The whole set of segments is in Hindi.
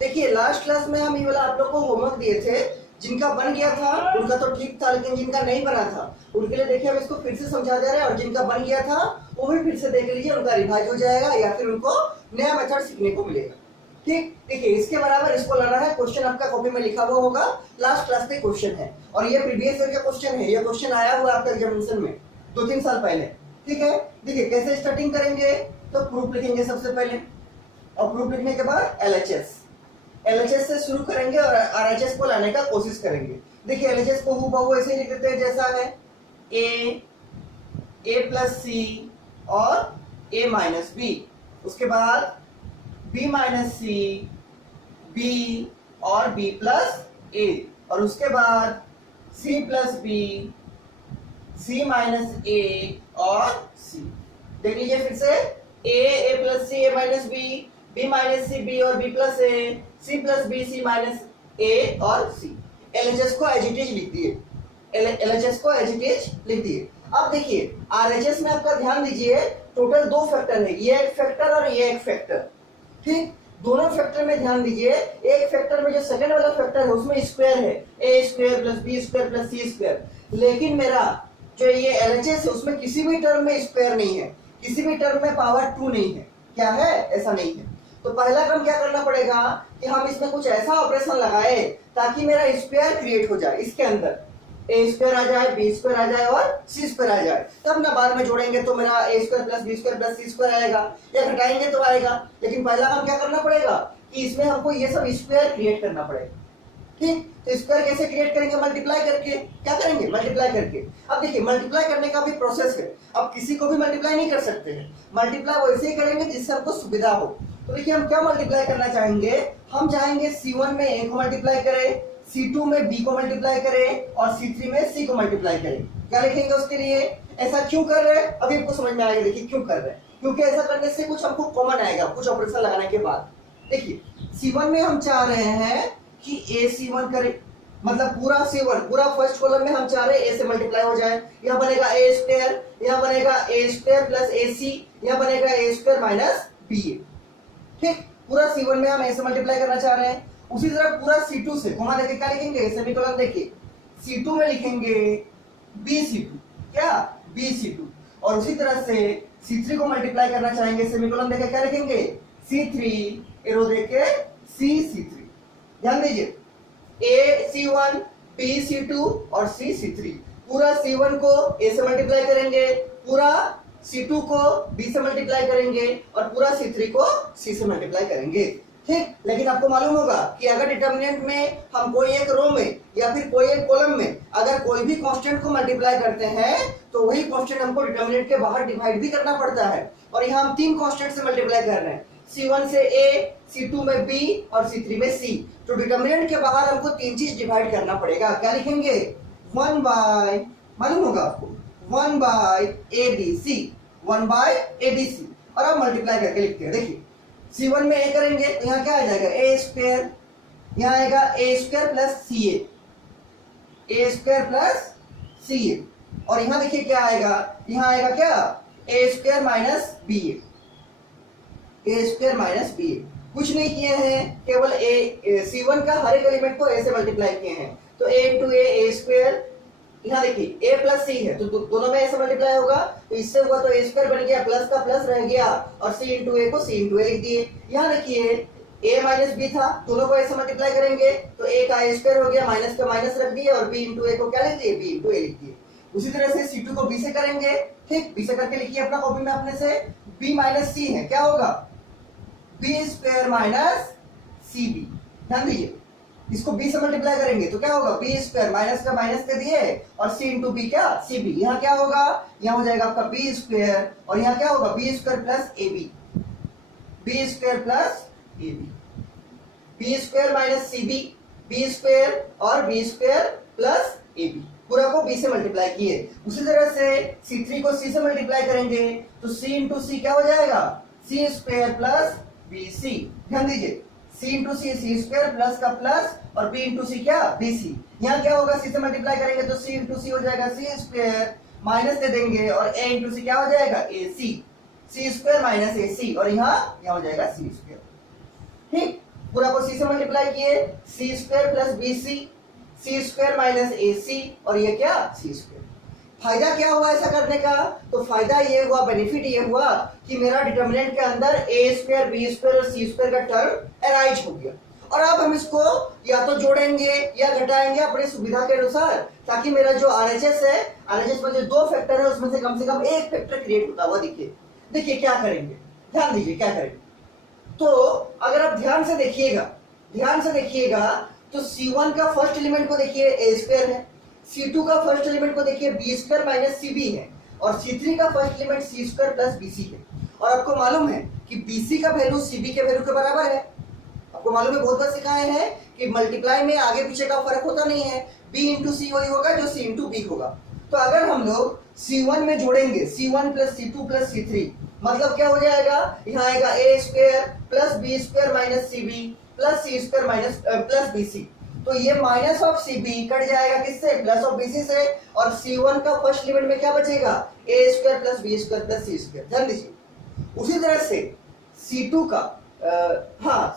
देखिए लास्ट क्लास में हम ये वाला आप लोग को होमवर्क दिए थे, जिनका बन गया था उनका तो ठीक था, लेकिन जिनका नहीं बना था उनके लिए देखिए हम इसको फिर से समझा दे रहे हैं, और जिनका बन गया था वो भी फिर से देख लीजिए, उनका रिवाइज हो जाएगा या फिर उनको नया मेथड सीखने को मिलेगा। ठीक, देखिए इसके बराबर इसको लाना है। क्वेश्चन आपका कॉपी में लिखा हुआ होगा, लास्ट क्लास के क्वेश्चन है और ये प्रीवियस ईयर का क्वेश्चन है। ये क्वेश्चन आया हुआ आपका एग्जामिनेशन में 2-3 साल पहले। ठीक है, देखिए कैसे स्टार्टिंग करेंगे, तो प्रूफ लिखेंगे सबसे पहले, और प्रूफ लिखने के बाद एलएचएस से शुरू करेंगे और आरएचएस को लाने का कोशिश करेंगे। देखिए एलएचएस को हूबहू ऐसे ही लिख देते हैं जैसा है, ए प्लस सी और ए माइनस बी, उसके बाद बी माइनस सी, बी और बी प्लस ए, और उसके बाद सी प्लस बी, सी माइनस ए और सी। देख लीजिए फिर से, ए प्लस सी, ए माइनस बी माइनस सी, बी और बी प्लस ए, सी प्लस बी, सी माइनस ए और सी। एलएचएस को एज इट इज लिख दिए, एलएचएस को एज इट इज लिख दिए। अब देखिए आरएचएस में आपका ध्यान दीजिए, टोटल 2 फैक्टर है, ये एक फैक्टर और ये एक फैक्टर। ठीक, दोनों फैक्टर में ध्यान दीजिए। एक फैक्टर में जो सेकंड वाला फैक्टर है उसमें स्क्वायर है, A square plus B square plus C square, लेकिन मेरा जो ये एलएचएस है उसमें किसी भी टर्म में स्क्वायर नहीं है, किसी भी टर्म में पावर 2 नहीं है। क्या है, ऐसा नहीं है। तो पहला काम क्या करना पड़ेगा कि हम इसमें कुछ ऐसा ऑपरेशन लगाए ताकि मेरा स्क्वायर क्रिएट हो जाए, इसके अंदर ए स्क्वायर आ जाए, बी स्क्वायर आ जाए और सी स्क्वायर आ जाए, तब ना बाद में जोड़ेंगे तो मेरा A square plus B square plus C square आएगा, या घटाएंगे तो आएगा। लेकिन पहला काम क्या करना पड़ेगा कि इसमें हमको ये सब स्क्वायर क्रिएट करना पड़ेगा। ठीक, तो स्क्वायर कैसे क्रिएट करेंगे, मल्टीप्लाई करके। क्या करेंगे, मल्टीप्लाई करके। अब देखिए मल्टीप्लाई करने का भी प्रोसेस है, अब किसी को भी मल्टीप्लाई नहीं कर सकते हैं, मल्टीप्लाई वैसे ही करेंगे जिससे हमको सुविधा हो। तो देखिए हम क्या मल्टीप्लाई करना चाहेंगे, हम चाहेंगे C1 में A को मल्टीप्लाई करें, C2 में B को मल्टीप्लाई करें और C3 में C को मल्टीप्लाई करें। क्या लिखेंगे उसके लिए, ऐसा क्यों कर रहे हैं अभी आपको समझ में आएगा। देखिए क्यों कर रहे हैं, क्योंकि ऐसा करने से कुछ हमको कॉमन आएगा, कुछ ऑपरेशन लगाने के बाद। देखिए C1 में हम चाह रहे हैं कि A C1 करे, मतलब पूरा C1, पूरा फर्स्ट कॉलम में हम चाह रहे हैं A से मल्टीप्लाई हो जाए। यह बनेगा A स्क्वायर, यह बनेगा A स्क्वायर प्लस AC, यह बनेगा A स्क्वायर माइनस BA। ठीक, पूरा C1 में हम A से मल्टीप्लाई करना चाह रहे हैं। उसी तरह पूरा C2 से घुमा देके क्या लिखेंगे, सेमीकोलन देखिए, C2 में लिखेंगे BC2, क्या BC2, और उसी तरह से C3 को मल्टीप्लाई करना चाहेंगे, सेमीकोलन देके क्या लिखेंगे C3, एरो देके CC3। ध्यान दीजिए, A C1, B C2 और C C3। पूरा C1 को A से मल्टीप्लाई करेंगे, पूरा C2 को B से मल्टीप्लाई करेंगे और पूरा C3 को C से मल्टीप्लाई करेंगे। ठीक, लेकिन आपको मालूम होगा कि अगर डिटर्मिनेंट में हम कोई एक रो में या फिर कोई एक कॉलम में अगर कोई भी कांस्टेंट को मल्टीप्लाई करते हैं तो वही कांस्टेंट हमको डिटर्मिनेंट के बाहर डिवाइड भी करना पड़ता है। और यहाँ हम 3 कांस्टेंट से मल्टीप्लाई कर रहे हैं, C1 से A, C2 में B और C3 में C। तो डिटर्मिनेंट के बाहर हमको 3 चीज डिवाइड करना पड़ेगा। क्या लिखेंगे, 1 बाय, मालूम होगा आपको, 1 बाय ABC, 1 बाय ABC, और अब मल्टीप्लाई करके लिखते हैं। देखिए C1 में A करेंगे तो यहाँ क्या आ जाएगा, A स्क्वायर, यहाँ आएगा A square plus CA, A square plus CA, और यहाँ देखिए क्या आएगा, यहाँ आएगा क्या, A square minus BA, A square minus BA। कुछ नहीं किए हैं, केवल C1 का हर एक एलिमेंट को A से मल्टीप्लाई किए हैं। तो A इंटू A स्क्वायर, यहाँ देखिए A प्लस C है तो दोनों में A से मल्टीप्लाई होगा, तो इससे हुआ तो A स्क्वायर बन गया, प्लस का प्लस रह गया, और C इंटू A को C इंटू A लिख दिए। यहाँ देखिए A माइनस B था, दोनों को A से मल्टीप्लाई करेंगे तो A का A स्क्वायर हो गया, माइनस का माइनस रख दिए, और B इंटू A को क्या लिख दिए, B इंटू A लिख दिए। उसी तरह से C2 को B से करेंगे। ठीक, B से करके लिखिए अपना कॉपी में अपने से, B माइनस C है, क्या होगा, B स्क्वायर माइनस CB। ध्यान दीजिए, इसको B से मल्टीप्लाई करेंगे तो क्या होगा, B स्क्वायर, माइनस का माइनस के दिए और C इंटू B क्या, CB। यहाँ क्या होगा, यहाँ हो जाएगा आपका B स्क्वायर, और यहाँ क्या होगा, B square plus AB, B square plus AB, B square minus CB, B square और B स्क्वायर प्लस AB। पूरा को B से मल्टीप्लाई किए। उसी तरह से C3 को C से मल्टीप्लाई करेंगे तो C इंटू C क्या हो जाएगा, C स्क्वायर प्लस BC। ध्यान दीजिए, C into C, C square plus का प्लस, और B इंटू C क्या, BC। यहाँ क्या होगा, C से मल्टीप्लाई करेंगे तो C इंटू C हो जाएगा C स्क्वायर, माइनस दे देंगे और A इंटू C क्या हो जाएगा, AC, C square minus AC, और यहाँ हो जाएगा C स्क्वायर। ठीक, पूरा को सी से मल्टीप्लाई किए, C square plus B C square minus A C, और ये क्या सी स्क्वायर। फायदा क्या हुआ ऐसा करने का? तो फायदा ये हुआ, बेनिफिट ये हुआ कि मेरा डिटर्मिनेंट के अंदर ए स्क्वायर बी स्क्वायर और सी स्क्वायर का टर्म अराइज हो गया, और अब हम इसको या तो जोड़ेंगे या घटाएंगे अपनी सुविधा के अनुसार, ताकि मेरा जो आरएचएस है, आरएचएस में जो दो फैक्टर है उसमें से कम एक फैक्टर क्रिएट होता हुआ दिखे। देखिए क्या करेंगे, ध्यान दीजिए क्या करेंगे। तो अगर आप ध्यान से देखिएगा तो C1 का फर्स्ट एलिमेंट को देखिए ए स्क्वायर है, C2 का फर्स्ट एलिमेंट को देखिए बी स्क्वायर माइनस सी बी है, और C3 का first element c square plus B c है। और आपको मालूम है कि बीसी का वैल्यू सीबी के वैल्यू के बराबर है। आपको मालूम है, बहुत बार सिखाए हैं कि मल्टीप्लाई में आगे पीछे का फर्क होता नहीं है, बी इंटू सी वही होगा जो सी इंटू बी होगा। तो अगर हम लोग C1 में जोड़ेंगे C1 plus C2 plus C3, मतलब क्या हो जाएगा, यहाँ आएगा A square plus B square minus C B plus C square minus plus B C. तो ये minus of C B cut जाएगा किससे, प्लस ऑफ बी सी से, और C1 का फर्स्ट एलिमेंट में क्या बचेगा, A square plus B square plus C square. ध्यान दीजिए, उसी तरह से C2 का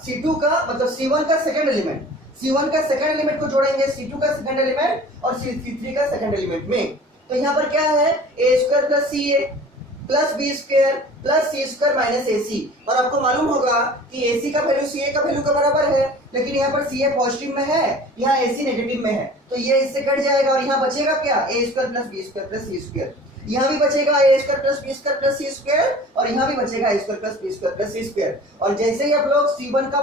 C2 का मतलब C1 का सेकंड एलिमेंट, C1 का सेकंड एलिमेंट को जोड़ेंगे C2 का सेकंड एलिमेंट और C3 का सेकंड एलिमेंट में। तो यहाँ पर क्या है, A square plus C A plus B square plus C square minus A C. और आपको मालूम होगा कि ए सी का वैल्यू सी ए का वैल्यू के बराबर है, लेकिन यहाँ पर सी ए पॉजिटिव में है, यहाँ ए सी नेगेटिव में है, तो ये इससे कट जाएगा और यहाँ बचेगा क्या, A square plus B square plus C square. यहाँ भी बचेगा A square plus B square plus C square, और यहाँ भी बचेगा A square plus B square plus C square. और जैसे ही आप लोग C1 का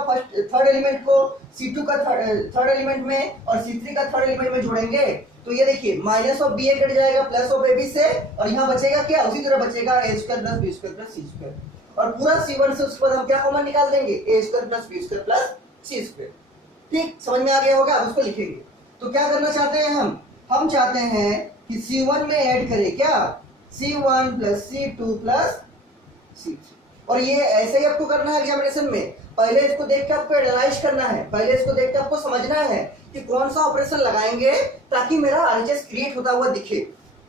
थर्ड एलिमेंट को C2 का थर्ड एलिमेंट में और C3 का थर्ड एलिमेंट में जोड़ेंगे, तो ये देखिए minus of B A cut जाएगा प्लस ऑफ ए बी से, और यहाँ बचेगा क्या, उसी तरह बचेगा A square plus B square plus C square. और पूरा C1 से उसके बाद हम क्या कॉमन निकाल देंगे, A square plus B square plus C square. ठीक, समझ में आ गया होगा। अब उसको लिखेंगे तो क्या करना चाहते हैं हम चाहते हैं कि C1 में ऐड करें क्या, C1 plus C2 plus C3। और ये ऐसे ही आपको करना है एग्जामिनेशन में, पहले इसको देख के आपको एनालाइज करना है, पहले इसको देख के आपको समझना है कि कौन सा ऑपरेशन लगाएंगे ताकि मेरा आरएचएस क्रिएट होता हुआ दिखे।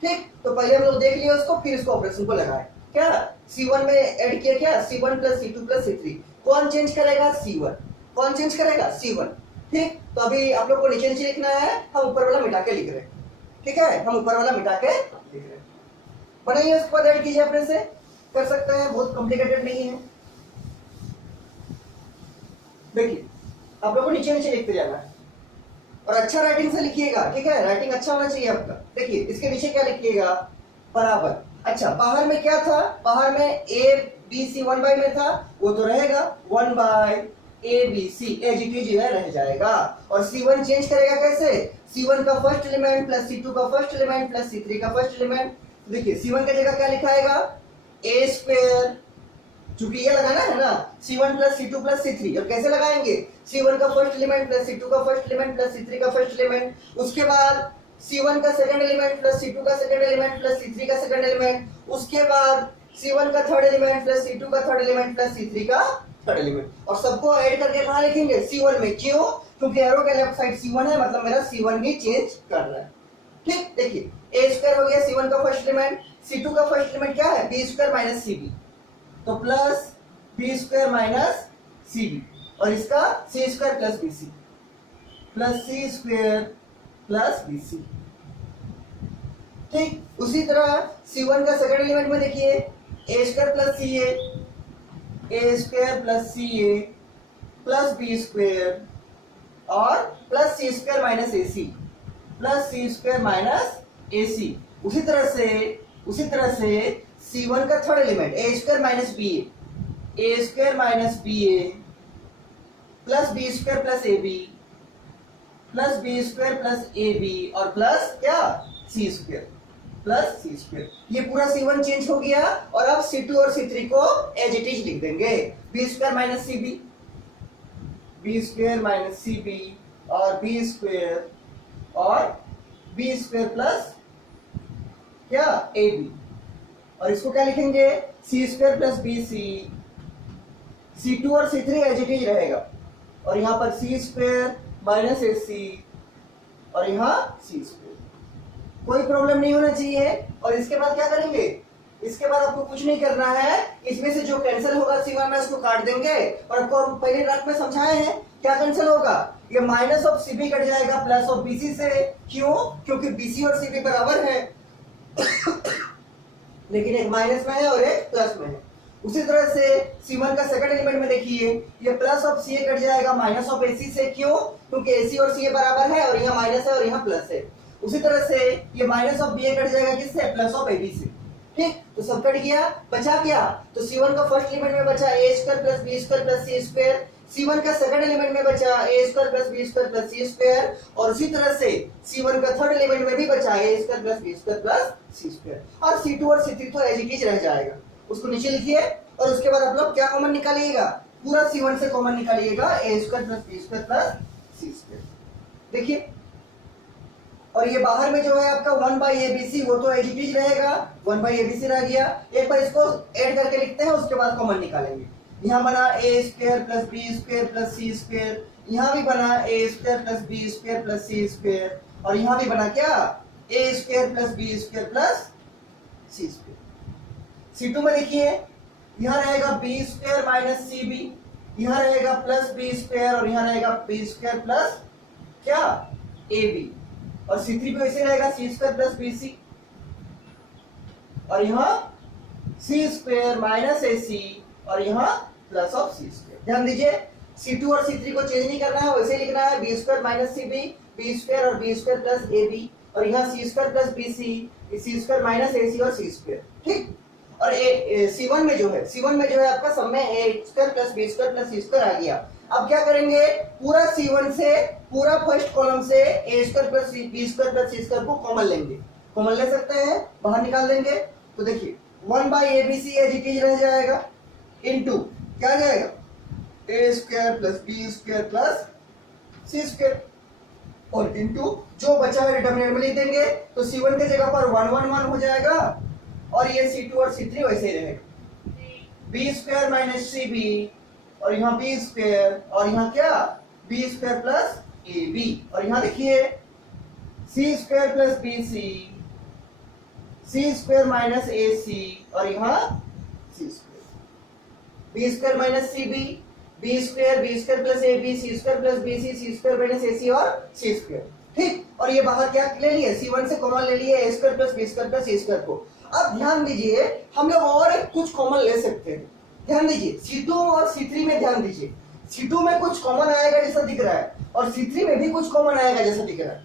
ठीक, तो पहले हम लोग देख लिए उसको, फिर इसको ऑपरेशन को लगाए। क्या C1 में ऐड किया क्या, C1 plus C2 plus C3। कौन चेंज करेगा, C1। कौन चेंज करेगा, C1। ठीक, तो अभी आप लोग को नीचे नीचे लिखना है, हम ऊपर वाला मिटा के लिख रहे हैं। ठीक है, हम ऊपर वाला मिटा के लिख रहे हैं। बनाइए, उसके बाद ऐड कीजिए, अपने से कर सकते हैं, बहुत कॉम्प्लिकेटेड नहीं है। देखिए आप लोगों को नीचे नीचे लिखते जाना है और अच्छा राइटिंग से लिखिएगा। ठीक है, राइटिंग अच्छा होना चाहिए आपका। देखिए इसके नीचे क्या लिखिएगा, बराबर। अच्छा, बाहर में क्या था, बाहर में ए बी सी 1 बाय में था, वो तो रहेगा 1 by a b c, as it is रह जाएगा। और C1 चेंज करेगा कैसे, C1 का फर्स्ट एलिमेंट प्लस C2 का फर्स्ट एलिमेंट प्लस C3 का फर्स्ट एलिमेंट। देखिए C1 की जगह क्या लिखाएगा, ए स्क्वायर, चूंकि ये लगाना है ना, C1 plus C2 plus C3। और कैसे लगाएंगे, C1 का फर्स्ट एलिमेंट प्लस C2 का फर्स्ट एलिमेंट प्लस C3 का फर्स्ट एलिमेंट, उसके बाद C1 का सेकंड एलिमेंट प्लस C2 का सेकंड एलिमेंट प्लस C3 का सेकंड एलिमेंट, उसके बाद C1 का थर्ड एलिमेंट प्लस C2 का थर्ड एलिमेंट प्लस C3 का थर्ड एलिमेंट। और सबको ऐड करके कहाँ लिखेंगे, C1 में। क्यों, क्योंकि एरो के लेफ्ट साइड C1 है, मतलब मेरा C1 ही चेंज कर रहा है। ठीक, देखिए ए स्क्वायर हो गया C1 का फर्स्ट एलिमेंट, C2 का फर्स्ट एलिमेंट क्या है, बी स्क्वायर माइनस सी बी, तो प्लस बी स्क्वायर माइनस सी बी, और इसका C square plus B C plus सी स्क्वायर प्लस बी सी। ठीक, उसी तरह C1 का सेकंड एलिमेंट में देखिए A square plus C A square plus C A plus B square और plus C square minus A C plus C square minus A C. उसी तरह से C1 का third element A square minus b a square minus b a plus B square plus A B plus B square plus A B और प्लस क्या, सी स्क्वायर प्लस सी स्क्वायर। ये पूरा C1 चेंज हो गया। और अब C2 और C3 को एज इट इज लिख देंगे, बी स्क्वायर माइनस सी बी, बी स्क्वायर माइनस सी बी और बी स्क्वायर प्लस क्या, ए बी। और इसको क्या लिखेंगे, C square plus B C. C2 और C3 एज इट इज रहेगा, और यहाँ पर सी स्क्वायर माइनस ए सी और यहाँ सी स्क्वायर। कोई प्रॉब्लम नहीं होना चाहिए। और इसके बाद क्या करेंगे, इसके बाद आपको कुछ नहीं करना है, इसमें से जो कैंसिल होगा C1 में उसको काट देंगे। और आपको पहले रात में समझाए हैं क्या कैंसिल होगा, ये माइनस ऑफ सीबी कट जाएगा प्लस ऑफ बीसी से। क्यों, क्योंकि बीसी और सीबी बराबर है लेकिन एक माइनस में है और एक प्लस में है। उसी तरह से C1 का सेकंड एलिमेंट में देखिए, ये प्लस ऑफ CA कट जाएगा माइनस ऑफ AC से। क्यों, क्योंकि AC और CA बराबर है और यहाँ माइनस है और यहाँ प्लस है। उसी तरह से ये माइनस ऑफ BA कट जाएगा किससे, प्लस ऑफ AB से। ठीक, तो सब कट गया, बचा क्या, तो C1 का फर्स्ट एलिमेंट में बचा a square plus b square plus c square, C1 का सेकंड एलिमेंट में बचा a square plus b square plus c square, और उसी तरह से C1 का थर्ड एलिमेंट में भी बचा a square plus b square plus c square, और C2 और C3 तो एज इट इज रह जाएगा, उसको नीचे लिखिए। और उसके बाद आप लोग क्या कॉमन निकालिएगा, पूरा C1 से कॉमन निकालिएगा a square plus b square plus c square. देखिए, और ये बाहर में जो है आपका 1/abc वो तो एज इट इज रहेगा, 1/abc रह गया। एक बार इसको ऐड करके लिखते हैं, उसके बाद कॉमन निकालेंगे। यहाँ बना a square plus b square plus c square, यहाँ भी बना a square plus b square plus c square, और यहाँ भी बना क्या, a square plus b square plus c square. C2 में देखिए, यहाँ रहेगा b स्क्वायर माइनस cb, यहाँ रहेगा प्लस b स्क्वायर और यहाँ रहेगा b स्क्वायर प्लस क्या ab, और C3 भी वैसे रहेगा c स्क्वायर प्लस bc, और यहाँ c स्क्वायर माइनस ac और यहाँ प्लस ऑफ c स्क्वायर। ध्यान दीजिए, C2 और C3 को चेंज नहीं करना है, वैसे लिखना है b square minus cb, b square और b स्क्वायर प्लस ab, और यहाँ c square plus bc, c square minus ac और c स्क्वायर। ठीक, और C1 में जो है आपका सब में a square plus b square plus c square आ गया। अब क्या करेंगे, पूरा C1 से, पूरा फर्स्ट कॉलम से a square plus b square plus c square को कॉमन लेंगे, कॉमन ले सकते हैं, बाहर निकाल देंगे। तो देखिए 1/abc एज इट इज रह जाएगा, इनटू क्या जाएगा, a square plus b square plus c square, और इनटू जो बचा है डिटरमिनेंट में लिख देंगे, तो C1 के जगह पर 1 1 1 हो जाएगा, और ये C2 और C3 वैसे ही रहेगा, b स्क्वायर माइनस cb और यहाँ b स्क्वायर और यहाँ क्या b स्क्वायर प्लस ab, और यहाँ देखिए c square plus bc, c square minus ac और यहाँ c square, b square minus cb, b square plus ab, c square plus bc, c square minus ac और c स्क्वायर। ठीक, और ये बाहर क्या ले लिए, C1 से कॉमन ले लिए a square plus b square plus c square को। अब ध्यान दीजिए, हम लोग और कुछ कॉमन ले सकते हैं। ध्यान दीजिए, C2 और C3 में ध्यान दीजिए, C2 में कुछ कॉमन आएगा जैसा दिख रहा है, और C3 में भी कुछ कॉमन आएगा जैसा दिख रहा है।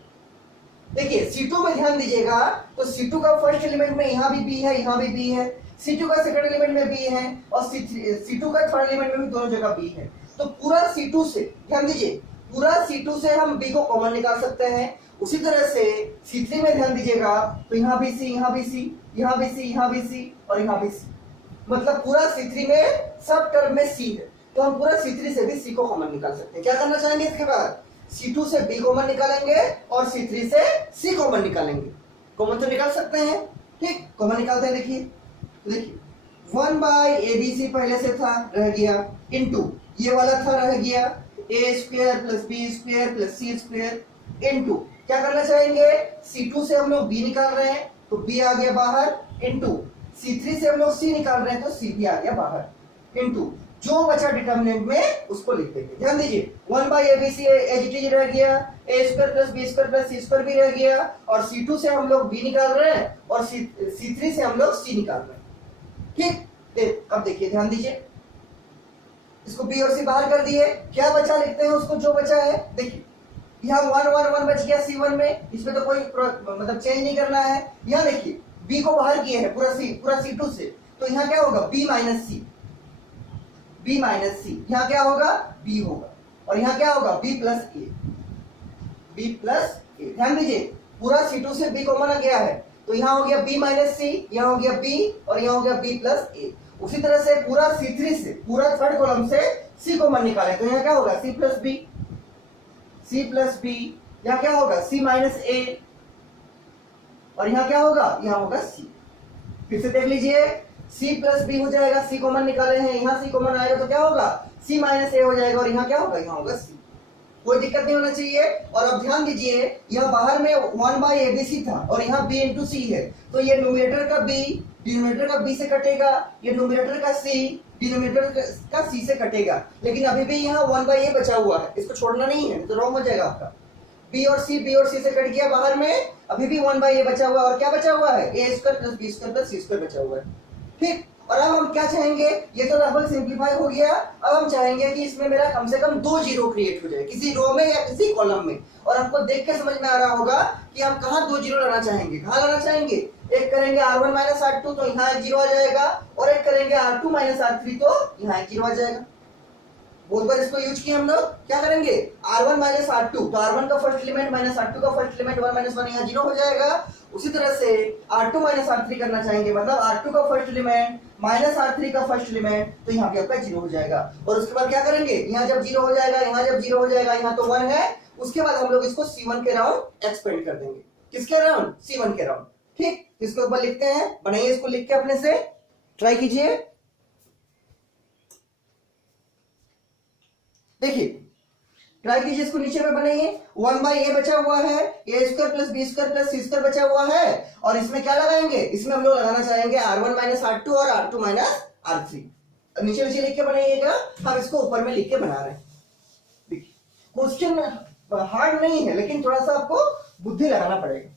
देखिए C2 में ध्यान दीजिएगा, तो C2 का फर्स्ट एलिमेंट में यहाँ भी B है, यहाँ भी B है, C2 का सेकंड एलिमेंट में B है, और C2 का थर्ड एलिमेंट में भी दोनों जगह B है। तो पूरा C2 से, ध्यान दीजिए, पूरा C2 से हम B को कॉमन निकाल सकते हैं। उसी तरह से C3 में ध्यान दीजिएगा, तो यहाँ भी C, यहाँ भी C, यहाँ भी C, यहाँ भी C और यहाँ भी C, मतलब पूरा C3 में सब टर्म में C है, तो हम पूरा C3 से भी C को कॉमन निकाल सकते हैं। क्या करना चाहेंगे इसके बाद, C2 से B कॉमन निकालेंगे और C3 से C कॉमन निकालेंगे। कॉमन तो निकाल सकते हैं, ठीक, कॉमन निकालते हैं। देखिए 1/abc पहले से था, रह गया, इनटू ये वाला था, रह गया a square plus b square plus c square, into क्या करना चाहेंगे, C2 से हम लोग b निकाल रहे हैं तो b आ गया बाहर, इनटू C3 से हम लोग c निकाल रहे हैं तो c भी आ गया बाहर, इनटू जो बचा डिटरमिनेंट में उसको लिख देंगे। ध्यान दीजिए, 1/abc एज इट इज रह गया, a square plus b square plus c square भी रह गया, और C2 से हम लोग b निकाल रहे हैं और C3 से हम लोग c निकाल रहे हैं। ठीक, अब देखिए, ध्यान दीजिए, इसको b और c बाहर कर दिए, क्या बचा लिखते हैं उसको, जो बचा है। देखिए यहाँ 1 1 1 बच गया C1 में, इसमें तो कोई मतलब चेंज नहीं करना है। यहाँ देखिए b को बाहर किए हैं पूरा C2 से, तो यहाँ क्या होगा, b माइनस c, यहाँ क्या होगा, b होगा, और यहाँ क्या होगा, b प्लस a। ध्यान दीजिए, पूरा C2 से b कॉमन आ गया है, तो यहाँ हो गया b माइनस c, यहाँ हो गया b और यहाँ हो गया b प्लस a। उसी तरह से पूरा C3 से, पूरा थर्ड कॉलम से c कॉमन निकाले, तो यहाँ क्या होगा, c प्लस b, यहाँ क्या होगा, c माइनस a, और यहाँ क्या होगा, यहाँ होगा c। फिर से देख लीजिए, c प्लस b हो जाएगा, c कॉमन निकाले हैं, यहाँ c कॉमन आएगा तो क्या होगा, c माइनस a हो जाएगा, और यहाँ क्या होगा, यहाँ होगा c। कोई दिक्कत नहीं होना चाहिए। और अब ध्यान दीजिए, यहाँ बाहर में 1/abc था और यहाँ b इंटू c है, तो ये न्यूमरेटर का b डिनोमिनेटर का बी से कटेगा, ये न्यूमरेटर का सी डिनोमिनेटर का सी से कटेगा, लेकिन अभी भी यहाँ 1/a बचा हुआ है, इसको छोड़ना नहीं है तो रॉन्ग हो जाएगा आपका। बी और सी से कट गया बाहर में, अभी भी 1/a बचा हुआ है, और क्या बचा हुआ है, a square plus B square plus C square बचा हुआ है। ठीक, और अब हम क्या चाहेंगे, ये तो डबल सिंप्लीफाई हो गया, अब हम चाहेंगे कि इसमें मेरा कम से कम 2 जीरो क्रिएट हो जाए किसी रो में या किसी कॉलम में। और आपको देख के समझ में आ रहा होगा कि हम कहाँ 2 जीरो लाना चाहेंगे, कहाँ लाना चाहेंगे। एक करेंगे R1 माइनस R2 तो यहाँ एक जीरो आ जाएगा, और एक करेंगे R2 माइनस R3 तो यहाँ एक जीरो आ जाएगा। बहुत बार इसको यूज किया हम लोग, क्या करेंगे R1 माइनस R2 तो R1 का फर्स्ट एलिमेंट माइनस R2 का फर्स्ट एलिमेंट 1 माइनस 1 यहाँ जीरो हो जाएगा। उसी तरह से R2 माइनस R3 करना चाहेंगे, मतलब R2 का फर्स्ट एलिमेंट माइनस R3 का फर्स्ट एलिमेंट, तो यहाँ पे आपका जीरो हो जाएगा। और उसके बाद क्या करेंगे, यहाँ जब जीरो हो जाएगा, यहाँ जब जीरो हो जाएगा, यहाँ तो 1 है, उसके बाद हम लोग इसको C1 के राउंड एक्सपेंड कर देंगे। किसके राउंड, C1 के राउंड। ठीक, इसको ऊपर लिखते हैं, बनाइए इसको लिख के अपने से, ट्राई कीजिए। देखिए ट्राई कीजिए, इसको नीचे में बनाइए। 1/a बचा हुआ है, a square plus B square plus C square बचा हुआ है, और इसमें क्या लगाएंगे, इसमें हम लोग लगाना चाहेंगे R1 माइनस R2 और R2 माइनस R3। नीचे नीचे लिख के बनाइएगा, हम इसको ऊपर में लिख के बना रहे हैं। देखिए क्वेश्चन हार्ड नहीं है, लेकिन थोड़ा सा आपको बुद्धि लगाना पड़ेगा,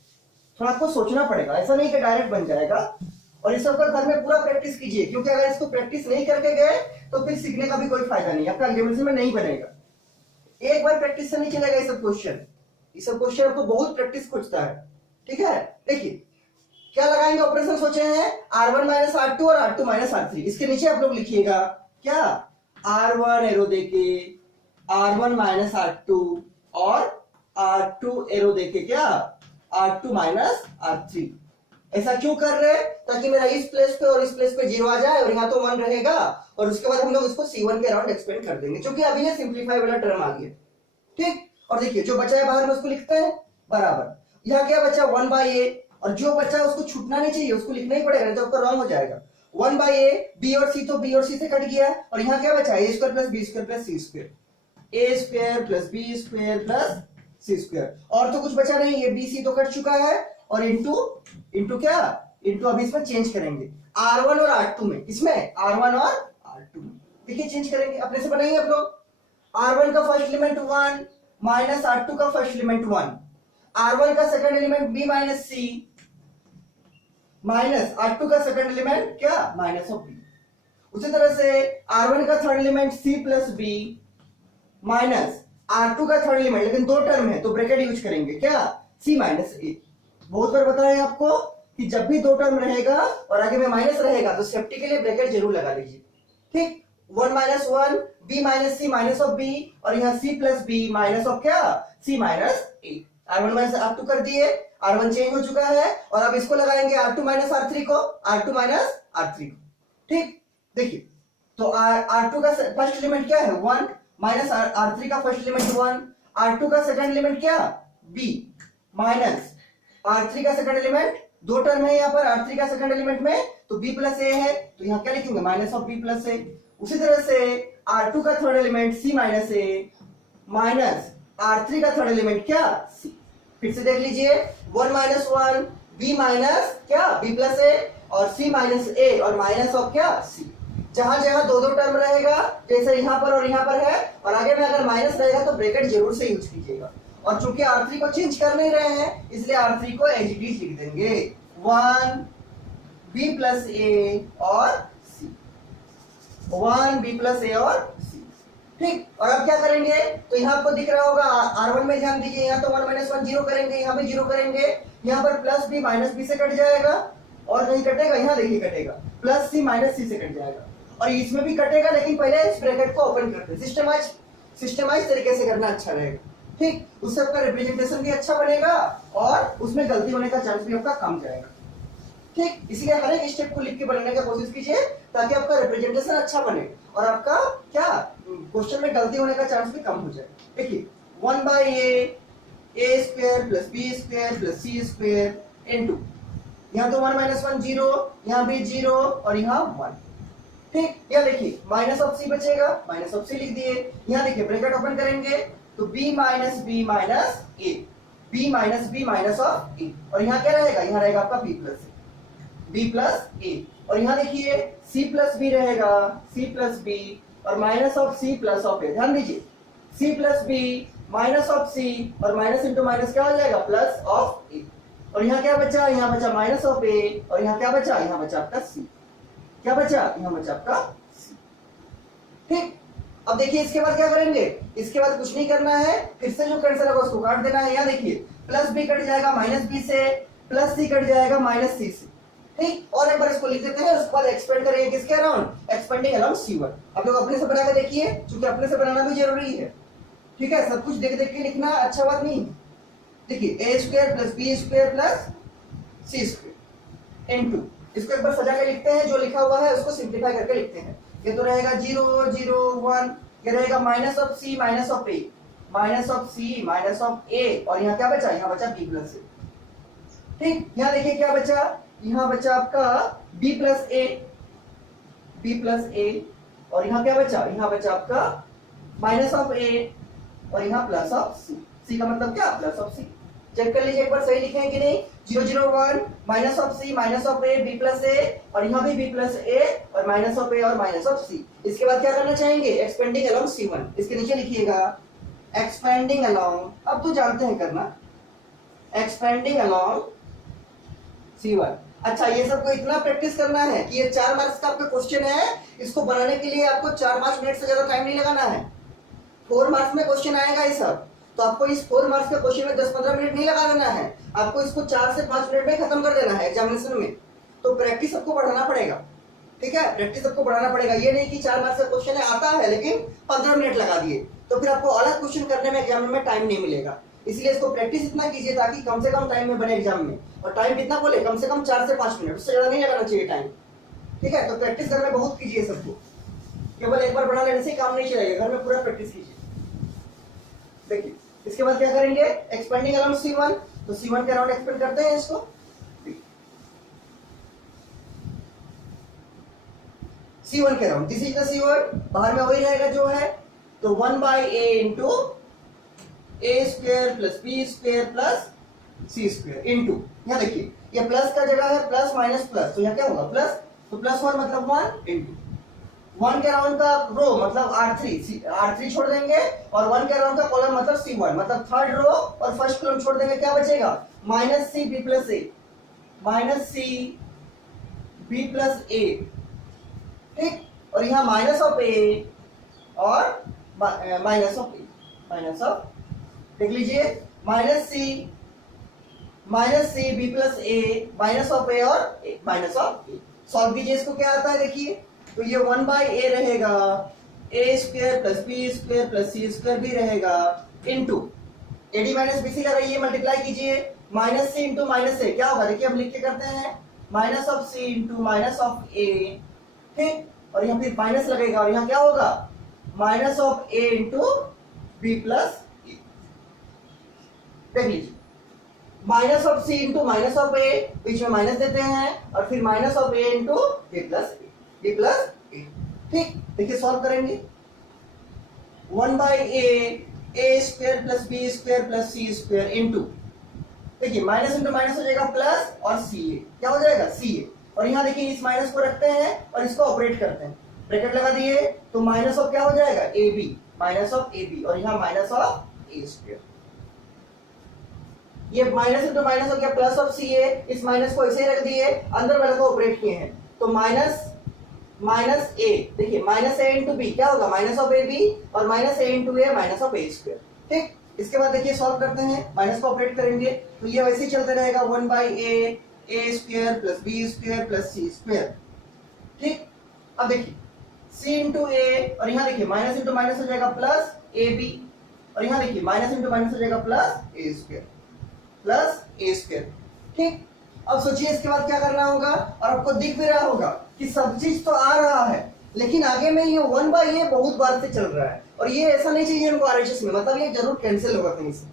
थोड़ा आपको सोचना पड़ेगा, ऐसा नहीं कि डायरेक्ट बन जाएगा। और इस सबका घर में पूरा प्रैक्टिस कीजिए, क्योंकि अगर इसको प्रैक्टिस नहीं करके गए तो फिर सीखने का भी कोई फायदा नहीं, आपका एग्जामिनेशन में नहीं बनेगा। एक बार प्रैक्टिस से नहीं चलेगा ये सब क्वेश्चन, ये सब क्वेश्चन आपको बहुत प्रैक्टिस खोजता है। ठीक है, देखिए क्या लगाएंगे ऑपरेशन सोचे हैं, R1 माइनस R2 और R2 माइनस R3। इसके नीचे आप लोग लिखिएगा क्या, R1 एरो देके R1 माइनस R2 और R2 एरो देके क्या R2 माइनस R3। ऐसा क्यों कर रहे हैं, ताकि मेरा इस प्लेस पे और इस प्लेस पे जीरो आ जाए, और यहाँ तो 1 रहेगा, और उसके बाद हम लोग इसको C1 के अराउंड एक्सपेंड कर देंगे, क्योंकि अभी ये सिंप्लीफाई वाला टर्म आ गया। ठीक, और देखिए जो बचा है बाहर में उसको लिखते हैं बराबर, यहाँ क्या बचा 1/a, और जो बचा है उसको छूटना नहीं चाहिए, उसको लिखना ही पड़ेगा, नहीं तो आपका रॉन्ग हो जाएगा। 1/a, b और c तो b और c से कट गया, और यहाँ क्या बचा a square plus b square plus c square, a square plus b square plus c square, और तो कुछ बचा नहीं, ये b c तो कट चुका है, और इंटू क्या, इंटू अभी इसमें चेंज करेंगे R1 और R2 में, इसमें R1 और R2 में, देखिए चेंज करेंगे, अपने से बनाइए आप लोग। R1 का फर्स्ट एलिमेंट 1 माइनस R2 का फर्स्ट एलिमेंट 1, R1 का second element b minus c minus R2 का सेकंड एलिमेंट क्या माइनस ऑफ b। उसी तरह से R1 का third element c plus b minus R2 का थर्ड एलिमेंट, लेकिन दो टर्म है तो ब्रैकेट यूज करेंगे क्या, c माइनस a। बहुत बार बताया आपको कि जब भी दो टर्म रहेगा और आगे में माइनस रहेगा तो सेफ्टी के लिए ब्रैकेट जरूर लगा लीजिए। ठीक, 1 minus 1 b minus c minus of b, और यहाँ c plus b minus of क्या c minus a। R1 minus R2 कर दिए, R1 चेंज हो चुका है, और अब इसको लगाएंगे R2 माइनस R3 को, R2 माइनस R3 को। ठीक, देखिए तो R2 का फर्स्ट एलिमेंट क्या है 1 माइनस R3 का फर्स्ट एलिमेंट 1, R2 का सेकंड एलिमेंट क्या b माइनस R3 का सेकंड एलिमेंट, दो टर्म है यहाँ पर R3 का सेकंड एलिमेंट में, तो b प्लस a है, तो यहाँ क्या लिखेंगे minus of b plus a। उसी तरह से R2 का third element c minus a minus R3 का थर्ड एलिमेंट क्या c। फिर से देख लीजिए 1 माइनस 1 b माइनस क्या b प्लस a, और c माइनस a, और माइनस ऑफ क्या c। जहां जहां दो दो टर्म रहेगा, जैसे यहाँ पर और यहाँ पर है, और आगे में अगर माइनस रहेगा तो ब्रैकेट जरूर से यूज कीजिएगा। और चूंकि R3 को चेंज कर नहीं रहे हैं, इसलिए R3 को एज इट इज लिख देंगे 1 b प्लस a और c, 1 b प्लस a और c। ठीक, और अब क्या करेंगे, तो यहाँ आपको दिख रहा होगा R1 में ध्यान दीजिए, यहाँ तो 1 माइनस 1 जीरो करेंगे, यहाँ भी जीरो करेंगे, यहाँ पर प्लस b माइनस b से कट जाएगा, और कहीं कटेगा, यहाँ देखिए कटेगा, प्लस c माइनस c से कट जाएगा, और इसमें भी कटेगा, लेकिन पहले इस ब्रैकेट को ओपन करते हैं, सिस्टमाइज तरीके से करना अच्छा रहेगा। ठीक, उससे आपका रिप्रेजेंटेशन भी अच्छा बनेगा, और उसमें गलती होने का चांस भी आपका कम जाएगा। ठीक, इसीलिए हर एक स्टेप को लिख के बनाने का कोशिश कीजिए, ताकि आपका रिप्रेजेंटेशन अच्छा बने और आपका क्या क्वेश्चन में गलती होने का चांस भी कम हो जाए। देखिए 1/a square plus b square plus c square into, यहाँ तो 1 माइनस 1 जीरो, यहाँ भी जीरो, और यहाँ 1। ठीक, यहाँ देखिए माइनस ऑफ c बचेगा, माइनस ऑफ c लिख दिए, यहाँ देखिए ब्रैकेट ओपन करेंगे तो b minus b minus a, b minus b minus of a, और यहाँ क्या रहेगा, यहाँ रहेगा आपका b plus a। B plus A. और यहाँ देखिए सी प्लस बी रहेगा, सी प्लस बी और minus of C plus of A. ध्यान दीजिए C plus B minus of C और माइनस इंटू माइनस क्या हो जाएगा प्लस ऑफ ए। और यहाँ क्या बचा, यहाँ बचा माइनस ऑफ ए और यहाँ क्या बचा, यहाँ बचा आपका सी। क्या बचा, यहाँ बचा आपका सी। ठीक, अब देखिए इसके बाद क्या करेंगे, इसके बाद कुछ नहीं करना है, फिर से जो कैंसिल होगा उसको काट देना है। यहाँ देखिए प्लस बी कट जाएगा माइनस बी से, प्लस सी कट जाएगा माइनस सी से। ठीक, और एक बार इसको लिख देते हैं, उसके बाद एक्सपेंड करेंगे किसके अराउंड, एक्सपेंडिंग अराउंड C1। आप लोग अपने से बना के देखिए, क्योंकि अपने से बनाना भी जरूरी है। ठीक है, सब कुछ देख देख के लिखना अच्छा बात नहीं। देखिए A square plus B square plus C square into, इसको एक बार सजा के लिखते हैं, जो लिखा हुआ है उसको सिंप्लीफाई करके लिखते हैं। ये तो रहेगा 0 0 1, ये रहेगा minus of C minus of A, minus of C minus of A, और यहाँ क्या बचा, यहाँ बचा बी प्लस ए। ठीक, यहाँ देखिए क्या बचा, यहाँ बचा आपका b plus A, B plus A, और यहाँ क्या बचा, यहाँ बचा आपका माइनस ऑफ ए और यहाँ प्लस ऑफ सी। सी का मतलब क्या, प्लस ऑफ सी। चेक कर लीजिए एक बार सही लिखे हैं कि नहीं। 0 0 1 minus of C minus of A B plus A, और यहाँ भी बी प्लस ए और माइनस ऑफ ए और माइनस ऑफ सी। इसके बाद क्या करना चाहेंगे, एक्सपेंडिंग अलोंग C1। इसके नीचे लिखिएगा एक्सपेंडिंग अलोंग, अब तो जानते हैं करना, एक्सपेंडिंग अलोंग C1। अच्छा, ये सबको इतना प्रैक्टिस करना है कि ये 4 मार्क्स का आपका क्वेश्चन है, इसको बनाने के लिए आपको 4-5 मिनट से ज्यादा टाइम नहीं लगाना है। 4 मार्क्स में क्वेश्चन आएगा ये सब, तो आपको इस 4 मार्क्स के क्वेश्चन में 10-15 मिनट नहीं लगा देना है, आपको इसको 4 से 5 मिनट में खत्म कर देना है एग्जामिनेशन में। तो प्रैक्टिस सबको बढ़ाना पड़ेगा। ठीक है, प्रैक्टिस सबको बढ़ाना पड़ेगा। ये नहीं कि 4 मार्क्स का क्वेश्चन है, आता है लेकिन 15 मिनट लगा दिए, तो फिर आपको अलग क्वेश्चन करने में एग्जाम में टाइम नहीं मिलेगा। इसलिए इसको प्रैक्टिस इतना कीजिए ताकि कम से कम टाइम में बने एग्जाम में। और टाइम कितना बोले, कम से कम 4 से 5 मिनट, उससे ज्यादा नहीं लगाना चाहिए टाइम। ठीक है, तो प्रैक्टिस घर में बहुत कीजिए सबको, केवल एक बार बना लेने से काम नहीं चलेगा, घर में पूरा प्रैक्टिस कीजिए। देखिए इसके बाद क्या करेंगे, एक्सपेंडिंग अराउंड C1, तो C1 के अराउंड एक्सपेंड करते हैं इसको। C1 के around, this is the C1, बाहर में वही रहेगा जो है, तो 1/a into a square plus b square plus c square into, यहाँ देखिए ये प्लस का जगह है प्लस माइनस प्लस, तो यहाँ क्या होगा प्लस, तो प्लस 1 मतलब 1 इनटू 1 के अराउंड का रो मतलब R3 छोड़ देंगे, और 1 के अराउंड का कॉलम मतलब C1, मतलब थर्ड रो और फर्स्ट कॉलम छोड़ देंगे, क्या बचेगा minus C B plus A, minus C B plus A. ठीक, और यहाँ माइनस ऑफ ए और minus of A, minus of, देख लीजिए minus C B plus A, minus of A और माइनस ऑफ ए। सॉल्व कीजिए इसको, क्या आता है देखिए, तो ये 1/a रहेगा, a square plus B square plus C square भी रहेगा इनटू एडी माइनस बीसी लगाइए, मल्टीप्लाई कीजिए, minus C into minus A, क्या होगा देखिए हम लिख के करते हैं, minus of C into minus of A. ठीक, और यहाँ फिर माइनस लगेगा, और यहाँ क्या होगा minus of A into B plus A. देख लीजिए minus of C into minus of A, बीच में माइनस देते हैं, और फिर minus of A into B plus A, B plus A. ठीक, देखिए सॉल्व करेंगे, 1/a square plus B square plus सी स्क्वायर इनटू, देखिए माइनस इंटू माइनस हो जाएगा प्लस, और सी ए क्या हो जाएगा सी ए, और यहाँ देखिए इस माइनस को रखते हैं और इसको ऑपरेट करते हैं, ब्रैकेट लगा दिए, तो माइनस ऑफ क्या हो जाएगा a b, minus of A B, और यहाँ माइनस ऑफ ए स्क्वायर। ये माइनस इंटू माइनस हो गया प्लस ऑफ सी ए, इस माइनस को ऐसे ही रख दिए, अंदर वाले को ऑपरेट किए हैं, तो माइनस ए, देखिए माइनस ए इंटू बी क्या होगा माइनस ऑफ ए बी, और minus A into A minus of a square. ठीक, इसके बाद देखिए सॉल्व करते हैं, माइनस को ऑपरेट करेंगे, तो ये वैसे ही चलते रहेगा 1/a square plus B square plus सी स्क्वायर। ठीक, अब देखिए c इंटू ए, और यहाँ देखिए माइनस इंटू माइनस हो जाएगा प्लस ए बी, और यहाँ देखिए माइनस इंटू माइनस हो जाएगा प्लस ए स्क्वायर प्लस ए स्क्वायर। ठीक, अब सोचिए इसके बाद क्या करना होगा, और आपको दिख भी रहा होगा कि सब चीज तो आ रहा है, लेकिन आगे में ये 1/a बहुत बार से चल रहा है, और ये ऐसा नहीं चाहिए हमको RHS में, मतलब ये जरूर कैंसिल होगा कहीं से।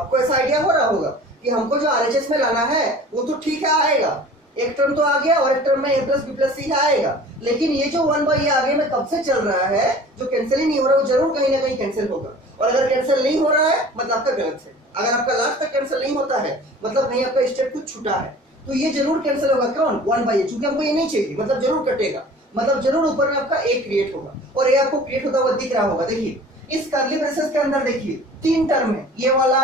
आपको ऐसा आइडिया हो रहा होगा कि हमको जो RHS में लाना है वो तो ठीक है आएगा, एक टर्म तो आ गया और एक टर्म में a प्लस बी प्लस सी आएगा, लेकिन ये जो 1/a आगे में कब से चल रहा है जो कैंसिल ही नहीं हो रहा, वो जरूर कहीं ना कहीं कैंसिल होगा। और अगर कैंसिल नहीं हो रहा है मतलब आपका गलत है, अगर आपका लास्ट तक कैंसिल नहीं होता है मतलब कहीं आपका स्टेप कुछ छूटा है। तो ये जरूर कैंसिल होगा, कौन, 1/a, चूंकि हमको ये नहीं चाहिए, मतलब जरूर कटेगा, मतलब जरूर ऊपर में आपका a क्रिएट होगा। और ये आपको क्रिएट होता हुआ दिख रहा होगा। देखिए इस कर्ली ब्रेसेस के अंदर देखिए 3 टर्म है, ये वाला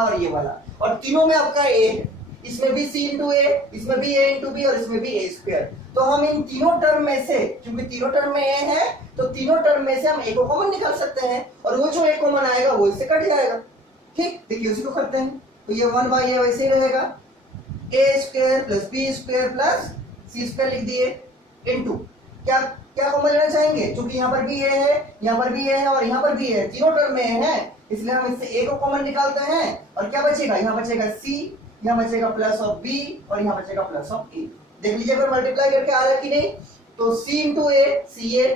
और ये वाला, और तीनों में आपका a है। इसमें भी c इंटू ए, इसमें भी a इंटू बी, और इसमें भी a स्क्वायर। तो हम इन तीनों टर्म में से, क्योंकि तीनों टर्म में a है, तो तीनों टर्म में से हम a को कॉमन निकाल सकते हैं, और वो जो a कॉमन आएगा वो इससे कट जाएगा। ठीक, देखिए उसी को करते हैं। तो ये 1/a वैसे ही रहेगा, a square plus b square plus c square लिख दिए, इनटू क्या क्या कॉमन लेना चाहेंगे, क्योंकि यहाँ पर भी a है, यहाँ पर भी a है, और यहाँ पर भी a है, तीनों टर्म में a है, इसलिए हम इससे a को कॉमन निकालते हैं, और क्या बचेगा, यहाँ बचेगा c, यहाँ बचेगा प्लस ऑफ b, और यहाँ बचेगा प्लस ऑफ a। देख लीजिए अगर मल्टीप्लाई करके आ रहा है कि नहीं, तो c into A C a,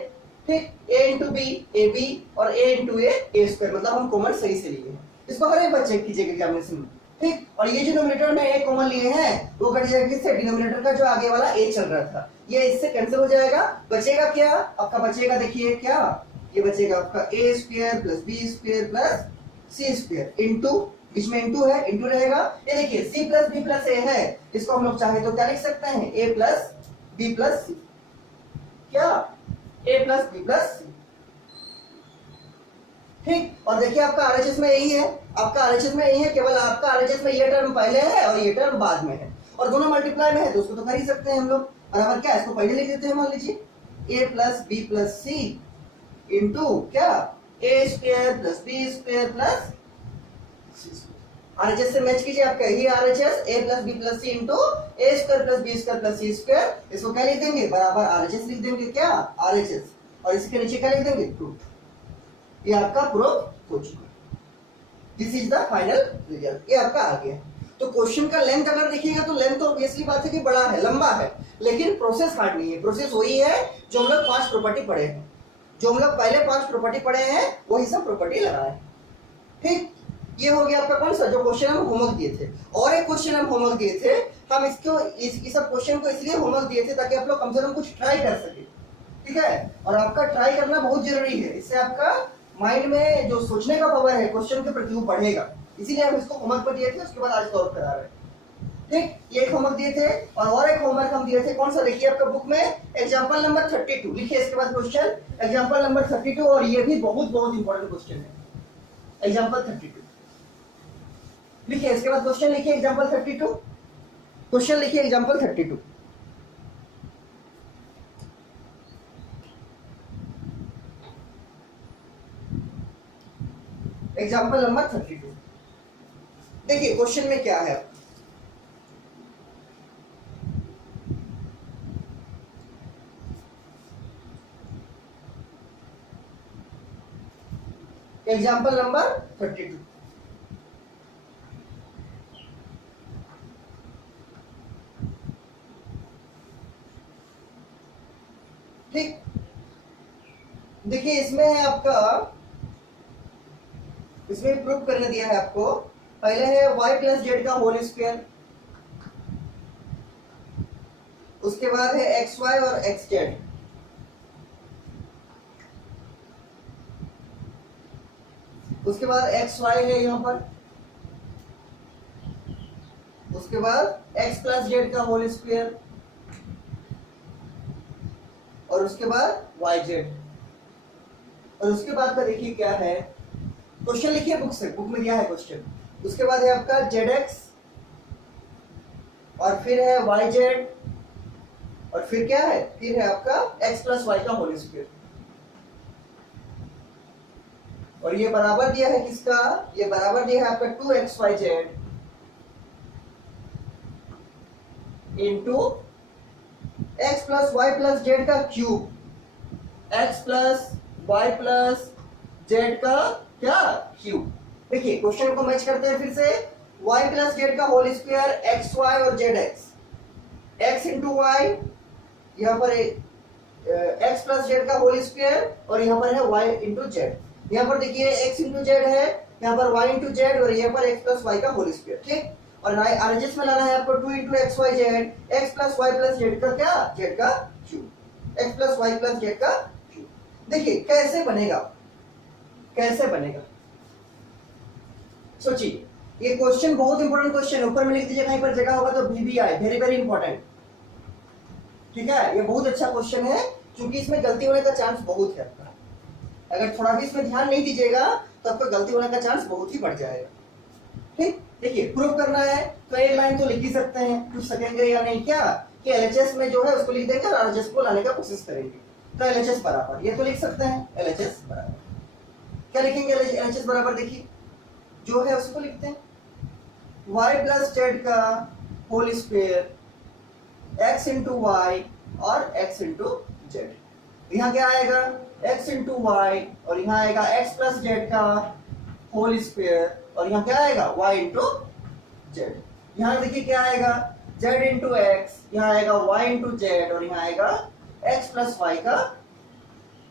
ठीक, a into b a B, और a इंटू ए स्क्वायर, मतलब हम कॉमन सही से लिए हैं। इसको हर एक बार चेक कीजिएगा एग्जामिनेशन में, ठीक। और ये जो नोमिनेटर में a कॉमन लिए हैं वो कट जाएगा किससे, डिनोमिनेटर का जो आगे वाला a चल रहा था, ये इससे कैंसिल हो जाएगा। बचेगा क्या आपका, बचेगा देखिए क्या, ये बचेगा आपका a square plus b square plus c square, into, बीच में इंटू है, इंटू रहेगा। ये देखिए c plus b plus a है, इसको हम लोग चाहे तो क्या लिख सकते हैं, a plus b plus c, क्या, a plus b plus c, ठीक। और देखिए आपका आरएचएस में यही है, आपका आरएचएस में यही है, केवल आपका आरएचएस में ये टर्म पहले है और ये टर्म बाद में है, और दोनों मल्टीप्लाई में है, तो उसको तो कर ही सकते हैं हम लोग। बराबर क्या, इसको पहले लिख देते हैं, मान लीजिए a plus b plus c into क्या, a square plus b square plus RHS से मैच कीजिए, आपका यही RHS a plus b plus c into a square plus b square plus c square, इसको क्या लिख देंगे, बराबर आरएचएस लिख देंगे, क्या, आरएचएस, और इसके नीचे क्या लिख देंगे, प्रूफ। ये आपका प्रूफ हो चुका है, this is the final result, ये आपका आ गया। तो क्वेश्चन का लेंथ अगर देखिएगा तो लेंथ तो ऑब्वियसली बात है कि बड़ा है, लंबा है, लेकिन प्रोसेस हार्ड नहीं है। प्रोसेस वही है जो हम लोग 5 प्रॉपर्टी पढ़े हैं, जो हम लोग पहले 5 प्रॉपर्टी पढ़े हैं वही सब प्रॉपर्टी लगाए, ठीक। ये हो गया आपका कौन सा, जो क्वेश्चन हम होमवर्क दिए थे। और एक क्वेश्चन हम होमवर्क दिए थे, हम इसको इस सब क्वेश्चन को इसलिए होमवर्क दिए थे ताकि आप लोग कम से कम कुछ ट्राई कर सके, ठीक है। और आपका ट्राई करना बहुत जरूरी है, इससे आपका माइंड में जो सोचने का पावर है क्वेश्चन के प्रति वो बढ़ेगा, इसीलिए हम इसको होमवर्क पर दिए थे, उसके बाद आज सॉल्व करा रहे हैं, ठीक। ये एक होमवर्क दिए थे, और एक होमवर्क हम दिए थे, कौन सा, देखिए आपका बुक में एग्जांपल नंबर 32 लिखिए, इसके बाद क्वेश्चन एग्जांपल नंबर 32, और ये भी बहुत बहुत इंपॉर्टेंट क्वेश्चन है, एग्जांपल 32 लिखिए, इसके बाद क्वेश्चन लिखिए एग्जांपल 32, क्वेश्चन लिखिए एग्जांपल 32, एग्जांपल नंबर 32। देखिए क्वेश्चन में क्या है, एग्जांपल नंबर 32, ठीक। देखिए इसमें है आपका, इसमें प्रूफ करने दिया है आपको, पहले है y प्लस जेड का होल स्क्वायर, उसके बाद है एक्स वाई और एक्स जेड, उसके बाद एक्स वाई है यहाँ पर, उसके बाद एक्स प्लस जेड का होल स्क्वायर, और उसके बाद वाई जेड, और उसके बाद का देखिए क्या है, क्वेश्चन लिखिए बुक से, बुक में दिया है क्वेश्चन। उसके बाद है आपका जेड एक्स, और फिर है वाई जेड, और फिर क्या है, फिर है आपका एक्स प्लस वाई का होल स्क्वायर, और ये बराबर दिया है किसका, ये बराबर दिया है आपका 2xyz into x plus Y plus Z का cube, x plus Y plus Z का क्या, क्यूब। देखिए क्वेश्चन को मैच करते हैं फिर से, y प्लस जेड का होल स्क्वायर, एक्स वाई और z x, x into y, यहाँ पर एक्स प्लस जेड का होल स्क्वायर, और यहाँ पर है y इंटू जेड, यहाँ पर देखिए x इंटू जेड है, यहाँ पर y इंटू जेड, और यहाँ पर x प्लस वाई का होल स्क्वायर, ठीक। और आरएचएस में लाना है आपको 2 into x y z, x plus Y plus Z का क्या, जेड का cube, x plus Y plus Z का क्यूब। देखिए कैसे बनेगा, कैसे बनेगा, सोचिए ये क्वेश्चन बहुत इंपॉर्टेंट क्वेश्चन है, ऊपर में लिख दीजिए कहीं पर जगह होगा तो VBI, वेरी वेरी इंपॉर्टेंट। ठीक है, ये बहुत अच्छा क्वेश्चन है क्योंकि इसमें गलती होने का चांस बहुत है आपका। अगर थोड़ा भी इसमें ध्यान नहीं दीजिएगा तो आपका गलती होने का चांस बहुत ही बढ़ जाएगा। ठीक, देखिए प्रूव करना है तो एक लाइन तो लिख ही सकते हैं, पूछ सकेंगे या नहीं क्या कि LHS में जो है उसको लिख देंगे और RHS को लाने का कोशिश करेंगे। तो LHS बराबर ये तो लिख सकते हैं, LHS बराबर क्या लिखेंगे, LHS बराबर देखिए जो है उसको लिखते हैं y प्लस जेड का whole square x into y और x इंटू जेड। यहाँ क्या आएगा x इंटू वाई और यहाँ आएगा x प्लस जेड का होल स्क्वायर और यहाँ क्या आएगा y इंटू जेड। यहाँ देखिए क्या आएगा z इंटू एक्स, यहाँ आएगा y इंटू जेड और यहाँ आएगा x प्लस वाई का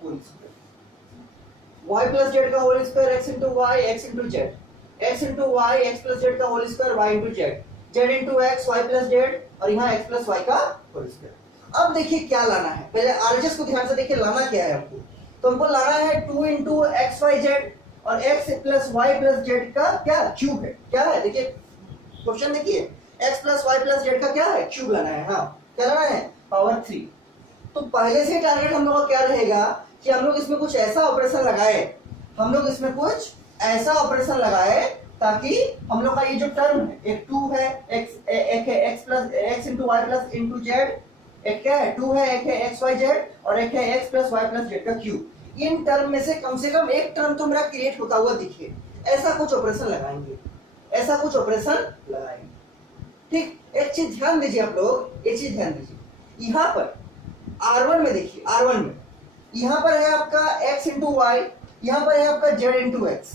whole square. y plus Z का whole square x into Y x into Z, x into Y x plus Z का whole square y into Z, z into X y plus Z और यहाँ x प्लस वाई का होल स्क्वायर। अब देखिए क्या लाना है, पहले RHS को ध्यान से देखिए लाना क्या है हमको। तो हमको लाना है 2 इंटू एक्स वाई जेड और x plus Y plus Z का क्या क्यूब है, क्या है देखिए क्वेश्चन देखिए x plus Y plus Z का क्या है क्यूब लाना है। हाँ क्या लाना है पावर 3। तो पहले से टारगेट हम लोग का क्या रहेगा कि हम लोग इसमें कुछ ऐसा ऑपरेशन लगाए, हम लोग इसमें कुछ ऐसा ऑपरेशन लगाए ताकि हम लोग का ये जो टर्म है एक 2 है एक है x plus x into y plus into z, एक क्या है 2 है, एक है एक्स वाई जेड और एक है x plus Y plus Z का क्यूब। इन टर्म में से कम एक टर्म तो मेरा क्रिएट होता हुआ दिखे, ऐसा कुछ ऑपरेशन लगाएंगे, ऐसा कुछ ऑपरेशन लगाएंगे। ठीक, एक चीज ध्यान दीजिए आप लोग, एक चीज ध्यान दीजिए यहाँ पर R1 में देखिए, R1 में यहाँ पर है आपका x इंटू वाई, यहाँ पर है आपका z इंटू एक्स।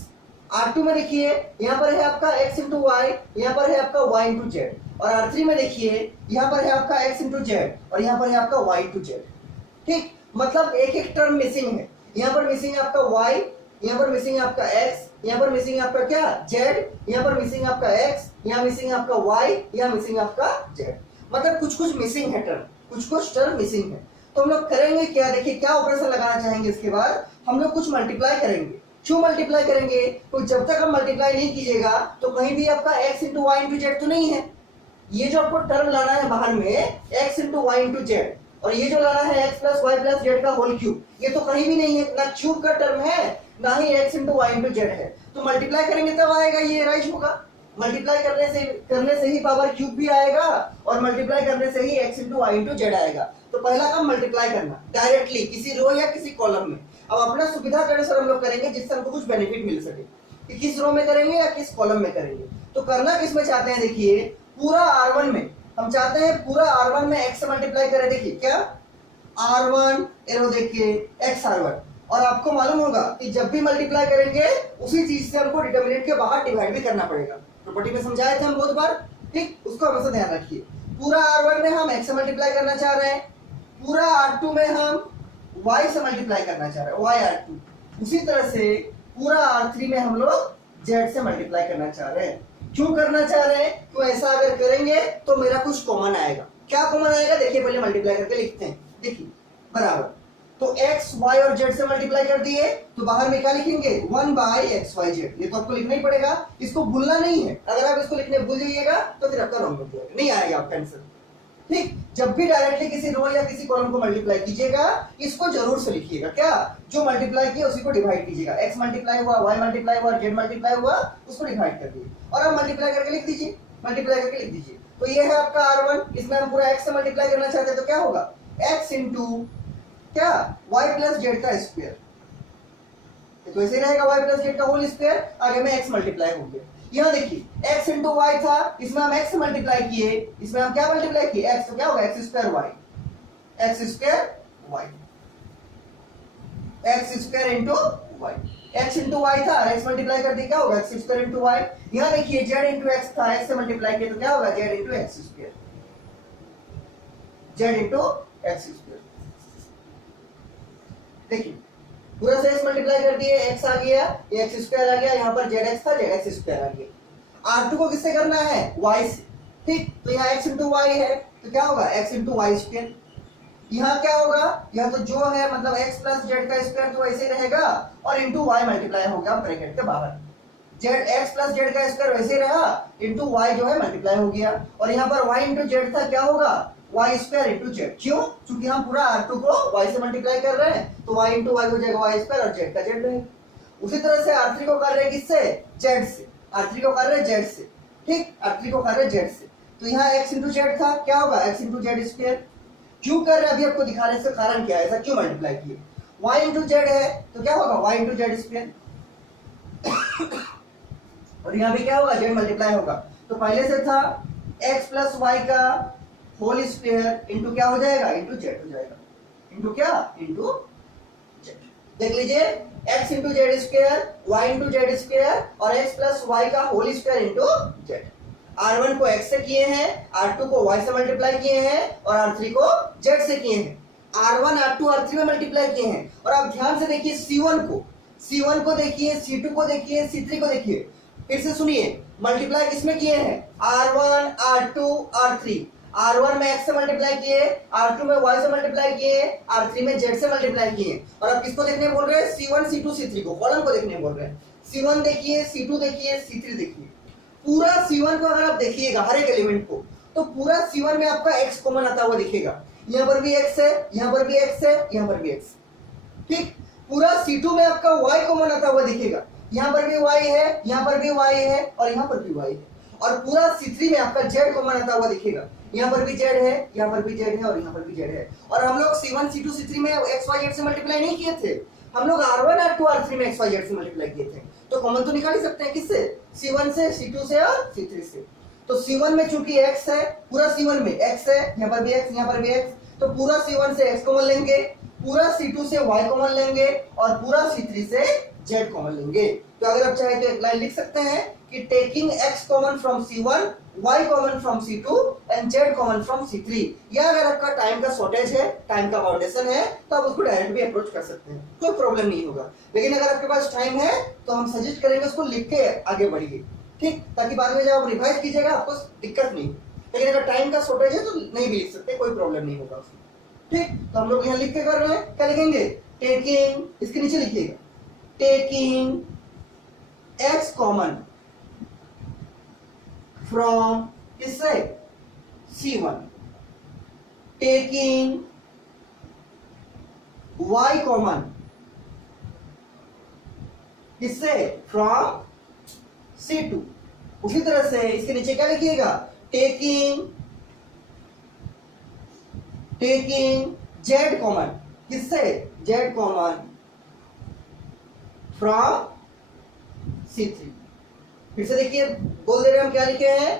R2 में देखिए यहाँ पर है आपका x इंटू वाई, यहाँ पर है आपका y इंटू जेड और R3 में देखिए यहाँ पर है आपका x इंटू जेड और यहाँ पर है आपका y इंटू जेड। ठीक, मतलब एक एक टर्म मिसिंग है, यहाँ पर मिसिंग है आपका y, यहाँ पर मिसिंग है आपका x, यहाँ पर मिसिंग है आपका क्या z, यहाँ पर मिसिंग है आपका x, यहाँ मिसिंग है आपका y, यहाँ मिसिंग है आपका z। मतलब कुछ कुछ मिसिंग है टर्म, कुछ कुछ टर्म मिसिंग है। तो हम लोग करेंगे क्या, देखिए क्या ऑपरेशन लगाना चाहेंगे। इसके बाद हम लोग कुछ मल्टीप्लाई करेंगे। क्यों मल्टीप्लाई करेंगे, तो जब तक हम मल्टीप्लाई नहीं कीजिएगा तो कहीं भी आपका x into Y into z तो नहीं है। ये जो आपको टर्म लाना है बाहर में x into Y into z और ये जो लाना है x plus Y plus Z का होल क्यूब, ये तो कहीं भी नहीं है, ना क्यूब का टर्म है ना ही x into Y into z है। तो मल्टीप्लाई करेंगे तब आएगा ये राइज होगा। मल्टीप्लाई करने से ही पावर क्यूब भी आएगा और मल्टीप्लाई करने से ही x into Y into z आएगा। तो पहला काम मल्टीप्लाई करना डायरेक्टली किसी रो या किसी कॉलम में। अब अपना सुविधा के अनुसार हम लोग करेंगे जिससे हमको कुछ बेनिफिट मिल सके कि किस रो में करेंगे या किस कॉलम में करेंगे। तो करना किस में चाहते हैं, देखिए पूरा R1 में हम चाहते हैं पूरा R1 में x से मल्टीप्लाई करें। देखिए क्या R1 एरो देखिए x R1 और आपको मालूम होगा कि जब भी मल्टीप्लाई करेंगे उसी चीज से हमको डिटरमिनेंट के बाहर डिवाइड भी करना पड़ेगा। प्रॉपर्टी में समझाए थे हम बहुत बार, ठीक, उसको हमेशा ध्यान रखिए। पूरा R1 में हम x से मल्टीप्लाई करना चाह रहे हैं, पूरा R2 में हम y से मल्टीप्लाई करना चाह रहे हैं, y R2। उसी तरह से पूरा R3 में हम लोग z से मल्टीप्लाई करना चाह रहे हैं। क्यों करना चाह रहे हैं, तो ऐसा अगर करेंगे तो मेरा कुछ कॉमन आएगा। क्या कॉमन आएगा, देखिए पहले मल्टीप्लाई करके लिखते हैं। देखिए बराबर, तो x y और z से मल्टीप्लाई कर दिए तो बाहर में क्या लिखेंगे 1 बाई एक्स वाई जेड। ये तो आपको लिखना ही पड़ेगा, इसको भूलना नहीं है। अगर आप इसको लिखने भूल जाइएगा तो फिर आपका रॉन्ग हो जाएगा, नहीं आएगा आपका आंसर। ठीक, जब भी डायरेक्टली किसी रो या किसी कॉलम को मल्टीप्लाई कीजिएगा इसको जरूर से लिखिएगा, क्या जो मल्टीप्लाई किया उसी को डिवाइड कीजिएगा। x मल्टीप्लाई हुआ, y मल्टीप्लाई हुआ, z मल्टीप्लाई हुआ, उसको डिवाइड कर दिए और अब मल्टीप्लाई करके लिख दीजिए, मल्टीप्लाई करके लिख दीजिए। तो ये है आपका R1, इसमें हम पूरा x से मल्टीप्लाई करना चाहते हैं तो क्या होगा x इंटू क्या y प्लस जेड का स्क्वायर। तो ऐसे ही रहेगा y प्लस जेड का होल स्क्वायर, आगे में x मल्टीप्लाई हो गया। यहाँ देखिए x इंटू वाई था, इसमें हम x मल्टीप्लाई किए, इसमें हम क्या मल्टीप्लाई किए x, तो क्या होगा x square y, x square y, x square into Y. x into y था, x मल्टीप्लाई कर दिया क्या होगा x स्क्वायर इंटू वाई। यहाँ देखिए z इंटू x था, x से मल्टीप्लाई किया तो क्या होगा z into x square, z into x square. देखिए पूरा से x मल्टीप्लाई कर दिए, x आ गया, ये x स्क्वायर आ गया, यहाँ पर zx था, zx स्क्वायर आ गया। R2 को किससे करना है y से, ठीक, तो यहाँ x इंटू वाई है तो क्या होगा x इंटू वाई स्क्वायर। यहाँ क्या होगा, यहाँ तो जो है मतलब x प्लस जेड का स्क्वायर तो ऐसे रहेगा और इंटू वाई मल्टीप्लाई हो गया ब्रैकेट के बाहर। जेड एक्स प्लस जेड का स्क्वायर वैसे ही रहा इंटू वाई जो है मल्टीप्लाई हो गया, और यहाँ पर वाई इंटू जेड था क्या होगा वाई स्क्वायर इंटू जेड। क्यों? क्योंकि हम पूरा R2 को y से मल्टीप्लाई कर रहे हैं तो y इंटू वाई हो जाएगा वाई स्क्वायर और जेड का जेड रहेगा। उसी तरह से R3 को कर रहे हैं किससे? जेड से। R3 को कर रहे हैं जेड से, ठीक, R3 को कर रहे हैं जेड से, तो यहाँ x इंटू जेड था क्या होगा x इंटू जेड स्क्वायर। क्यों कर रहे हैं अभी आपको दिखा रहे हैं, इसका कारण क्या है, ऐसा क्यों मल्टीप्लाई किए। y इंटू जेड है तो क्या होगा y इंटू जेड स्क्वायर, और यहाँ भी क्या होगा जेड मल्टीप्लाई होगा, तो पहले से था x प्लस वाई का होल स्क्वायर इंटू क्या हो जाएगा इंटू जेड हो जाएगा, इंटू क्या इंटू जेड। देख लीजिए x into z square y into z square और x प्लस वाई का whole square into z. R1 को x से किए हैं, R2 को y से मल्टीप्लाई किए हैं और R3 को z से किए हैं। R1 R2 R3 में मल्टीप्लाई किए हैं, और आप ध्यान से देखिए C1 को देखिए, C2 को देखिए, C3 को देखिए। फिर से सुनिए, मल्टीप्लाई किसमें किए हैं R1 R2 R3। R1 में x से मल्टीप्लाई किए, R2 में y से मल्टीप्लाई किए, R3 में z से मल्टीप्लाई किए। और अब किसको देखने बोल रहे हैं C1 C2 C3 को, कॉलम को देखने बोल रहे हैं। C1 देखिए, C2 देखिए, C3 देखिए। पूरा C1 को अगर आप देखिएगा हर एक एलिमेंट को, तो पूरा C1 में आपका x कॉमन आता हुआ दिखेगा। यहाँ पर भी x है, यहाँ पर भी x है, यहाँ पर भी x, ठीक। पूरा C2 में आपका y कॉमन आता हुआ दिखेगा, यहाँ पर भी y है, यहाँ पर भी y है और यहाँ पर भी y है। और पूरा C3 में आपका z कॉमन आता हुआ दिखेगा, यहाँ पर भी z है, यहाँ पर भी z है और यहाँ पर भी z है। और हम लोग C1 C2 C3 में x y z से मल्टीप्लाई नहीं किए थे, हम लोग R1 R2 R3 में x y z से मल्टीप्लाई किए थे। तो कॉमन तो निकाल ही सकते हैं किससे, C1 से, C2 से और C3 से। तो C1 में चूंकि x है, पूरा C1 में x है, यहाँ पर भी x, यहाँ पर भी x, तो पूरा C1 से x कॉमन लेंगे, पूरा C2 से y कॉमन लेंगे और पूरा C3 से z कॉमन लेंगे। तो अगर आप चाहे तो एक लाइन लिख सकते हैं कि taking x common from C1, y common from C2 and z common from C3। या अगर आपका टाइम का शॉर्टेज है, टाइम का बाउंडेशन है, तो आप उसको डायरेक्ट भी अप्रोच कर सकते हैं, कोई प्रॉब्लम नहीं होगा। लेकिन अगर आपके पास टाइम है तो हम सजेस्ट करेंगे उसको लिख के आगे बढ़िए, ठीक, ताकि बाद में जब आप रिवाइज कीजिएगा आपको दिक्कत नहीं हो। लेकिन अगर टाइम का शॉर्टेज है तो नहीं भी लिख सकते, कोई प्रॉब्लम नहीं होगा उसमें, ठीक। तो हम लोग यहाँ लिख के कर रहे हैं, क्या लिखेंगे टेकिंग, इसके नीचे लिखिएगा टेकिंग x कॉमन फ्रॉम किससे C1, टेकिंग y कॉमन किससे फ्रॉम C2। उसी तरह से इसके नीचे क्या लिखिएगा टेकिंग z कॉमन किससे z कॉमन फ्रॉम C3। फिर से देखिए बोल दे रहे हैं हम क्या लिखे हैं,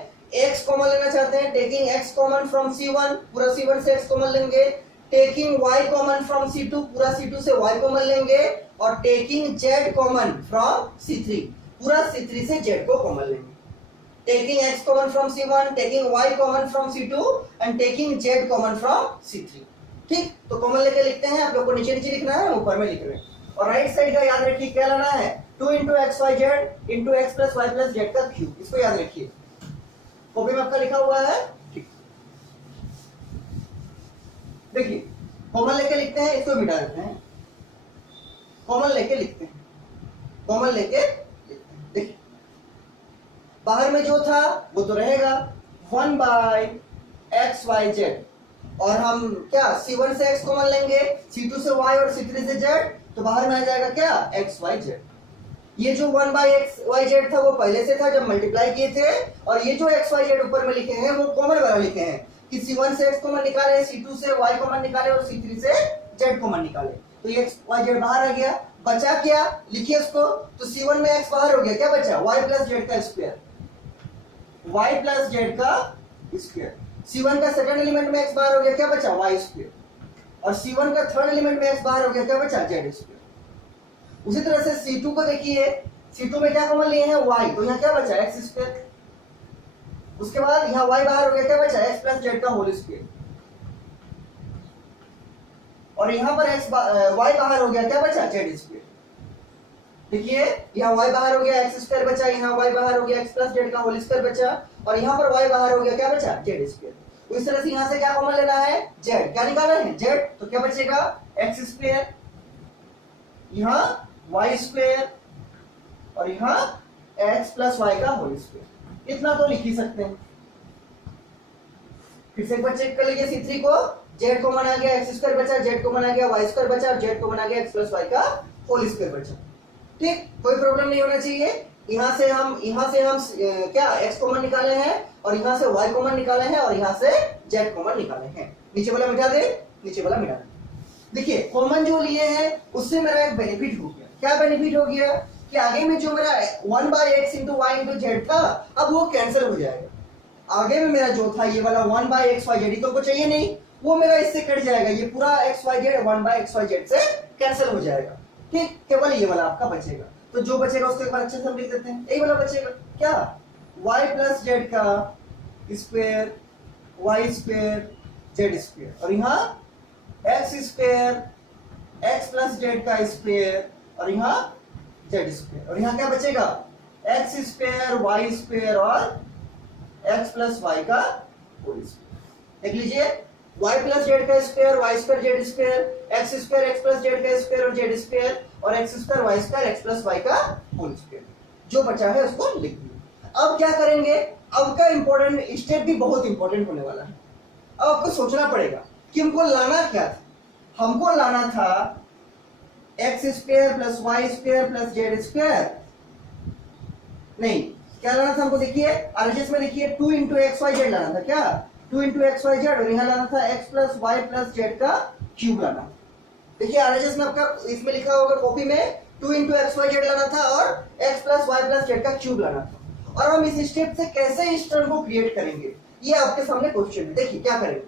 x कॉमन लेना चाहते हैं, taking x common from C1, पूरा C1 से x कॉमन लेंगे, taking y common from C2, पूरा C2 से y कॉमन लेंगे, और taking z common from C3, पूरा C3 से z को कॉमन लेंगे। Taking x common from C1, taking y common from C2 and taking z common from C3, ठीक। तो कॉमन लेके लिखते हैं, आप लोग को नीचे नीचे लिखना है, ऊपर में लिख रहे हैं। और राइट साइड का याद रखिए क्या लाना है 2 into x y z into x plus Y plus Z का क्यूब, इसको याद रखिए, कॉपी में आपका लिखा हुआ है, ठीक। देखिए कॉमन लेके लिखते हैं, इसको मिटा देते हैं, कॉमन लेके लिखते हैं, कॉमन लेके लिखते हैं। देखिए बाहर में जो था वो तो रहेगा 1 बाय एक्स वाई जेड, और हम क्या C1 से x कॉमन लेंगे, C2 से y और C3 से z, तो बाहर में आ जाएगा क्या x y z। ये जो 1 बाय एक्स वाई जेड था वो पहले से था जब मल्टीप्लाई किए थे, और ये जो x y z ऊपर में लिखे हैं वो कॉमन वाला लिखे हैं कि C1 से x कॉमन निकाले, C2 से y कॉमन निकाले और C3 से z कॉमन निकाले। तो ये x y z बाहर आ गया, बचा क्या लिखिए उसको, तो C1 में x बाहर हो गया, क्या बचा y प्लस z का स्क्वायर, y प्लस z का स्क्वायर। C1 का सेकंड एलिमेंट में x बाहर हो गया, क्या बचा y स्क्वायर, और C1 का थर्ड एलिमेंट में x बाहर हो गया, क्या बचा z स्क्वायर। उसी तरह से C2 को देखिए, C2 में क्या कॉमन लिए हैं y, तो यहाँ क्या बचा x स्क्वायर। उसके बाद यहाँ y बाहर हो गया, क्या बचा x प्लस z का होल स्क्वायर, और यहाँ पर y बाहर हो गया, क्या बचा z स्क्वायर। देखिए यहाँ y बाहर हो गया x स्क्वायर बचा, यहाँ y बाहर हो गया x प्लस z का होल स्क्वायर बचा, और यहाँ पर y बाहर हो गया, क्या बचा z स्क्वायर। तो इस तरह से यहाँ से क्या कॉमन लेना है z, क्या निकालना है z, तो क्या बचेगा x स्क्वायर, यहाँ y स्क्वायर और यहाँ एक्स प्लस वाई का होल स्क्वायर। इतना तो लिख ही सकते हैं। फिर से एक बार चेक कर लीजिए, C3 को z कॉमन आ गया, एक्स स्क्वायर बचा, z कॉमन आ गया, y स्क्वायर बचा, और z कॉमन आ गया, एक्स प्लस वाई का होल स्क्वायर बचा। ठीक, कोई प्रॉब्लम नहीं होना चाहिए। यहाँ से हम क्या x कॉमन निकाले हैं, और यहाँ से y कॉमन निकाले हैं, और यहाँ से z कॉमन निकाले हैं। नीचे वाला मिटा दे, नीचे वाला मिटा दे। देखिए कॉमन जो लिए हैं उससे मेरा एक बेनिफिट हो गया। क्या बेनिफिट हो गया कि आगे में जो मेरा 1/x into Y into Z था, अब वो कैंसिल हो जाएगा। आगे में मेरा जो था ये वाला 1/x y z, तो को चाहिए नहीं, वो मेरा इससे कट जाएगा। ये पूरा x y z 1/x y z से कैंसिल हो जाएगा। ठीक, केवल ये वाला आपका बचेगा। तो जो बचेगा उसको एक बार अच्छे से हम लिख देते हैं। यही वाला बचेगा क्या, y प्लस जेड का square y square Z square, और यहाँ x square x plus Z का स्क्वायर, और यहाँ जेड स्क्वायर, और यहाँ क्या बचेगा, एक्स स्क्वायर वाई स्क्वायर और एक्स प्लस वाई का होल स्क्वायर। देख लीजिए, y प्लस जेड का square, y square Z square, x square x plus Z का स्क्वायर और जेड स्क्वायर, और x square y square x plus Y का होल स्क्वायर। जो बचा है उसको लिख दिए। अब क्या करेंगे, अब का इंपॉर्टेंट स्टेप भी बहुत इंपॉर्टेंट होने वाला है। अब आपको सोचना पड़ेगा कि हमको लाना क्या था। हमको लाना था x square plus y square plus Z square, नहीं, क्या लाना था हमको, देखिए आरएचएस में देखिए 2 इंटू एक्स वाई जेड लाना था। क्या, 2 इंटू एक्स वाई जेड, और यहाँ लाना था x plus Y plus Z का क्यूब लाना। देखिए आरएचएस में आपका इसमें लिखा होगा कॉपी में 2 इंटू एक्स वाई जेड लाना था और x plus Y plus Z का क्यूब लाना था। और हम इस स्टेप से कैसे इस टर्म को क्रिएट करेंगे, ये आपके सामने क्वेश्चन है। देखिए क्या करेंगे,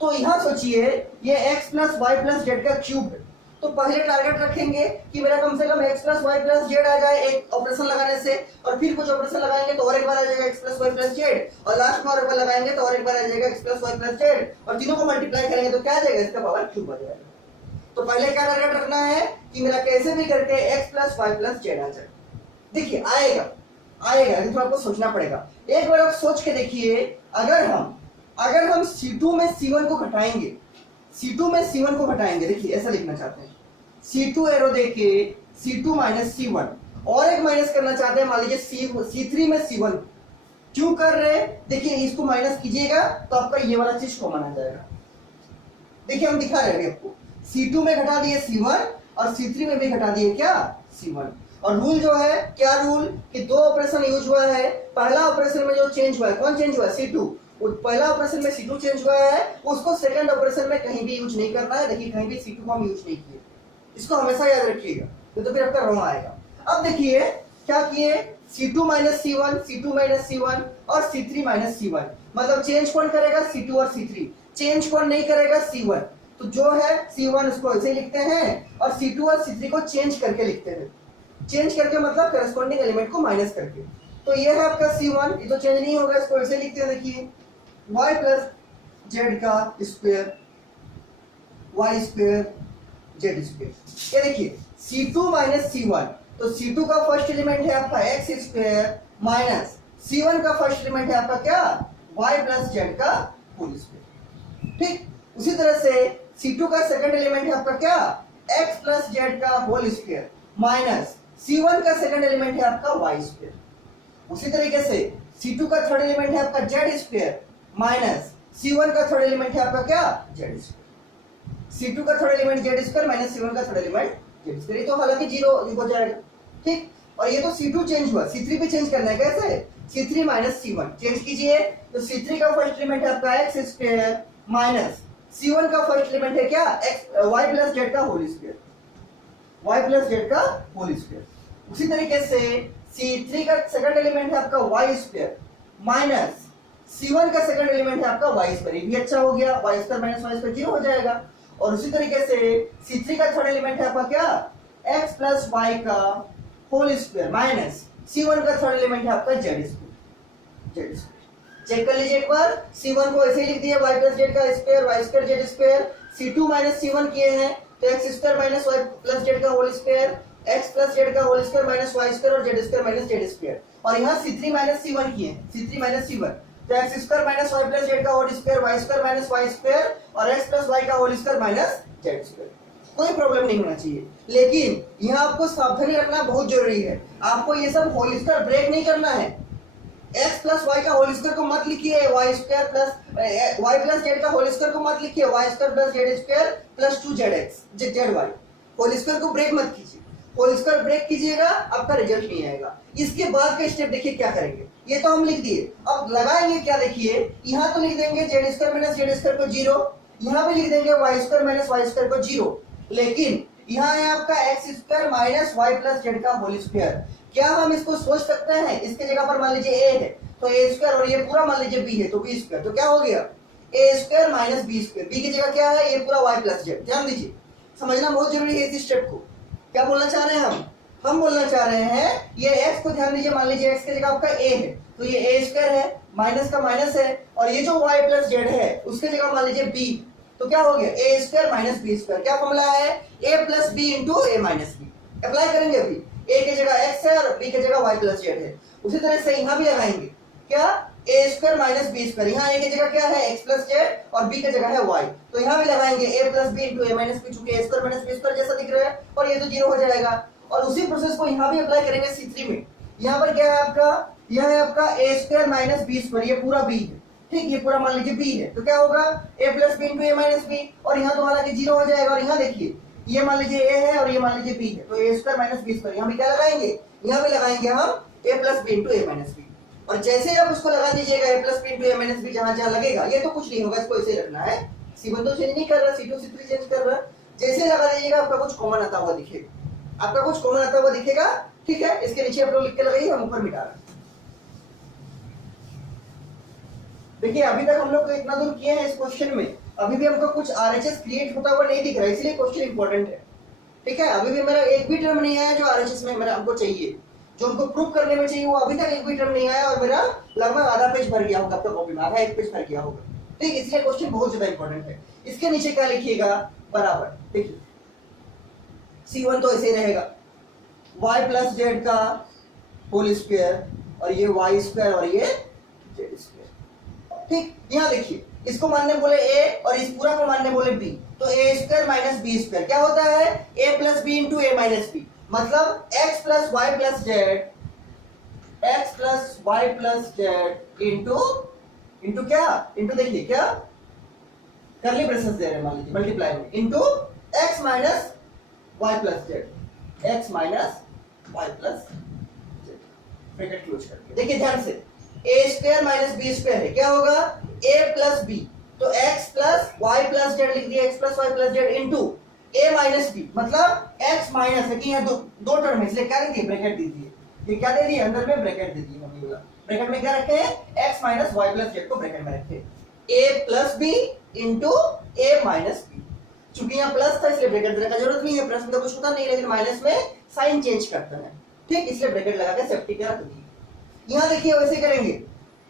तो यहाँ सोचिए ये x plus Y plus Z का क्यूब है। तो पहले टारगेट रखेंगे कि मेरा कम से कम x plus Y plus Z आ जाए एक ऑपरेशन लगाने से, और फिर कुछ ऑपरेशन लगाएंगे तो और एक बार आ जाएगा x plus Y plus Z, और लास्ट में और एक बार लगाएंगे तो और एक बार आ जाएगा x plus Y plus Z, और तीनों को मल्टीप्लाई करेंगे तो क्या आ जाएगा, इसका पावर क्यूब आ जाएगा। तो पहले क्या टारगेट रखना है कि मेरा कैसे भी करके x plus Y plus Z आ जाए। देखिए आएगा लेकिन तो आपको सोचना पड़ेगा। एक बार आप सोच के देखिए, अगर हम C2 में C1 को घटाएंगे, C2 में C1 को घटाएंगे, देखिए ऐसा लिखना चाहते हैं, C2 एरो देके C2 माइनस C1, और एक माइनस करना चाहते हैं, मान लीजिए C3 में C1, क्यों कर रहे हैं, देखिए इसको माइनस कीजिएगा तो आपका ये वाला चीज कॉमन आ जाएगा। देखिए हम दिखा रहे हैं आपको, C2 में घटा दिए C1 और C3 में भी घटा दिए क्या, C1। और रूल जो है, क्या रूल, कि दो ऑपरेशन यूज हुआ है। पहला ऑपरेशन में जो चेंज हुआ है, कौन चेंज हुआ है, C2। पहला ऑपरेशन में C2 चेंज हुआ है, उसको सेकंड ऑपरेशन में कहीं भी यूज नहीं करना है। देखिए कहीं भी C2 को हम यूज नहीं किए, इसको हमेशा याद रखिएगा, तो फिर आपका रॉन्ग आएगा। अब देखिए क्या किए, C2 minus C1, C2 minus C1 और C3 माइनस C1, मतलब चेंज कौन करेगा, C2 और C3, चेंज कौन नहीं करेगा, C1। तो जो है C1 उसको ऐसे लिखते हैं, और C2 और C3 को चेंज करके लिखते हैं। चेंज करके मतलब करस्पॉन्डिंग एलिमेंट को माइनस करके। तो ये है आपका C1, ये तो चेंज नहीं होगा, इसको ऐसे लिखते हैं, देखिए y प्लस जेड का square y square Z square. ये देखिए C2 माइनस C1, तो C2 का फर्स्ट एलिमेंट है आपका एक्स स्क्वायर, माइनस C1 का फर्स्ट एलिमेंट है आपका क्या, y प्लस जेड का होल स्क्वायर। ठीक, उसी तरह से C2 का सेकंड एलिमेंट है आपका क्या, x प्लस जेड का होल स्क्वायर, माइनस C1 का सेकंड एलिमेंट है आपका y स्क्वायर। उसी तरीके से C2 का थर्ड एलिमेंट है आपका z स्क्वायर, माइनस C1 का थर्ड एलिमेंट है आपका क्या, z स्क्वायर। C2 का third element z square minus C1 का थर्ड एलिमेंट z स्क्वायर, ये तो हालांकि जीरो हो जाएगा। ठीक, और ये तो C2 चेंज हुआ, C3 पे चेंज करना है, कैसे, C3 माइनस C1 चेंज कीजिए, तो C3 का फर्स्ट एलिमेंट है आपका x स्क्वायर, माइनस C1 का फर्स्ट एलिमेंट है क्या, y प्लस जेड का whole square, y plus Z का होल स्क्वायर। उसी तरीके से C3 का सेकंड एलिमेंट है आपका y स्क्वायर, माइनस C1 का सेकंड एलिमेंट है आपका y स्क्वायर, ये भी अच्छा हो गया, y square minus y square 0 हो जाएगा। और उसी तरीके से C3 का थर्ड एलिमेंट है आपका क्या, x प्लस y का होल स्क्वायर, माइनस C1 का थर्ड एलिमेंट है आपका z स्क्वायर। चेक कर लीजिए एक बार, C1 को ऐसे ही लिख दिया y प्लस जेड का square y square Z square, C2 minus C1 किए हैं तो x square minus y plus Z का whole square, x plus Z का whole square minus y square और z square minus Z square. और यहाँ C3 माइनस C1 किए हैं, C3 माइनस C1, तो x square minus y plus Z का whole square, y square minus y square और x प्लस y का whole square minus z square. कोई प्रॉब्लम नहीं होना चाहिए। लेकिन यहाँ आपको सावधानी रखना बहुत जरूरी है, आपको ये सब होल स्क्वायर ब्रेक नहीं करना है। x प्लस वाई का होल स्क्वायर को मत लिखिए, y square plus Y plus Z का होल स्क्वायर को मत लिखिए, y square plus Z square plus 2zx z y. Whole square को ब्रेक मत कीजिए, होल स्क्वायर ब्रेक कीजिएगा आपका रिजल्ट नहीं आएगा। इसके बाद का स्टेप देखिए क्या करेंगे, ये तो हम लिख दिए, अब लगाएंगे क्या देखिए, यहाँ तो लिख देंगे z square minus Z square को 0, यहाँ पे लिख देंगे y square minus Y square को 0। लेकिन यहाँ है आपका x square minus Y plus Z का होल स्क्वायर। क्या हम इसको सोच सकते हैं, इसके जगह पर मान लीजिए ए है तो ए स्क्वायर और ये पूरा मान लीजिए बी है तो बी स्क्वायर, तो क्या हो गया A square minus B square, B की जगह क्या है ये पूरा वाई प्लस जेड। ध्यान दीजिए, समझना बहुत जरूरी है इस स्टेप को। क्या बोलना चाह रहे हैं हम बोलना चाह रहे हैं ये x को ध्यान दीजिए, मान लीजिए x की जगह आपका a है तो ये a स्क्वायर है, माइनस का माइनस है, और ये जो y प्लस जेड है उसके जगह मान लीजिए b, तो क्या हो गया a square minus B square. क्या फॉर्मूला है a plus B into a minus b. Apply करेंगे अभी, a की जगह x है और b की जगह y प्लस जेड है। उसी तरह से यहाँ भी लगाएंगे क्या a square minus B square, यहाँ a की जगह क्या है x प्लस जेड और b की जगह है y, तो यहाँ भी लगाएंगे a plus B into a minus b, चूंकि a square minus B square जैसा दिख रहा है और ये तो 0 हो जाएगा। और उसी प्रोसेस को यहाँ भी अप्लाई करेंगे C3 में। यहाँ पर क्या है आपका, यह है आपका a square minus B square, ये पूरा b है, ठीक, ये पूरा मान लीजिए b है, तो क्या होगा a plus B into a minus b, और यहाँ तो हालांकि 0 हो जाएगा। और यहाँ देखिए ये मान लीजिए a है और ये मान लीजिए b है, तो a square minus B square, यहाँ भी क्या लगाएंगे, यहाँ भी लगाएंगे हम a plus B into a minus b. और जैसे आप उसको लगा दीजिएगा a plus B into a minus b, जहां जहां लगेगा ये तो कुछ नहीं होगा, इसको ऐसे रखना है। C1 तो चेंज नहीं कर रहा, C2 C3 चेंज कर रहा, जैसे लगा दीजिएगा आपका कुछ कॉमन आता हुआ दिखेगा, आपका कुछ कॉमन आता हुआ दिखेगा, ठीक है। इसके नीचे आप लोग लिख के लगाइए, हम ऊपर मिटा रहे हैं। देखिए अभी तक हम लोग इतना दूर किए हैं इस क्वेश्चन में, अभी भी हमको कुछ आरएचएस क्रिएट होता हुआ नहीं दिख रहा है, इसलिए क्वेश्चन इंपॉर्टेंट है, ठीक है। अभी भी मेरा एक भी टर्म नहीं आया जो आरएचएस में मेरा हमको चाहिए, जो हमको प्रूव करने में चाहिए, वो अभी तक एक भी टर्म नहीं आया, और मेरा लगभग आधा पेज भर गया होगा, आपका कॉपी में आधा एक पेज भर गया होगा, ठीक। इसलिए क्वेश्चन बहुत ज्यादा इंपॉर्टेंट है। इसके नीचे क्या लिखिएगा बराबर, देखिए C1 तो ऐसे ही रहेगा, y प्लस जेड का होल स्क्वायर और ये y स्क्वायर और ये जेड स्क्वायर, ठीक। यहाँ देखिए इसको मानने बोले a और इस पूरा को मानने बोले b, तो a square minus B square क्या होता है a plus B into a minus B, मतलब x plus Y plus z, x plus Y plus Z into क्या, इंटू देखिए क्या करली ब्रेसेस दे रहे हैं, मान लीजिए मल्टीप्लाई में, into x minus Y plus z, x minus Y plus z, bracket close करके। देखिए ध्यान से a square minus B square है, क्या होगा a प्लस बी, तो x plus Y plus z लिख दिया, x plus Y plus Z into a minus B, मतलब x माइनस है कि यहाँ दो टर्म है, इसलिए क्या लिखिए ब्रैकेट दीजिए, ये क्या दे दिए अंदर में ब्रैकेट दे दिए, मम्मी बोला ब्रैकेट में क्या रखे हैं x minus Y plus Z को ब्रैकेट में रखे, a plus B into a minus b, चूंकि यहाँ प्लस था इसलिए ब्रैकेट देने का जरूरत नहीं है, प्लस में तो कुछ होता नहीं, लेकिन माइनस में साइन चेंज करते हैं, ठीक, इसलिए ब्रैकेट लगा के सेफ्टी के रख दिए। यहाँ देखिए वैसे करेंगे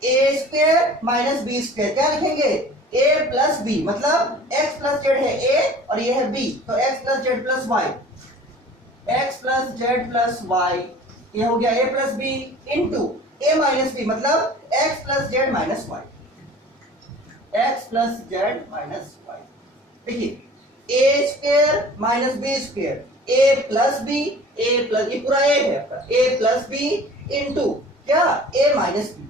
a square minus B square, क्या लिखेंगे a प्लस बी, मतलब x प्लस जेड है a और ये है b, तो x plus Z plus y, x plus Z plus y, ये हो गया a plus B into a minus B, मतलब x plus Z minus y, x plus Z minus y। देखिए a square minus B square, a plus b, a plus, ये पूरा a है आपका, a प्लस बी इंटू क्या a माइनस बी,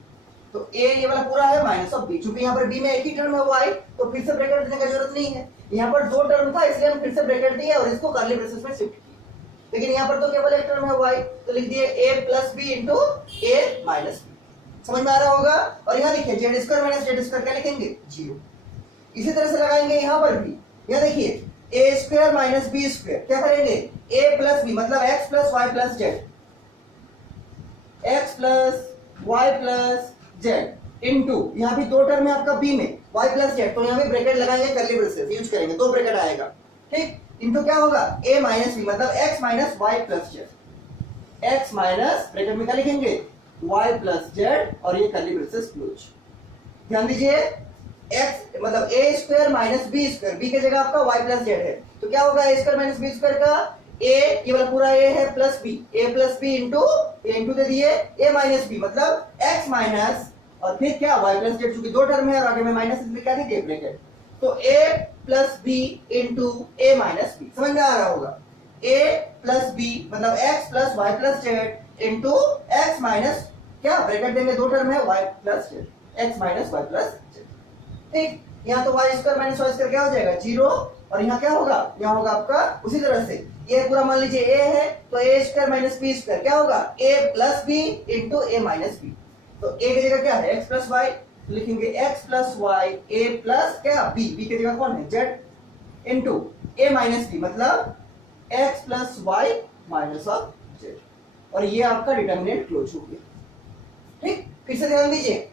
तो a ये वाला पूरा है माइनस ऑफ b, चूंकि यहाँ पर b में एक ही टर्म है y, तो फिर से ब्रैकेट देने की जरूरत नहीं है, यहाँ पर दो टर्म था इसलिए हम फिर से ब्रैकेट दिए और इसको कर्ली ब्रेसेस में शिफ्ट किए, लेकिन यहाँ पर तो केवल एक टर्म है y, तो लिख दिए a plus B into a minus B, समझ में आ रहा होगा। और यहाँ देखिए z square minus Z square क्या लिखेंगे 0, इसी तरह से लगाएंगे यहाँ पर भी, यहाँ देखिए a square minus B square, क्या करेंगे a प्लस बी, मतलब x plus Y plus z, x plus Y plus Z into यहाँ भी दो टर्म है आपका b में y प्लस जेड, तो यहाँ भी ब्रैकेट लगाएंगे कर्ली ब्रेसेस यूज करेंगे, दो ब्रैकेट आएगा, ठीक, इंटू क्या होगा a माइनस बी, मतलब x minus Y plus z, x minus bracket में क्या लिखेंगे y प्लस जेड और ये कर्ली ब्रेसेस क्लोज। ध्यान दीजिए x मतलब a square minus B square, b की जगह आपका y प्लस जेड है, तो क्या होगा a square minus B square का a, ये वाला पूरा a है plus b, a plus B into दे दिए a माइनस बी, मतलब x माइनस और फिर क्या y प्लस जेड, चूंकि दो टर्म है और आगे में माइनस इसलिए क्या दे दिए ब्रैकेट, तो a plus B into A minus B. समझ में आ रहा होगा, a प्लस बी मतलब x plus Y plus Z into X minus, क्या ब्रैकेट देंगे, दो टर्म है y plus Z, X minus Y plus Z. ठीक, यहाँ तो Y square minus Y square क्या हो जाएगा, जीरो, और यहाँ क्या होगा, यहाँ होगा आपका उसी तरह से ये पूरा मान लीजिए a है तो a square minus B square क्या होगा, a plus B into A minus B. तो a की जगह क्या है, x प्लस वाई, लिखेंगे x plus Y a plus क्या b, b की जगह कौन है z, into a minus B मतलब x plus Y minus of z, और ये आपका डिटर्मिनेंट क्लोज हो गया। ठीक, फिर से ध्यान दीजिए,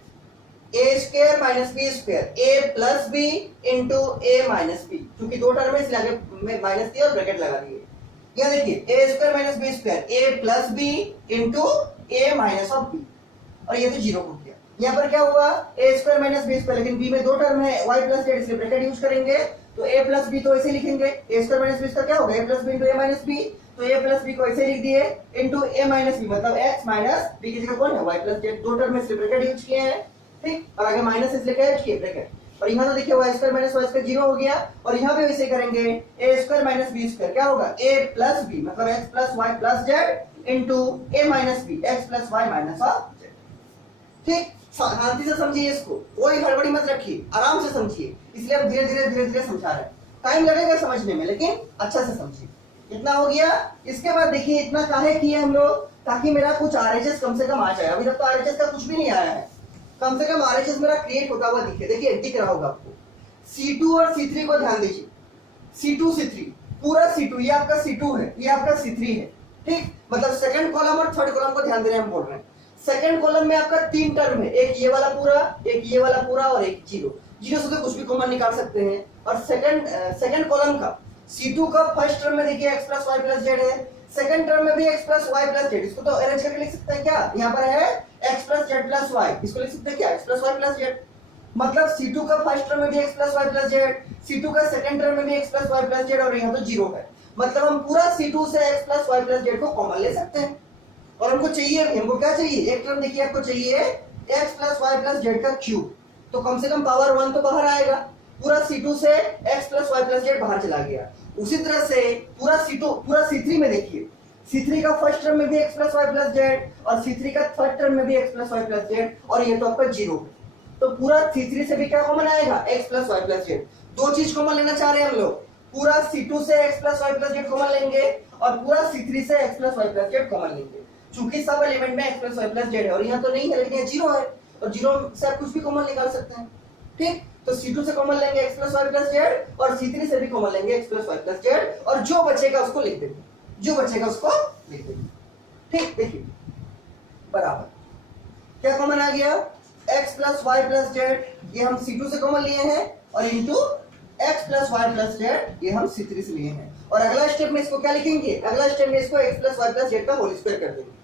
a square minus B square a plus B into A minus B, क्योंकि दो टर्म है इसलिए आगे माइनस दिया और ब्रैकेट लगा दिए। यहाँ देखिए a square minus B square a plus B into A minus of B, और ये तो जीरो हो गया। यहाँ पर क्या हुआ, a square minus B square, लेकिन b में दो टर्म है y प्लस जेड इसलिए ब्रैकेट यूज करेंगे, तो a प्लस बी तो ऐसे लिखेंगे, a square minus B square क्या होगा, a plus B into A minus B, तो a प्लस बी को ऐसे लिख दिए इंटू ए माइनस बी मतलब x माइनस b की जगह कौन है, y प्लस जेड, दो टर्म में इसलिए ब्रैकेट यूज किए हैं। ठीक, और आगे माइनस इसलिए क्या यूज किए, ब्रैकेट, और यहाँ तो देखिए y square minus Y square zero हो गया, और यहाँ पे वैसे करेंगे a square minus B square क्या होगा, a प्लस बी मतलब x plus Y plus Z into A minus B X plus Y minus of Z. ठीक, शांति से समझिए इसको, कोई हड़बड़ी मत रखिए, आराम से समझिए, इसलिए हम धीरे धीरे समझा रहे हैं, टाइम लगेगा समझने में लेकिन अच्छा से समझिए। इतना हो गया, इसके बाद देखिए इतना काहे किए हम लोग, ताकि मेरा कुछ आरएचएस कम से कम आ जाए। अभी तक तो आरएचएस का कुछ भी नहीं आया है, कम से कम आरएचएस मेरा क्रिएट होता हुआ दिखे। देखिए दिख रहा होगा आपको, C2 और C3 को ध्यान दीजिए, C2 C3 पूरा C2, ये आपका C2 है, ये आपका C3 है। ठीक, मतलब सेकंड कॉलम और थर्ड कॉलम को ध्यान दे रहे हैं हम, बोल रहे हैं सेकंड कॉलम में आपका तीन टर्म है, एक ये वाला पूरा, एक ये वाला पूरा और एक जीरो। जीरो से तो कुछ भी कॉमन निकाल सकते हैं, और सेकंड कॉलम का C2 का फर्स्ट टर्म में देखिए x plus Y plus Z है, सेकंड टर्म में भी x plus Y plus Z, इसको तो अरेंज करके लिख सकते हैं क्या, यहाँ पर है x plus Z plus Y, इसको लिख सकते हैं क्या, x plus Y plus Z. मतलब C2 का फर्स्ट टर्म में भी x plus Y plus Z, C2 का सेकंड टर्म में भी x plus Y plus Z, और यहाँ तो जीरो है, मतलब हम पूरा C2 से x plus Y plus Z को कॉमन ले सकते हैं। और हमको चाहिए, हमको क्या चाहिए, एक टर्म देखिए आपको चाहिए x plus Y plus Z का क्यूब, तो कम से कम पावर 1 तो बाहर आएगा, पूरा C2 से x plus Y plus Z बाहर चला गया। उसी तरह से पूरा C2 पूरा C3 में देखिए, C3 का फर्स्ट टर्म में भी x plus Y plus Z, और C3 का थर्ड टर्म में भी x plus Y plus Z, और ये तो आपका जीरो है, तो पूरा C3 से भी क्या कॉमन आएगा, x plus Y plus Z. दो चीज कॉमन लेना चाह रहे हैं हम लोग, पूरा C2 से x plus Y plus Z common लेंगे, और पूरा C3 से x plus Y plus Z common लेंगे, चूंकि सब एलिमेंट में x plus Y plus Z है, और यहाँ तो नहीं है लेकिन यहाँ जीरो है, और जीरो से आप कुछ भी कॉमन निकाल सकते हैं। ठीक, तो C2 से कॉमन लेंगे x plus Y plus Z, और C3 से भी कॉमन लेंगे x plus Y plus Z, और जो बचेगा उसको लिख देंगे, जो बचेगा उसको लिख देंगे। ठीक, देखिए बराबर क्या कॉमन आ गया, x plus Y plus Z, ये हम C2 से कॉमन लिए हैं, और into x plus Y plus Z ये हम C3 से लिए हैं। और अगला स्टेप में इसको क्या लिखेंगे, अगला स्टेप में इसको x plus Y plus Z का होल स्क्वायर कर देंगे।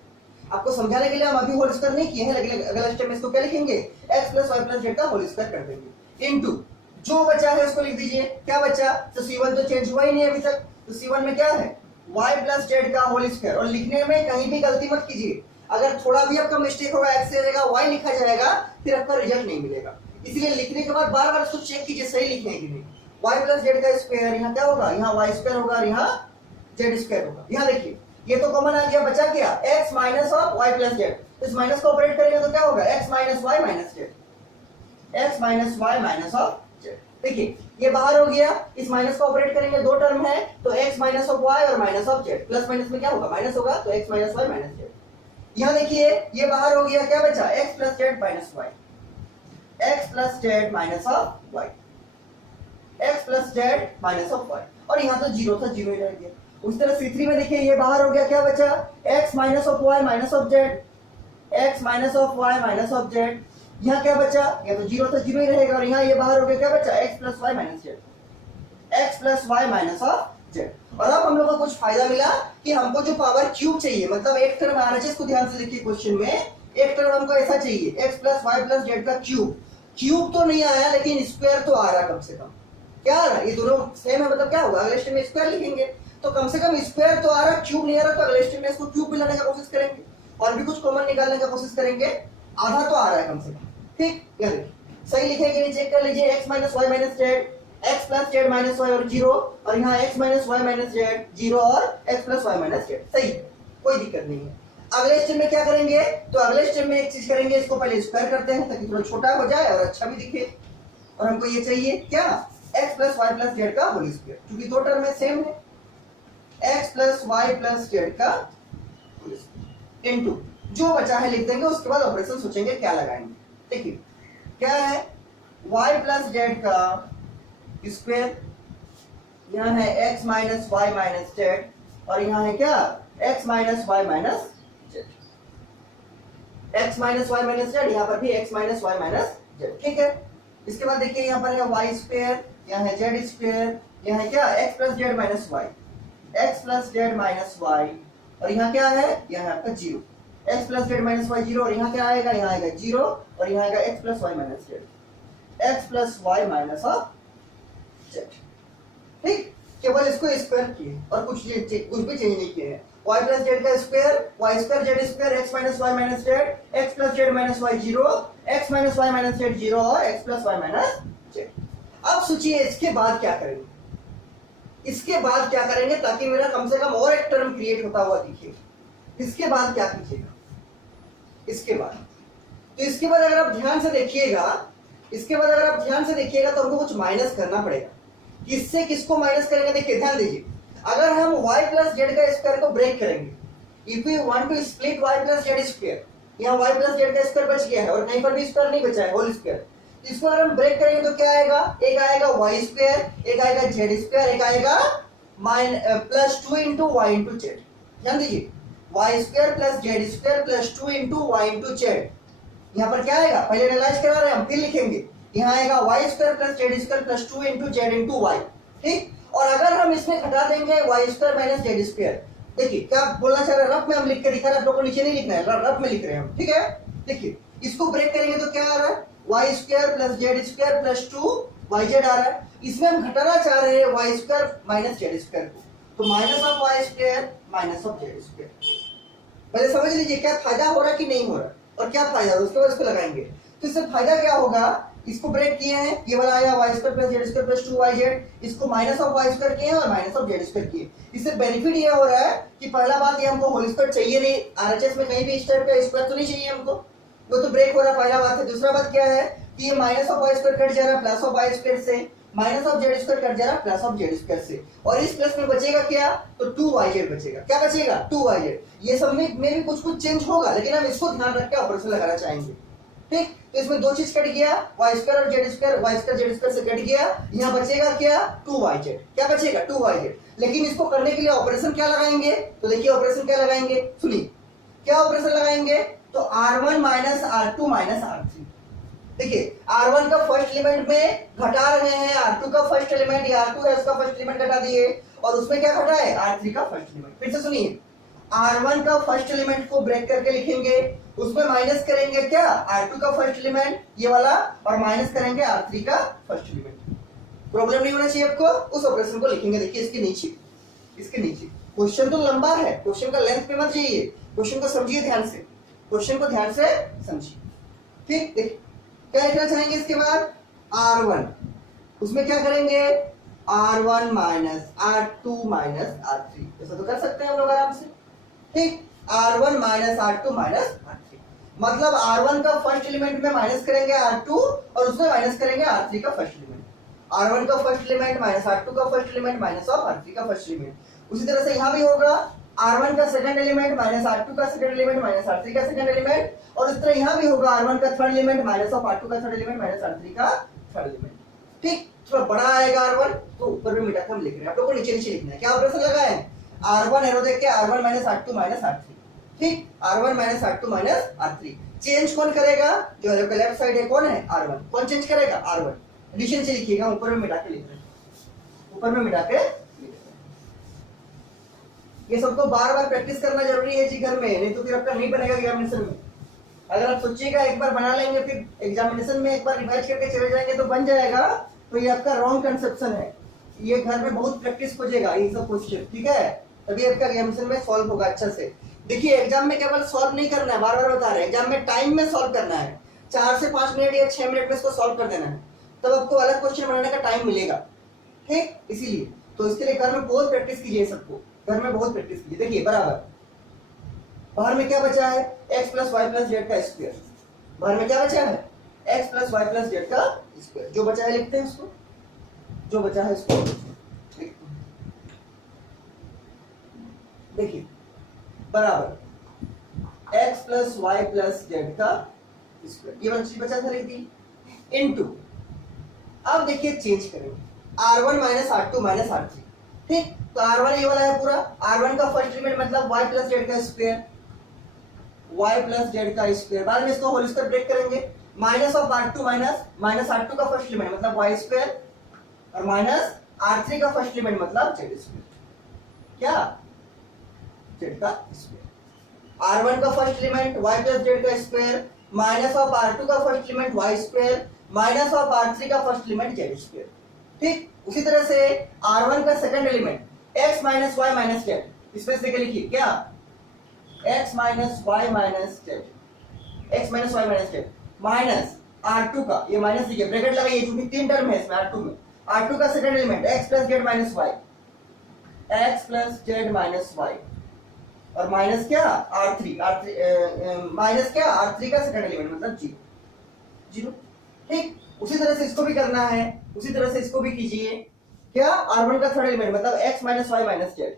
आपको समझाने के लिए हम अभी होल स्क्वायर नहीं किए हैं, लेकिन अगला स्टेप में इसको क्या लिखेंगे, x plus Y plus Z का होल स्क्वायर कर देंगे, इनटू जो बचा है उसको लिख दीजिए, क्या बचा, तो C1 तो चेंज हुआ ही नहीं अभी तक, तो C1 में क्या है, y प्लस जेड का होल स्क्वायर। और लिखने में कहीं भी गलती मत कीजिए, अगर थोड़ा भी आपका मिस्टेक होगा x से जगह y लिखा जाएगा, फिर आपका रिजल्ट नहीं मिलेगा। इसलिए लिखने के बाद बार बार उसको चेक कीजिए सही लिखे हैं कि नहीं। y प्लस जेड का स्क्वायर, यहाँ क्या होगा, यहाँ y स्क्वायर होगा, यहाँ जेड स्क्वायर होगा। यहाँ देखिए ये तो कॉमन आ गया, बचा क्या, x minus of y plus z, तो इस माइनस को ऑपरेट करेंगे तो क्या होगा, x minus y minus Z, x minus y minus of Z. देखिए ये बाहर हो गया, इस माइनस को ऑपरेट करेंगे, दो टर्म है तो x माइनस ऑफ y और minus of Z, plus minus में क्या होगा, माइनस होगा, तो x minus y minus Z. यहाँ देखिए ये बाहर हो गया, क्या बचा, x plus Z minus y, x plus Z minus of y, x plus Z minus of y, और यहाँ तो जीरो था, जीरो ही रह गया। उस तरह C3 में देखिए ये बाहर हो गया, क्या बचा, x minus of y minus of Z, x minus of y minus of Z. यहाँ क्या बचा, या तो जीरो था, जीरो ही रहेगा, और यहाँ ये बाहर हो गया, क्या बचा, x plus Y minus Z, x plus Y minus of Z. और अब हम लोग को कुछ फायदा मिला कि हमको जो पावर क्यूब चाहिए, मतलब एक टर्म आरएचएस को ध्यान से देखिए क्वेश्चन में, एक टर्म हमको ऐसा चाहिए x plus Y plus Z का क्यूब। क्यूब तो नहीं आया लेकिन स्क्वायर तो आ रहा कम से कम, क्या आ रहा, ये दोनों सेम है, मतलब क्या होगा, अगले स्टेप में स्क्वायर लिखेंगे, तो कम से कम स्क्वायर तो आ रहा, क्यूब नहीं आ रहा, तो अगले स्टेप में इसको क्यूब भी लाने का कोशिश करेंगे, और भी कुछ कॉमन निकालने का कोशिश करेंगे, आधा तो आ रहा है कम से कम। ठीक, सही लिखेंगे, चेक कर लीजिए, x minus Y minus Z, x plus Z minus Y और 0, और यहाँ x minus Y minus Z 0 और x plus Y minus Z, सही, कोई दिक्कत नहीं है। अगले स्टेप में क्या करेंगे, तो अगले स्टेप में एक चीज करेंगे, इसको पहले स्क्वायर करते हैं ताकि थोड़ा छोटा हो जाए और अच्छा भी दिखे, और हमको ये चाहिए क्या, x plus Y plus Z का होल स्क्वायर, क्योंकि दो टर्म में सेम है, x plus Y plus Z का होल स्क्वायर इनटू जो बचा है लिख देंगे, उसके बाद ऑपरेशन सोचेंगे क्या लगाएंगे। देखिए क्या है, y प्लस जेड का स्क्वायर, यहाँ है x minus Y minus Z, और यहाँ है क्या, x minus Y minus Z, x minus Y minus Z, यहाँ पर भी x minus Y minus Z, ठीक है। इसके बाद देखिए यहाँ पर है वाई स्क्वायर, यहाँ है जेड स्क्वायर, यहाँ है क्या, x plus Z minus Y, x plus Z minus Y, और यहाँ क्या है, यहाँ है आपका 0, x plus Z minus Y 0, और यहाँ क्या आएगा, यहाँ आएगा 0, और यहाँ आएगा x plus Y minus Z, x plus Y minus of Z, ठीक। केवल इसको स्क्वायर किए और कुछ भी चेंज नहीं किए हैं। y प्लस जेड का square, y square Z square, x minus Y minus Z, x plus Z minus Y 0, x minus Y minus Z 0 और x plus Y minus Z. अब सोचिए इसके बाद क्या करेंगे, इसके बाद क्या करेंगे ताकि मेरा कम से कम और एक टर्म क्रिएट होता हुआ दिखे। इसके बाद क्या कीजिएगा, इसके बाद, तो इसके बाद अगर आप ध्यान से देखिएगा, इसके बाद अगर आप ध्यान से देखिएगा तो हमको कुछ माइनस करना पड़ेगा। किससे किसको माइनस करेंगे, देखिए ध्यान दीजिए, अगर हम y प्लस जेड का स्क्वायर को ब्रेक करेंगे, if we want to split y plus Z square, यहाँ y प्लस जेड का स्क्वायर बच गया है और कहीं पर भी स्क्वायर नहीं बचा है, होल स्क्वायर, इसको अगर हम ब्रेक करेंगे तो क्या आएगा, एक आएगा y स्क्वायर, एक आएगा z स्क्वायर, एक आएगा plus 2 into Y into Z. ध्यान दीजिए, y square plus Z square plus 2 into Y into Z, यहाँ पर क्या आएगा, पहले एनालाइज करा रहे हैं हम, फिर लिखेंगे, यहाँ आएगा y square plus Z square plus 2 into Z into Y, ठीक। और अगर हम इसमें घटा देंगे y square minus Z square, देखिए क्या बोलना चाह रहे हैं, रफ में हम लिख के दिखा रहे हैं, आप लोगों को नीचे नहीं लिखना है, रफ में लिख रहे हैं हम, ठीक है। देखिए इसको ब्रेक करेंगे तो क्या आ रहा है, y square plus Z square plus 2 Y Z आ रहा है, इसमें हम घटाना चाह रहे हैं y square minus Z square को, तो minus of Y square minus of Z square. पहले समझ लीजिए क्या फायदा हो रहा है कि नहीं हो रहा, और क्या फायदा है, उसके बाद इसको लगाएंगे। तो इससे फायदा क्या होगा, इसको ब्रेक किए हैं, ये वाला आया y square plus Z square plus 2yz, इसको माइनस ऑफ y स्क्वायर किए हैं और माइनस ऑफ जेड स्क्वायर किए। इससे बेनिफिट ये हो रहा है कि पहला बात ये हमको होल स्क्वायर चाहिए नहीं, आरएचएस में कहीं भी इस टाइप का स्क्वायर तो नहीं चाहिए हमको, वो तो ब्रेक हो रहा है, पहला बात है। दूसरा बात क्या है कि ये minus of y square cut जा रहा है प्लस ऑफ y स्क्वायर से, minus of Z square cut जा रहा है प्लस ऑफ जेड स्क्वायर से, और इस प्लस में बचेगा क्या, तो 2yz बचेगा। क्या बचेगा, 2yz। ये सब में भी कुछ चेंज होगा, लेकिन हम इसको ध्यान रख के ऑपरेशन लगाना चाहेंगे, ठीक। तो इसमें दो चीज कट गया, y स्क्वायर और z square, y square Z square से कट गया, यहाँ बचेगा क्या, 2yz। क्या बचेगा, 2yz। लेकिन इसको करने के लिए ऑपरेशन क्या लगाएंगे, तो देखिए ऑपरेशन क्या लगाएंगे, सुनिए क्या ऑपरेशन लगाएंगे, तो r1 minus r2 minus r3। देखिए r1 का फर्स्ट एलिमेंट में घटा रहे हैं, r2 का फर्स्ट एलिमेंट, या r2 है उसका फर्स्ट एलिमेंट घटा दिए, और उसमें क्या घटा है, r3 का फर्स्ट एलिमेंट। फिर से सुनिए, r1 का फर्स्ट एलिमेंट को ब्रेक करके लिखेंगे, उसमें माइनस करेंगे क्या, r2 का फर्स्ट एलिमेंट ये वाला, और माइनस करेंगे r3 का फर्स्ट एलिमेंट। प्रॉब्लम नहीं होना चाहिए आपको, उस ऑपरेशन को लिखेंगे। देखिए इसके नीचे, इसके नीचे क्वेश्चन तो लंबा है, क्वेश्चन का लेंथ पे मत जाइए, क्वेश्चन को समझिए ध्यान से, क्वेश्चन को ध्यान से समझिए, ठीक। देखिए क्या लिखना चाहेंगे इसके बाद, r1, उसमें क्या करेंगे, r1 minus r2 minus r3, ऐसा तो कर सकते हैं हम लोग आराम से, ठीक। r1 minus r2 minus r3, मतलब r1 का फर्स्ट एलिमेंट में माइनस करेंगे r2 और उसमें माइनस करेंगे r3 का फर्स्ट एलिमेंट, r1 का फर्स्ट एलिमेंट माइनस r2 का first element minus of r3 का फर्स्ट एलिमेंट। उसी तरह से यहाँ भी होगा, r1 का सेकंड एलिमेंट माइनस r2 का सेकंड एलिमेंट माइनस r3 का सेकंड एलिमेंट, और इस तरह यहाँ भी होगा, r1 का third element minus of r2 का थर्ड एलिमेंट माइनस r3 का थर्ड एलिमेंट, ठीक। थोड़ा बड़ा आएगा r1, तो ऊपर में मिटा के हम लिख रहे हैं, आप लोगों को नीचे नीचे लिखना है। क्या ऑपरेशन लगाए, r1 एरो देख के r1 minus r2 minus r3, ठीक, r1 minus r2 minus r3। Change कौन करेगा, जो एरो का लेफ्ट साइड है कौन है, r1, कौन चेंज करेगा, r1। एडिशन से लिखिएगा, ऊपर में मिटा के लिख रहे हैं, ऊपर में मिटा के लिख रहे हैं। ये सबको बार बार प्रैक्टिस करना जरूरी है जी घर में, नहीं तो फिर आपका नहीं बनेगा एग्जामिनेशन में। अगर आप सोचिएगा एक बार बना लेंगे फिर एग्जामिनेशन में एक बार रिवाइज करके चले जाएंगे तो बन जाएगा, तो ये आपका रॉन्ग कंसेप्शन है। ये घर में बहुत प्रैक्टिस खोजेगा ये सब क्वेश्चन, ठीक है, तभी आपका एग्जामिनेशन में सॉल्व होगा अच्छा से। देखिए एग्जाम में केवल सॉल्व नहीं करना है, बार बार बता रहे हैं, एग्जाम में टाइम में सॉल्व करना है, 4 से 5 मिनट या 6 मिनट में इसको सॉल्व कर देना है, तब आपको अलग क्वेश्चन बनाने का टाइम मिलेगा। ठीक, इसीलिए तो इसके लिए घर में बहुत प्रैक्टिस कीजिए, सबको घर में बहुत प्रैक्टिस कीजिए। देखिए बराबर, बाहर में क्या बचा है, x plus Y plus Z का स्क्वायर। बाहर में क्या बचा है, x plus Y plus Z का स्क्वायर। जो बचा है लिखते हैं उसको, जो बचा है इसको लिखते हैं। देखिए बराबर x plus Y plus Z का स्क्वायर, ये वाला चीज बचा था लिख दी, इनटू, अब देखिए चेंज करेंगे, r1 minus r2 minus r3। ठीक, तो r1 ये वाला है पूरा, r1 का फर्स्ट एलिमेंट मतलब y प्लस जेड का स्क्वायर, y प्लस जेड का स्क्वायर। बाद में इसको होल स्क्वायर ब्रेक करेंगे, minus of r2 minus r2 का फर्स्ट एलिमेंट मतलब y स्क्वायर, और माइनस r3 का फर्स्ट एलिमेंट मतलब z स्क्वायर। क्या, z का स्क्वायर। r1 का first element y plus Z का स्क्वायर, माइनस ऑफ r2 का first element y square, minus of r3 का फर्स्ट एलिमेंट z स्क्वायर। ठीक, उसी तरह से r1 का second element x minus Y minus Z, इसमें से लिखिए क्या, x minus Y minus Z, x minus Y minus Z, minus r2 का, ये माइनस लिखिए, ब्रैकेट लगाइए क्योंकि तीन टर्म है इसमें r2 में, r2 का second element x plus Z minus Y, x plus Z minus Y, और माइनस क्या r3 माइनस क्या r3 का सेकंड एलिमेंट मतलब जीरो जीरो। ठीक, उसी तरह से इसको भी करना है, उसी तरह से इसको भी कीजिए। क्या, r1 का थर्ड एलिमेंट मतलब x minus Y minus Z,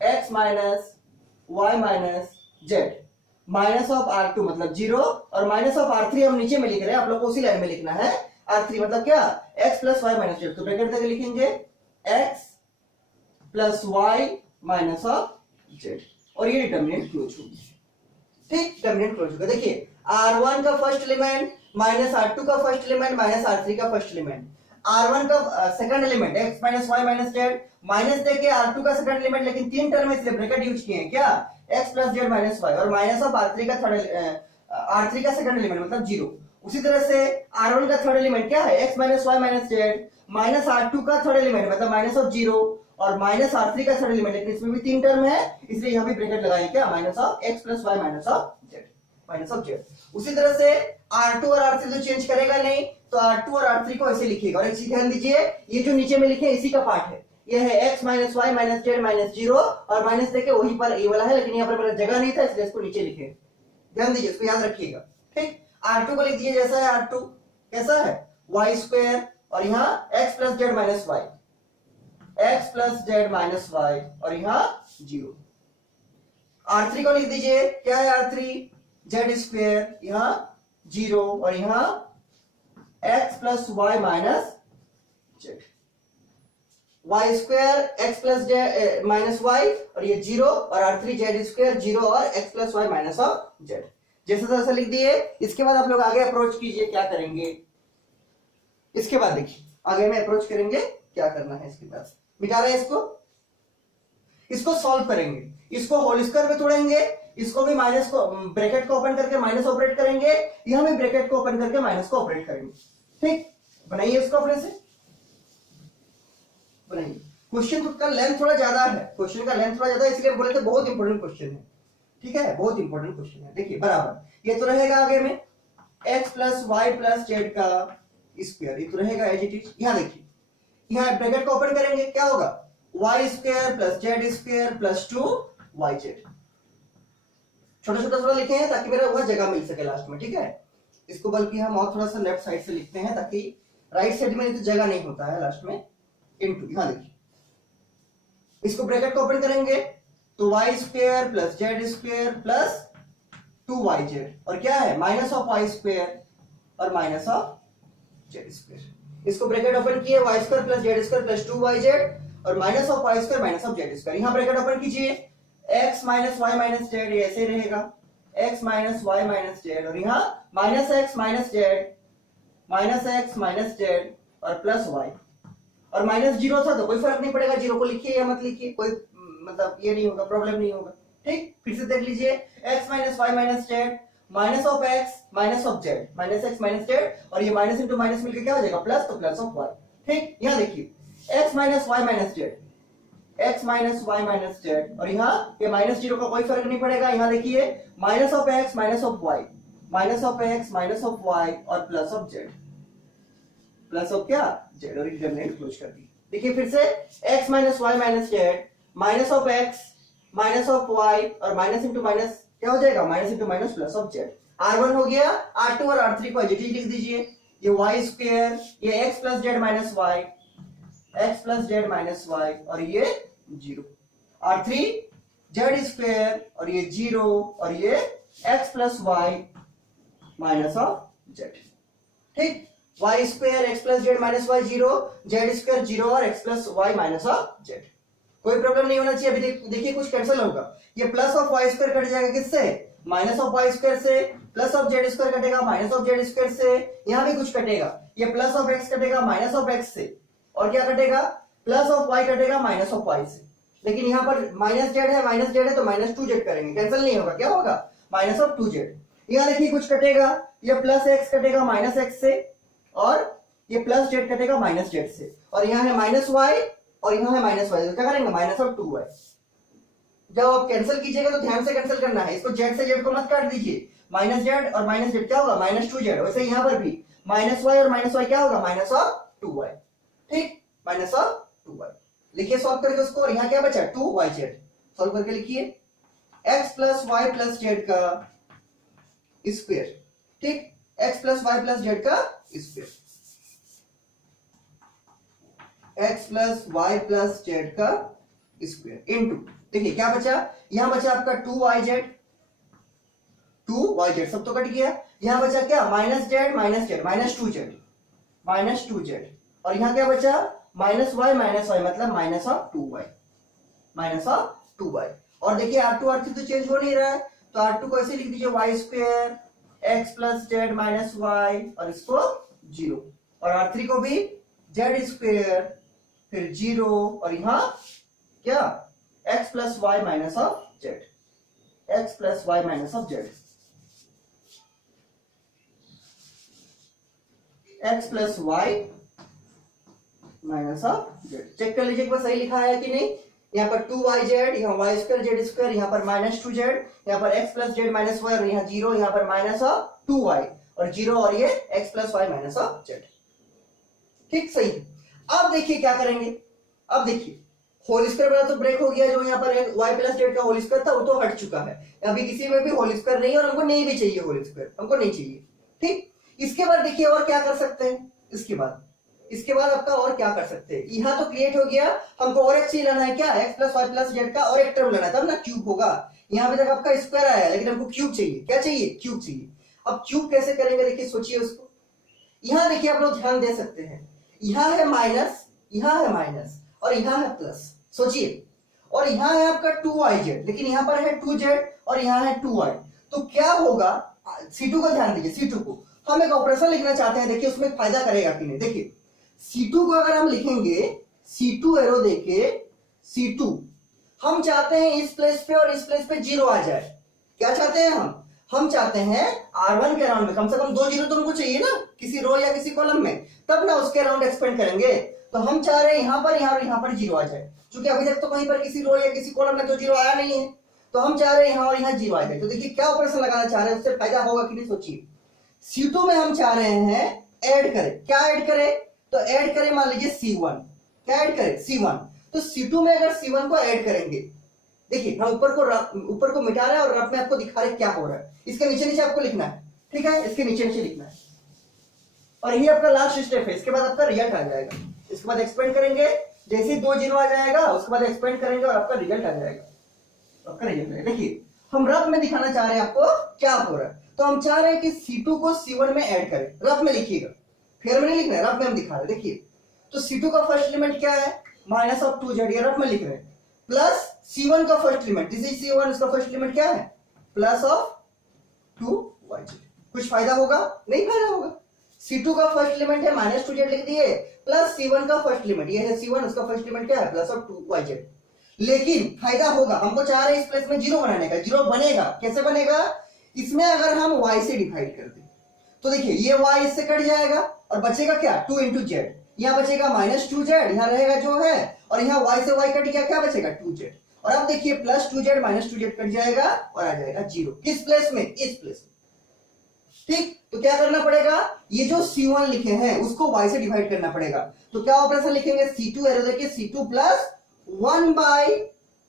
x minus Y minus Z, minus of r2 मतलब जीरो, और माइनस ऑफ r3 हम नीचे में लिख रहे हैं, आप लोग को उसी लाइन में लिखना है। r3 मतलब क्या, x plus Y minus Z, तो ब्रैकेट देकर लिखेंगे x plus Y minus of Z, और ये डिटरमिनेंट क्लोज होगी। ठीक, डिटरमिनेंट क्लोज होगा। देखिए r1 का फर्स्ट एलिमेंट माइनस r2 का फर्स्ट एलिमेंट माइनस r3 का फर्स्ट एलिमेंट, r1 का second element x minus Y minus Z, minus देके r2 का सेकंड एलिमेंट, लेकिन तीन टर्म में इसलिए ब्रैकेट यूज किए हैं क्या, x plus Z minus Y, और माइनस ऑफ r3 का r3 का सेकंड एलिमेंट मतलब जीरो। उसी तरह से r1 का थर्ड एलिमेंट क्या है, x minus Y minus Z, minus r2 का थर्ड एलिमेंट मतलब माइनस ऑफ जीरो, और माइनस r3 का थर्ड एलिमेंट, लेकिन इसमें भी तीन टर्म है इसलिए यहां भी ब्रैकेट लगाएंगे क्या, minus of x plus Y minus of Z, minus of Z. उसी तरह से r2 और r3 तो चेंज करेगा नहीं, तो r2 और r3 को ऐसे लिखिएगा। और एक चीज ध्यान दीजिए, ये जो नीचे में लिखे इसी का पार्ट है, ये है x minus Y minus Z minus zero, और माइनस देके वहीं पर ये वाला है, लेकिन यहाँ पर मेरा जगह नहीं था इसलिए इसको नीचे लिखे। ध्यान दीजिए, इसको याद रखिएगा। ठीक, r2 को लिख दीजिए जैसा है, r2 कैसा है, y स्क्वायर, और यहाँ x plus Z minus Y, x plus Z minus Y, और यहाँ जीरो। r3 को लिख दीजिए, क्या है r3, जेड स्क्वायर, यहाँ जीरो, और यहाँ x plus Y minus Z, Y square x plus Z minus Y, और ये जीरो, और r3 जेड स्क्वायर जीरो, और x plus Y minus of Z, जैसा तैसा लिख दिए। इसके बाद आप लोग आगे अप्रोच कीजिए, क्या करेंगे इसके बाद, देखिए आगे में अप्रोच करेंगे, क्या करना है इसके बाद, मिटा रहे हैं इसको सॉल्व करेंगे, इसको होल स्क्वायर में तोड़ेंगे, इसको भी माइनस को ब्रैकेट को ओपन करके माइनस ऑपरेट करेंगे, यहां भी ब्रैकेट को ओपन करके माइनस को ऑपरेट करेंगे। ठीक, बनाइए इसको अपने से, बनाइए। क्वेश्चन का लेंथ थोड़ा ज्यादा है, क्वेश्चन का लेंथ थोड़ा ज्यादा है, इसलिए बोले थे बहुत इंपॉर्टेंट क्वेश्चन है। ठीक है, बहुत इंपॉर्टेंट क्वेश्चन है। देखिए बराबर, ये तो रहेगा आगे में x plus Y plus Z का स्क्वायर, ये तो रहेगा एज इट इज। यहां देखिए, यहां ब्रैकेट को ओपन करेंगे, क्या होगा, Y square plus Z square plus 2yz, छोटा छोटा थोड़ा लिखे हैं ताकि मेरा वह जगह मिल सके लास्ट में। ठीक है, इसको बल्कि हम और थोड़ा सा लेफ्ट साइड से लिखते हैं ताकि राइट साइड में तो जगह नहीं होता है लास्ट में, इनटू, यहां देखिए इसको ब्रैकेट को ओपन करेंगे तो Y square plus Z square plus 2yz, और क्या है माइनस ऑफ वाई स्क्वायर और माइनस ऑफ जेड स्क्वायर। इसको ब्रैकेट ओपन किए, Y square plus Z square plus 2yz, और minus of Y square minus of Z square. यहां ब्रैकेट ओपन कीजिए, x minus Y minus Z, ये ऐसे रहेगा, x minus Y minus Z, और यहाँ minus X minus Z, minus X minus Z, और प्लस वाई, और माइनस जीरो था तो कोई फर्क नहीं पड़ेगा, जीरो को लिखिए या मत लिखिए, कोई मतलब ये नहीं होगा, प्रॉब्लम नहीं होगा। ठीक, फिर से देख लीजिए, x minus Y minus Z, minus of x minus of Z, minus X minus Z, और ये माइनस इंटू माइनस मिलकर क्या हो जाएगा, प्लस, तो प्लस ऑफ वाई। ठीक, यहाँ देखिए x minus Y minus Z, x minus Y minus Z, और यहाँ ये माइनस जीरो का कोई फर्क नहीं पड़ेगा। यहाँ देखिए minus of x minus of Y, minus of x minus of Y, और plus of Z, plus of क्या, जेड, और डिटरमिनेंट क्लोज कर दी। देखिए फिर से x minus Y minus Z minus of x minus of y और माइनस इंटू माइनस क्या हो जाएगा, minus into minus plus of Z. R1 हो गया, R2 और R3 को एज इट इज लिख दीजिए। ये वाई स्क्वायर, ये x plus Z minus y, x plus Z minus Y और ये 0। R3 जेड स्क्वायर और ये 0 और ये X plus Y minus of Z. ठीक, Y square x plus Z minus Y 0, Z square 0 और x plus Y minus of Z. कोई प्रॉब्लम नहीं होना चाहिए। अभी देखिए कुछ कैंसिल होगा, ये plus of Y square cut जाएगा किससे, माइनस ऑफ वाई स्क्वायर से, प्लस ऑफ जेड स्क्वायर कटेगा माइनस ऑफ जेड स्क्वायर से, यहां भी कुछ कटेगा, ये प्लस ऑफ एक्स कटेगा माइनस ऑफ एक्स से, और क्या कटेगा, प्लस ऑफ वाई कटेगा माइनस ऑफ वाई से। लेकिन यहां पर माइनस जेड है तो माइनस 2z करेंगे, कैंसिल नहीं होगा, क्या होगा, माइनस ऑफ 2z। यहां देखिए कुछ कटेगा, ये प्लस एक्स कटेगा माइनस एक्स से, और ये प्लस जेड कटेगा माइनस जेड से, और यहां है माइनस वाई और यहां है माइनस वाई, तो क्या करेंगे, माइनस ऑफ 2y। जब आप कैंसिल कीजिएगा तो ध्यान से कैंसिल करना है, इसको जेड से जेड को मत काट दीजिए, माइनस जेड और माइनस जेड क्या होगा, माइनस 2z। वैसे यहां पर भी माइनस वाई और माइनस वाई क्या होगा, माइनस ऑफ 2y। ठीक, माइनस ऑफ 2y लिखिए सॉल्व करके उसको, और यहां क्या बचा 2yz। सॉल्व करके लिखिए x plus Y plus Z का स्क्वायर। ठीक, x plus Y plus Z का square, x plus Y plus Z का स्क्वायर इनटू, देखिए क्या बचा, यहां बचा आपका 2yz, 2yz सब तो कट गया, यहां बचा क्या, minus Z minus Z minus 2z, और यहां क्या बचा, माइनस वाई मतलब minus of 2y, minus of 2y। और देखिए R2 R3 तो चेंज हो नहीं रहा है, तो R2 को ऐसे लिख दीजिए y square x plus Z minus Y और इसको 0, और R3 को भी जेड स्क्वायर फिर 0 और यहां क्या, x plus Y minus of z, x plus Y minus of z, x plus Y minus of z. Check कर लीजिए एक बार सही लिखा है कि नहीं। यहाँ पर 2yz, यहाँ वाई स्क्वायर जेड स्क्वायर, यहाँ पर माइनस 2z, यहाँ पर x plus Z minus Y और यहाँ 0, यहाँ पर माइनस ऑफ 2y और 0 और ये x plus Y minus of Z. ठीक, सही। अब देखिए क्या करेंगे, अब देखिए होल स्क्वायर वाला तो ब्रेक हो गया, जो यहाँ पर y प्लस जेड का होल स्क्वायर था वो तो हट चुका है, अभी किसी में भी होल स्क्वायर नहीं, और हमको नहीं भी चाहिए होल स्क्वायर, हमको नहीं चाहिए। ठीक, इसके बाद देखिए और क्या कर सकते हैं, इसके बाद आपका और क्या कर सकते हैं, यहां तो क्रिएट हो गया, हमको और एक चीज लाना है, क्या, x plus Y plus Z का और एक टर्म लाना है, तब ना क्यूब होगा। यहां पे तक आपका स्क्वायर आया लेकिन हमको क्यूब चाहिए, क्या चाहिए, क्यूब चाहिए। अब क्यूब कैसे करेंगे, देखिए सोचिए उसको, यहां देखिए आप लोग ध्यान दे सकते हैं, यहां है माइनस, यहां है माइनस और यहां है प्लस, सोचिए, और यहां है आपका 2yz, लेकिन यहां पर है 2z और यहां है 2y, तो क्या होगा, C2 को ध्यान दीजिए, C2 को हम एक ऑपरेशन लिखना चाहते हैं, देखिए उसमें फायदा करेगा कि नहीं। देखिए C2 को अगर हम लिखेंगे, C2 एरो देके C2, हम चाहते हैं इस प्लेस पे और इस प्लेस पे 0 आ जाए। क्या चाहते हैं हम चाहते हैं R1 के अराउंड में कम से कम 2 0 तो हमको चाहिए ना, किसी रो या किसी कॉलम में, तब ना उसके अराउंड एक्सपेंड करेंगे। तो हम चाह रहे हैं यहां पर यहां पर 0 आ जाए, क्योंकि अभी तक तो कहीं पर किसी रो या किसी कॉलम में तो 0 आया नहीं है, तो हम चाह रहे हैं यहां और यहां 0 आ जाए। तो देखिए क्या ऑपरेशन लगाना चाह रहे हैं, उससे फायदा होगा कि नहीं, सोचिए। C2 में हम चाह रहे हैं ऐड करें, क्या ऐड करें, तो ऐड करें मान लीजिए C1, क्या ऐड करें, C1। तो C2 में अगर C1 को ऐड करेंगे, देखिए हम ऊपर को मिटा रहे हैं और रफ में आपको दिखा रहे क्या हो रहा है, इसके नीचे नीचे आपको लिखना है, ठीक है, इसके नीचे नीचे लिखना है, और ये आपका लास्ट स्टेप है। इसके बाद आपका रिजल्ट आ जाएगा, इसके बाद एक्सपेंड करेंगे, जैसे 2 0 आ जाएगा उसके बाद एक्सपेंड करेंगे और आपका रिजल्ट आ जाएगा, आपका रिजल्ट है। देखिए हम रफ में दिखाना चाह रहे हैं आपको क्या हो रहा है, तो हम चाह रहे हैं कि C2 को C1 में ऐड करें, रफ में लिखिएगा, फेयर में नहीं लिखना है, रफ में हम दिखा रहे हैं। देखिए तो C2 का फर्स्ट एलिमेंट क्या है, माइनस ऑफ 2z, ये रफ में लिख रहे हैं, प्लस C1 का first element, this is C1, उसका फर्स्ट एलिमेंट क्या है, प्लस ऑफ 2yz। कुछ फायदा होगा, नहीं फायदा होगा। C2 का फर्स्ट एलिमेंट है माइनस 2z लिख दिए, प्लस C1 का फर्स्ट एलिमेंट, ये है C1, उसका फर्स्ट एलिमेंट क्या है, प्लस ऑफ 2yz। लेकिन फायदा होगा, हमको चाह रहे हैं इस प्लेस में 0 बनाने का, 0 बनेगा, कैसे बनेगा, इसमें अगर हम y से डिवाइड कर दें, तो देखिए ये y इससे कट जाएगा और बचेगा क्या, 2 इंटू जेड, यहां बचेगा माइनस 2z, यहां रहेगा जो है, और यहां y से y कट गया, क्या बचेगा 2z, और अब देखिए plus 2z minus 2z cut जाएगा और आ जाएगा 0, किस प्लेस में, इस प्लेस में। ठीक, तो क्या करना पड़ेगा, ये जो C1 लिखे हैं उसको y से डिवाइड करना पड़ेगा। तो क्या ऑपरेशन लिखेंगे, C2 एरो देखिए C2 plus 1 by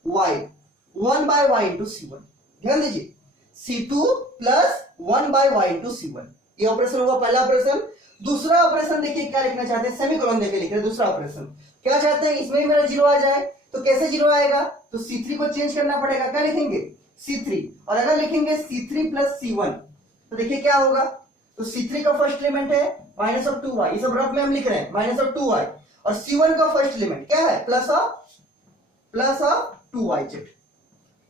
y into C1। ध्यान दीजिए, C2 plus 1 by y into C1, ये ऑपरेशन होगा पहला ऑपरेशन। दूसरा ऑपरेशन देखिए क्या लिखना चाहते हैं, सेमीकोलन देके लिख रहे हैं। दूसरा ऑपरेशन क्या चाहते हैं, इसमें ही मेरा जीरो आ जाए। तो कैसे जीरो आएगा, तो C3 को चेंज करना पड़ेगा, क्या लिखेंगे C3, और अगर लिखेंगे C3 प्लस C1 तो देखिए क्या होगा, तो C3 का फर्स्ट एलिमेंट है माइनस ऑफ 2y, ये सब रफ में हम लिख रहे हैं माइनस ऑफ 2y, और C1 का फर्स्ट एलिमेंट क्या है प्लस ऑफ 2yz।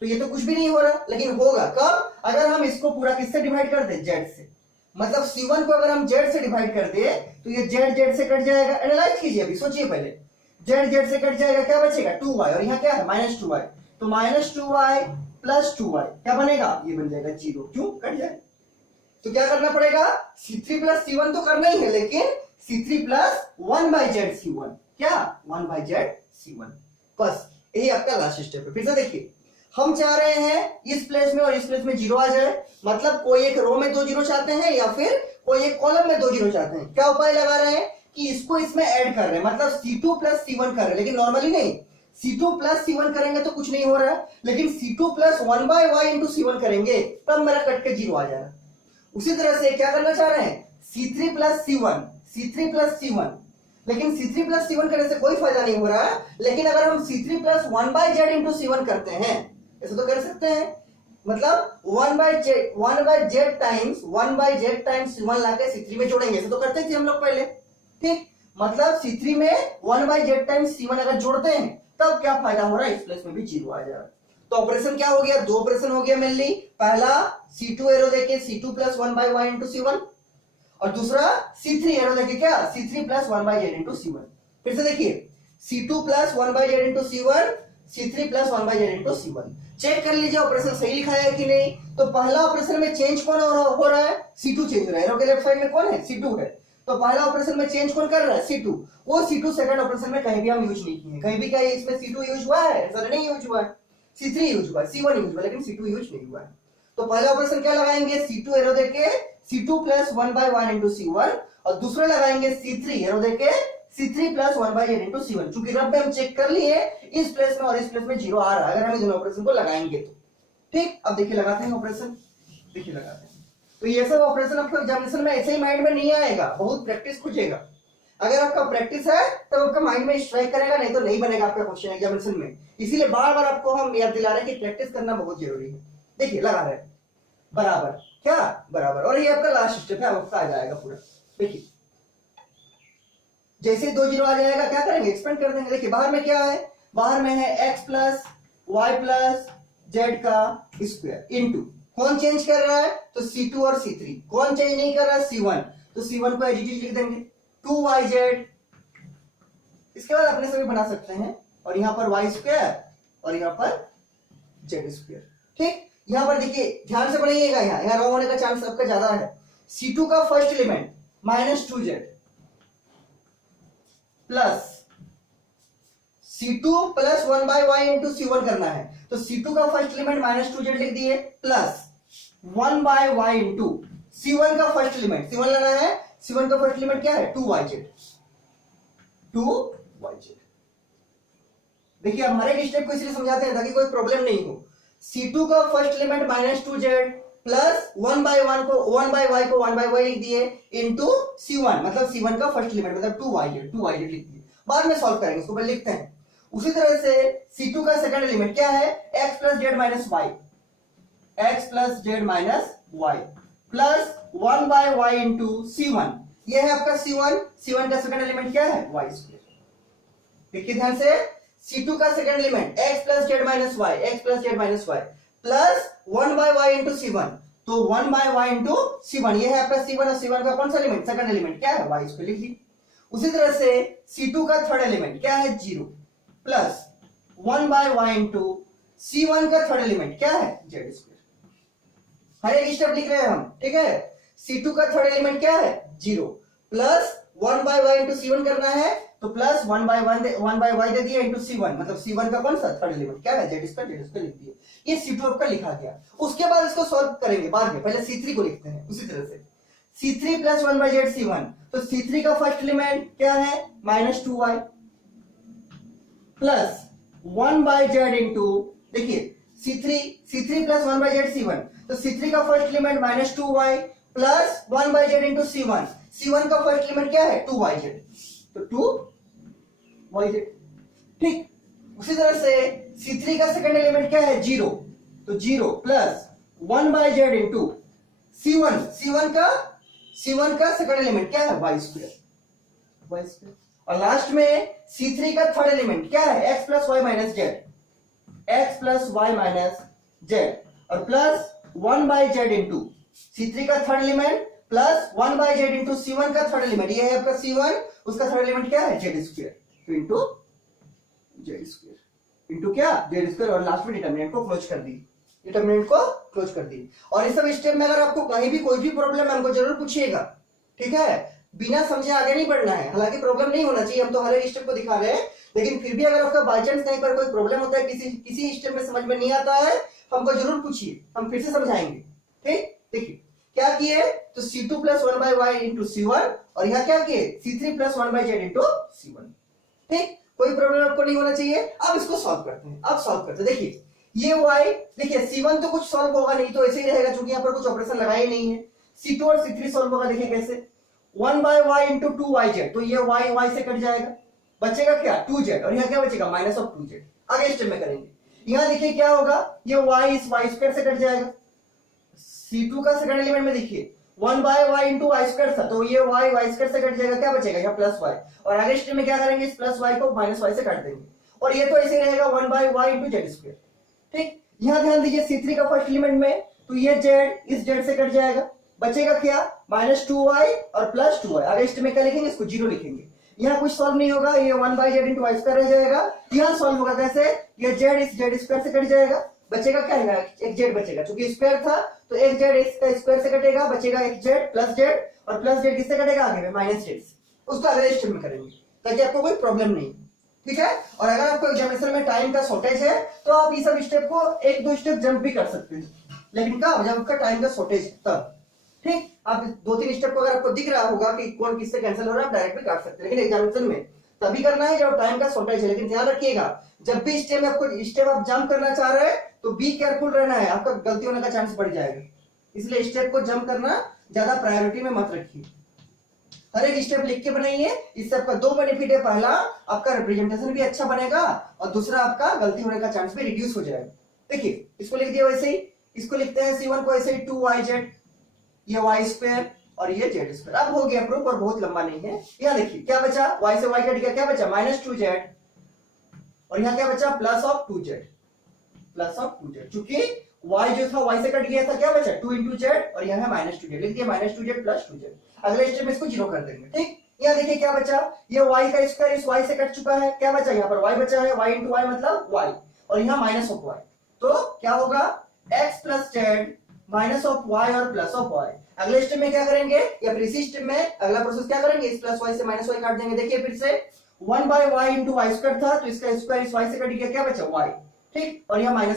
तो ये तो कुछ भी नहीं हो रहा, लेकिन होगा कब, अगर हम इसको पूरा किससे डिवाइड कर दे, z से। मतलब C1 को अगर हम z से डिवाइड कर दे तो ये z से कट जाएगा। एनालाइज कीजिए, अभी सोचिए पहले, z से कट जाएगा, क्या बचेगा 2y, और यहाँ क्या है माइनस 2y, तो माइनस 2y प्लस 2y क्या बनेगा, ये बन जाएगा 0, क्यों कट जाए। तो क्या करना पड़ेगा, C3 प्लस C1 तो करना ही है, लेकिन C3 plus 1 by Z C1, क्या 1 बाई जेड C1, बस यही आपका लास्ट स्टेप है। फिर से देखिए, हम चाह रहे हैं इस प्लेस में और इस प्लेस में जीरो आ जाए, मतलब कोई एक रो में 2 जीरो चाहते हैं या फिर कोई एक कॉलम में 2 जीरो चाहते हैं। क्या उपाय लगा रहे हैं कि इसको इसमें ऐड कर रहे हैं, मतलब C2 प्लस C1 कर रहे हैं, लेकिन नॉर्मली नहीं, C2 प्लस C1 करेंगे तो कुछ नहीं हो रहा है, लेकिन C2 plus 1 by y into C1 करेंगे तब मेरा कट के जीरो आ जाएगा। उसी तरह से क्या करना चाह रहे हैं, C3 प्लस C1, लेकिन C3 प्लस C1 करने से कोई फायदा नहीं हो रहा है, लेकिन अगर हम C3 plus 1 bye Z into C1 करते हैं, ऐसा तो कर सकते हैं, मतलब 1 बाय जेड टाइम्स 1 लाके C3 में जोड़ेंगे, ऐसा तो करते थे हम लोग पहले। ठीक, मतलब C3 में 1 बाय जेड टाइम्स C1 अगर जोड़ते हैं तब क्या फायदा हो रहा है, इस प्लेस में भी जीरो आ जाएगा। तो ऑपरेशन क्या हो गया, 2 ऑपरेशन हो गया मेनली, पहला C2 एरो देके C2 plus 1 by y into C1, और दूसरा C3 एरो देके क्या C3 plus 1 by z into C1। फिर से देखिए, C2 plus 1 by z into C1, C3 plus 1 by z into C1। चेक कर लीजिए ऑपरेशन सही लिखा है कि नहीं। तो पहला ऑपरेशन में चेंज कौन हो रहा है, C2 चेंज हो रहा है, एरो के लेफ्ट साइड में कौन है, C2 है। तो पहला ऑपरेशन में चेंज कौन कर रहा है, C2। वो C2 सेकंड ऑपरेशन में कहीं भी हम यूज नहीं किए, कहीं भी क्या इसमें C2 यूज हुआ है, ऐसा नहीं यूज हुआ है, C3 यूज हुआ है, C1 यूज हुआ है, लेकिन C2 यूज नहीं हुआ है। तो पहला ऑपरेशन क्या लगाएंगे, C2 एरो देके C2 plus 1 bye 1 into C1, और दूसरा लगाएंगे C3 एरो देके C3 plus 1 by z into C1। चूंकि रब में हम चेक कर लिए इस प्लेस में और इस प्लेस में जीरो आ रहा है, अगर हम दोनों ऑपरेशन को लगाएंगे तो। ठीक, अब देखिए लगाते हैं ऑपरेशन, देखिए लगाते हैं। तो ये सब ऑपरेशन आपको एग्जामिनेशन में ऐसे ही माइंड में नहीं आएगा, बहुत प्रैक्टिस खोजेगा। अगर आपका प्रैक्टिस है तो आपका माइंड में स्ट्राइक करेगा, नहीं तो नहीं बनेगा आपका क्वेश्चन एग्जामिनेशन में। इसीलिए बार बार आपको हम याद दिला रहे हैं कि प्रैक्टिस करना बहुत जरूरी है। देखिए लगा रहे हैं बराबर, क्या बराबर, और ये आपका लास्ट स्टेप है, आपका आ जाएगा पूरा। देखिए जैसे 2 जीरो आ जाएगा क्या करेंगे, एक्सपेंड कर देंगे। देखिए बाहर में क्या है, बाहर में है x plus Y plus Z का स्क्वायर इंटू, कौन चेंज कर रहा है, तो C2 और C3। कौन चेंज नहीं कर रहा है, C1, तो C1 को एज इट इज लिख देंगे 2yz। इसके बाद अपने से भी बना सकते हैं, और यहां पर y स्क्वायर और यहां पर z स्क्वायर। ठीक, यहां पर देखिए ध्यान से बनाइएगा, यहां रॉन्ग होने का चांस आपका ज्यादा है। C2 का first element minus 2z plus C2 plus 1 by y into C1 करना है, तो C2 का फर्स्ट एलिमेंट माइनस 2z लिख दिए, plus 1 by y into C1 का फर्स्ट एलिमेंट, C1 लेना है, C1 का फर्स्ट एलिमेंट क्या है 2yz। देखिए हमारे स्टेप को इसलिए समझाते हैं ताकि कोई प्रॉब्लम नहीं हो। C2 का first element minus 2z plus 1 by y को 1 बाय y लिख दिए इंटू C1, मतलब C1 का फर्स्ट एलिमेंट मतलब 2yz लिख दिए। बाद में सॉल्व करेंगे, उसको पहले लिखते हैं। उसी तरह से C2 का सेकंड एलिमेंट क्या है, x plus Z minus y plus 1 by y into C1, ये है आपका C1 का सेकंड एलिमेंट क्या है y स्क्वायर। देखिए ध्यान से, C2 का second element x plus Z minus y plus 1 by y into C1, तो 1 बाय y इंटू C1, ये है आपका C1, और C1 का कौन सा एलिमेंट, सेकंड एलिमेंट क्या है y स्क्वायर लिख दी। उसी तरह से C2 का थर्ड एलिमेंट क्या है 0 plus 1 by y into C1 का थर्ड एलिमेंट क्या है z स्क्वायर। हर एक स्टेप लिख रहे हैं हम, ठीक है। C2 का थर्ड एलिमेंट क्या है 0 plus 1 by y into C1 करना है, तो प्लस 1 बाय y दे दिया इंटू C1, मतलब C1 का कौन सा थर्ड एलिमेंट क्या है z स्क्वायर लिख दिया। ये C2 आपका लिखा गया। उसके बाद इसको सॉल्व करेंगे बाद में, पहले C3 को लिखते हैं। उसी तरह से C3 प्लस 1/z C1, तो C3 का फर्स्ट एलिमेंट क्या है -2y प्लस 1/z इंटू, देखिए C3 प्लस 1/z C1, तो C3 का first element -2y plus 1/z into C1 का फर्स्ट एलिमेंट क्या है 2yz, तो 2yz। ठीक, उसी तरह से C3 का सेकंड एलिमेंट क्या है 0, तो 0 प्लस 1/z इंटू C1 का सेकंड एलिमेंट क्या है y², और लास्ट में C3 का थर्ड एलिमेंट क्या है x plus y minus z, और प्लस 1/z इंटू C3 का third element plus 1/z into C1 का थर्ड एलिमेंट, ये है आपका C1, उसका थर्ड एलिमेंट क्या है z², तो इंटू z² इंटू क्या z², और लास्ट में डिटरमिनेंट को क्लोज कर दी, और इस सब स्टेप में अगर आपको कहीं भी कोई भी प्रॉब्लम है हमको जरूर पूछिएगा, ठीक है, बिना समझे आगे नहीं बढ़ना है। हालांकि प्रॉब्लम नहीं होना चाहिए, हम तो हर एक स्टेप को दिखा रहे हैं, लेकिन फिर भी अगर आपका बाई चांस कहीं पर कोई प्रॉब्लम होता है, किसी स्टेप में समझ में नहीं आता है, हमको जरूर पूछिए, हम फिर से समझाएंगे। ठीक, देखिए क्या किए, तो C2 plus 1/y into C1, और यहाँ क्या किए C3 plus 1/z into C1। ठीक, कोई प्रॉब्लम आपको नहीं होना चाहिए। अब इसको सॉल्व करते हैं, देखिए ये y, देखिए C1 तो कुछ सॉल्व होगा नहीं, तो ऐसे ही रहेगा, क्योंकि यहाँ पर कुछ ऑपरेशन लगाए नहीं है। C2 और C3 सॉल्व होगा, देखिए कैसे 1/y इंटू 2yz, तो ये y से कट जाएगा, बचेगा क्या 2z, और यहाँ क्या बचेगा -2z। आगे स्टेप में करेंगे, यहाँ देखिए क्या होगा, ये y इस y² से कट जाएगा। C2 का सेकंड एलिमेंट में देखिए 1/y इंटू y² था, तो ये y² से कट जाएगा, क्या बचेगा यहाँ +y, और आगे स्टेप में क्या करेंगे, इस +y को -y से काट देंगे, और ये तो ऐसे रहेगा 1/y इंटू z²। ठीक, यहाँ ध्यान दीजिए C3 का फर्स्ट एलिमेंट में, तो ये z इस z से कट जाएगा, बचेगा क्या -2y और +2y। आगे स्टेप में क्या लिखेंगे, इसको 0 लिखेंगे। यहाँ कुछ सॉल्व नहीं होगा, ये 1/z इंटू y² रह जाएगा। यहाँ सॉल्व होगा कैसे, ये z इस z² से कट जाएगा, बचेगा क्या है एक z बचेगा, क्योंकि स्क्वायर था तो एक z इसका स्क्वायर से कटेगा, बचेगा एक z प्लस z, और प्लस z किससे कटेगा आगे में -z से। उसको अगले स्टेप में करेंगे ताकि आपको कोई प्रॉब्लम नहीं, ठीक है। और अगर आपको एग्जामिनेशन में टाइम का शॉर्टेज है तो आप ये सब स्टेप को 1-2 स्टेप जंप भी कर सकते हैं, लेकिन कब, जब आपका टाइम का शॉर्टेज तब। ठीक, आप 2-3 स्टेप को अगर आपको दिख रहा होगा कि कौन किससे कैंसिल हो रहा है, आप डायरेक्ट भी काट सकते हैं, लेकिन एग्जामिनेशन में तभी करना है जब टाइम का शॉर्टेज है। लेकिन ध्यान रखिएगा, जब भी स्टेप में आपको स्टेप आप जंप करना चाह रहे हैं तो बी केयरफुल रहना है, आपका गलती होने का चांस बढ़ जाएगा, इसलिए स्टेप को जंप करना ज्यादा प्रायोरिटी में मत रखिए। हर एक स्टेप लिख के बनाइए, इससे आपका 2 बेनिफिट है, पहला आपका रिप्रेजेंटेशन भी अच्छा बनेगा, और दूसरा आपका गलती होने का चांस भी रिड्यूस हो जाएगा। देखिए इसको लिख दिया वैसे ही, इसको लिखते हैं C1 को ऐसे ही 2yz, ये y² और ये z²। अब हो गया प्रूफ, और बहुत लंबा नहीं है। यहाँ देखिए क्या बचा, y से y कट गया, क्या बचा -2z, और यहाँ क्या बचा +2z, चूंकि y जो था y से कट गया था, क्या बचा 2 इंटू z, और यहाँ -2z, लिख दिया -2z +2z। अगले स्टेप में इसको 0 कर देंगे। ठीक, यहाँ देखिए क्या बचा, ये y का स्क्वायर इस y से कट चुका है, क्या बचा यहाँ पर y बचा है, y इंटू y मतलब y, और यहाँ -y, तो क्या होगा x प्लस z -y और +y। अगले स्टेप में क्या करेंगे, या फिर इसी स्टेप में अगला प्रोसेस क्या करेंगे, इस +y से -y काट देंगे। देखिए फिर से 1/y इंटू y² था, तो इसका स्क्वायर इस y से कट गया, क्या बचा y। ठीक, और यहाँ -y है,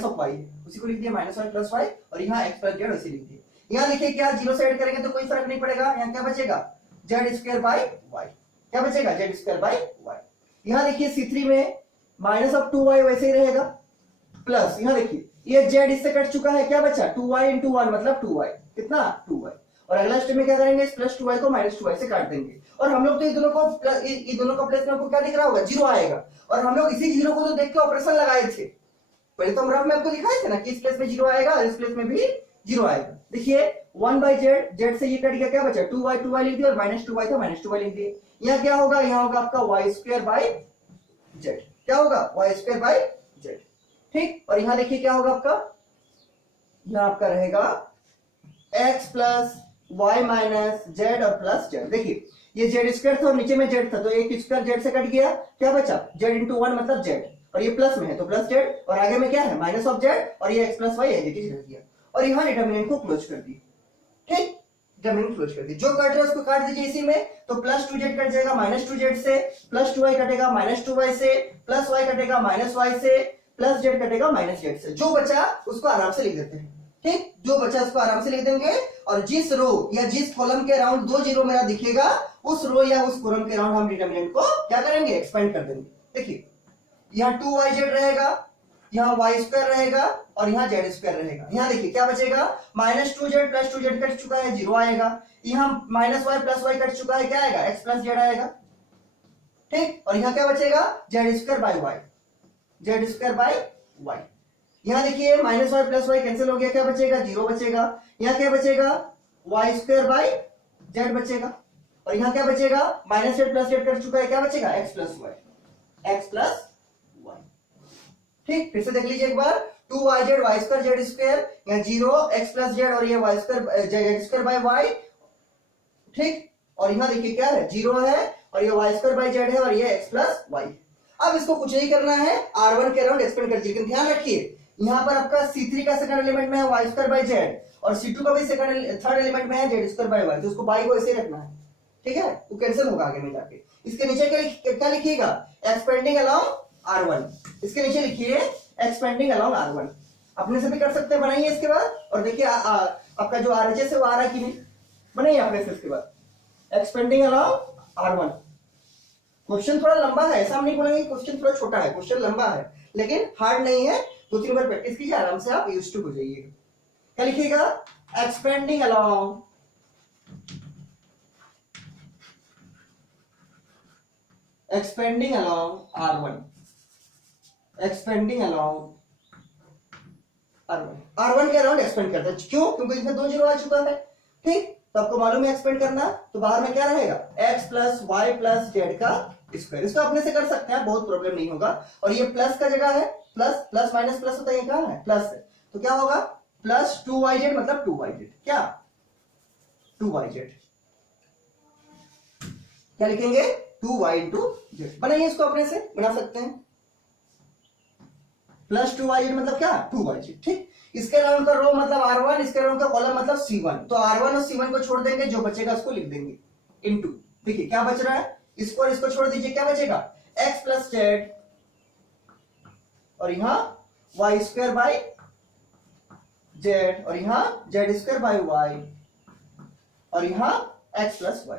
उसी को लिख दिया -y +y, और यहाँ x प्लस z ऐसे लिख दिया। यहाँ देखिए क्या 0 से ऐड करेंगे तो कोई फर्क नहीं पड़ेगा, यहाँ क्या बचेगा z²/y, क्या बचेगा z²/y। यहाँ देखिए C3 में -2y वैसे ही रहेगा, प्लस यहाँ देखिए ये z इससे कट चुका है, क्या बचा 2y इंटू 1 मतलब 2y, कितना 2y, और अगला स्टेप में क्या करेंगे, इस +2y को -2y से काट देंगे, और हम लोग तो ये दोनों का प्लस में आपको क्या दिख रहा होगा 0 आएगा, और हम लोग इसी 0 को तो देख के ऑपरेशन लगाए थे, पहले तो हम रफ में आपको दिखाए थे ना कि इस प्लेस में 0 आएगा, इस प्लेस में भी 0 आएगा। देखिए 1/z, z से ये कट गया, क्या बचा 2y लिख दिया, और -2y था -2y लिख दिए। यहाँ क्या होगा, यहाँ होगा आपका y²/z, क्या होगा y²/z। ठीक, और यहाँ देखिए क्या होगा आपका, यहाँ आपका रहेगा x plus y minus z और प्लस z। देखिए ये z² था और नीचे में z था, तो एक स्क्वायर z से कट गया, क्या बचा z इंटू 1 मतलब z, और ये प्लस में है तो प्लस z, और आगे में क्या है -z, और ये x plus y as it is रह गया, और यहाँ डिटरमिनेंट को क्लोज कर दी। ठीक, डिटरमिनेंट क्लोज कर दी, जो कट रहा है उसको काट दीजिए इसी में, तो +2z कट जाएगा -2z से, +2y कटेगा -2y से, +y कटेगा -y से, +z कटेगा -z से, जो बचा उसको आराम से लिख देते हैं। ठीक, जो बचा उसको आराम से लिख देंगे, और जिस रो या जिस कॉलम के अराउंड 2 जीरो मेरा दिखेगा उस रो या उस कॉलम के अराउंड हम डिटरमिनेंट को क्या करेंगे, एक्सपेंड कर देंगे। देखिए यहाँ 2yz रहेगा, यहाँ y स्क्वायर रहेगा और यहाँ z स्क्वायर रहेगा। यहाँ देखिए क्या बचेगा, -2z + 2z कट चुका है, 0 आएगा। यहाँ -y + y कट चुका है, क्या आएगा, x + z आएगा। ठीक, और यहाँ क्या बचेगा, z square by y, z square by y। यहाँ देखिए -y + y कैंसिल हो गया, क्या बचेगा, 0 बचेगा। यहाँ क्या बचेगा, y स्क्वायर बाई z बचेगा, और यहाँ क्या बचेगा, -z + z कट चुका है, क्या बचेगा, x + y, x + y। ठीक, फिर से देख लीजिए एक बार, 2yz y square z square, यहाँ 0 x + z और ये y square z square by y। ठीक, और यहाँ देखिए क्या है, 0 है और ये y स्क्वायर बाई z है और ये x + y। अब इसको कुछ नहीं करना है, r1 के अराउंड एक्सपेंड कर दीजिए। लेकिन ध्यान रखिए यहाँ पर आपका C3 का सेकंड एलिमेंट में है y स्क्वायर बाई z और C2 का भी थर्ड एलिमेंट में है z स्क्वायर बाई y, तो उसको बाई को ऐसे ही रखना है। ठीक है, वो कैंसिल होगा आगे में जाके। इसके नीचे क्या लिखिएगा, एक्सपेंडिंग अलोंग r1। इसके नीचे लिखिए एक्सपेंडिंग अलोंग r1। अपने से भी कर सकते हैं, बनाइए इसके बाद, और देखिए आपका जो RHS है वो आ रहा है कि नहीं, बनाइए अपने से इसके बाद एक्सपेंडिंग अलोंग r1। क्वेश्चन थोड़ा लंबा है, ऐसा हम नहीं बोलेंगे क्वेश्चन थोड़ा छोटा है, क्वेश्चन लंबा है लेकिन हार्ड नहीं है। 2-3 बार प्रैक्टिस कीजिए, आराम से आप यूज्ड टू हो जाइएगा। क्या लिखिएगा, expanding along r1, expanding along r1 के अराउंड एक्सपेंड करते हैं। क्यों, क्योंकि इसमें 2 जीरो आ चुका है। ठीक, तो आपको मालूम है एक्सपेंड करना, तो बाहर में क्या रहेगा, x + y + z का स्क्वायर। इसको अपने से कर सकते हैं, बहुत प्रॉब्लम नहीं होगा। और ये प्लस का जगह है, प्लस माइनस प्लस होता है, ये कहां है, प्लस है, तो क्या होगा, +2yz मतलब 2yz, क्या 2yz। क्या लिखेंगे, 2y × z। बनाइए इसको, अपने से बना सकते हैं, +2yz मतलब क्या, 2yz। ठीक, इसके अराउंड का रो मतलब r1, इसके अराउंड का कॉलम मतलब c1, तो r1 और c1 को छोड़ देंगे, जो बचेगा उसको लिख देंगे इनटू। देखिए क्या बच रहा है, इसको और इसको छोड़ दीजिए, क्या बचेगा, x + z और यहां y स्क्वायर बाई z और यहां z स्क्वायर बाई y और यहां x + y।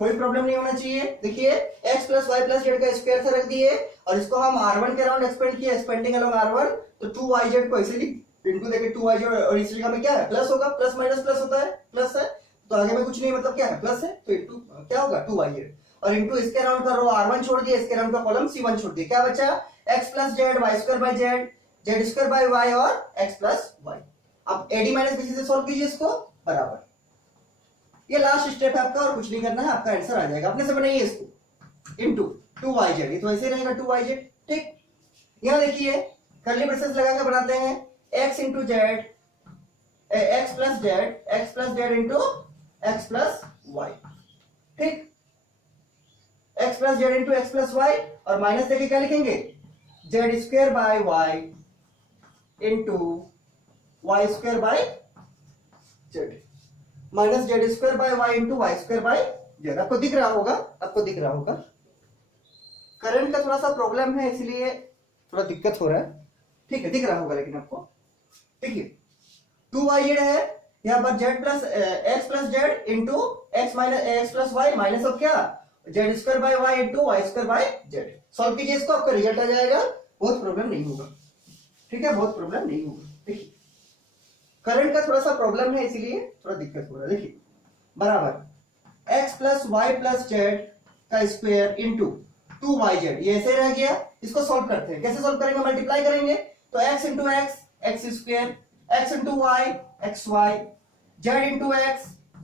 कोई प्रॉब्लम नहीं होना चाहिए। देखिए x + y + z का स्क्वायर था, रख दिए, और इसको हम r1 के अराउंड एक्सपेंड किए, एक्सपेंडिंग अलोंग r1, तो 2yz को ऐसे लिख इनटू, देखिए 2yz और इस जगह में क्या है, प्लस होगा, प्लस माइनस प्लस होता है, प्लस है तो आगे में कुछ नहीं, मतलब क्या है, प्लस है, तो इनटू क्या होगा, 2yz, और इनटू इसके अराउंड का रो r1 छोड़ दिया, इसके अराउंड का कॉलम c1 छोड़ दिया, क्या बचा, x + z y square by z, z square by y और x + y। अब AD - BC से सॉल्व कीजिए इसको, बराबर। ये लास्ट स्टेप है आपका, और कुछ नहीं करना है, आपका आंसर आ जाएगा। अपने से बनाइए इसको, इनटू 2yz, ये तो ऐसे ही रहेगा 2yz। ठीक, यहां देखिए कर्ली ब्रेसेस लगा के बनाते हैं, x × z, x + z into x + y। ठीक, x + z into x + y, और माइनस देके क्या लिखेंगे, z square by y into y square by z, minus z square by y into y square by z। आपको दिख रहा होगा, आपको दिख रहा होगा। करंट का थोड़ा सा प्रॉब्लम है, इसलिए थोड़ा दिक्कत हो रहा है। ठीक है, दिख रहा होगा लेकिन आपको। देखिए 2yz है, यहाँ पर x + z into x + y minus of क्या, z square by y into y square by z। Solve कीजिए इसको, आपका रिजल्ट आ जाएगा, बहुत प्रॉब्लम नहीं होगा। ठीक है, बहुत प्रॉब्लम नहीं होगा। देखिए करंट का थोड़ा सा प्रॉब्लम है, इसीलिए थोड़ा दिक्कत हो रहा है। देखिए बराबर x + y + z का स्क्वायर इंटू 2yz, ये ऐसे रह गया। इसको सॉल्व करते हैं, कैसे सॉल्व करेंगे, मल्टीप्लाई करेंगे, तो x × x x square, x × y xy, z × x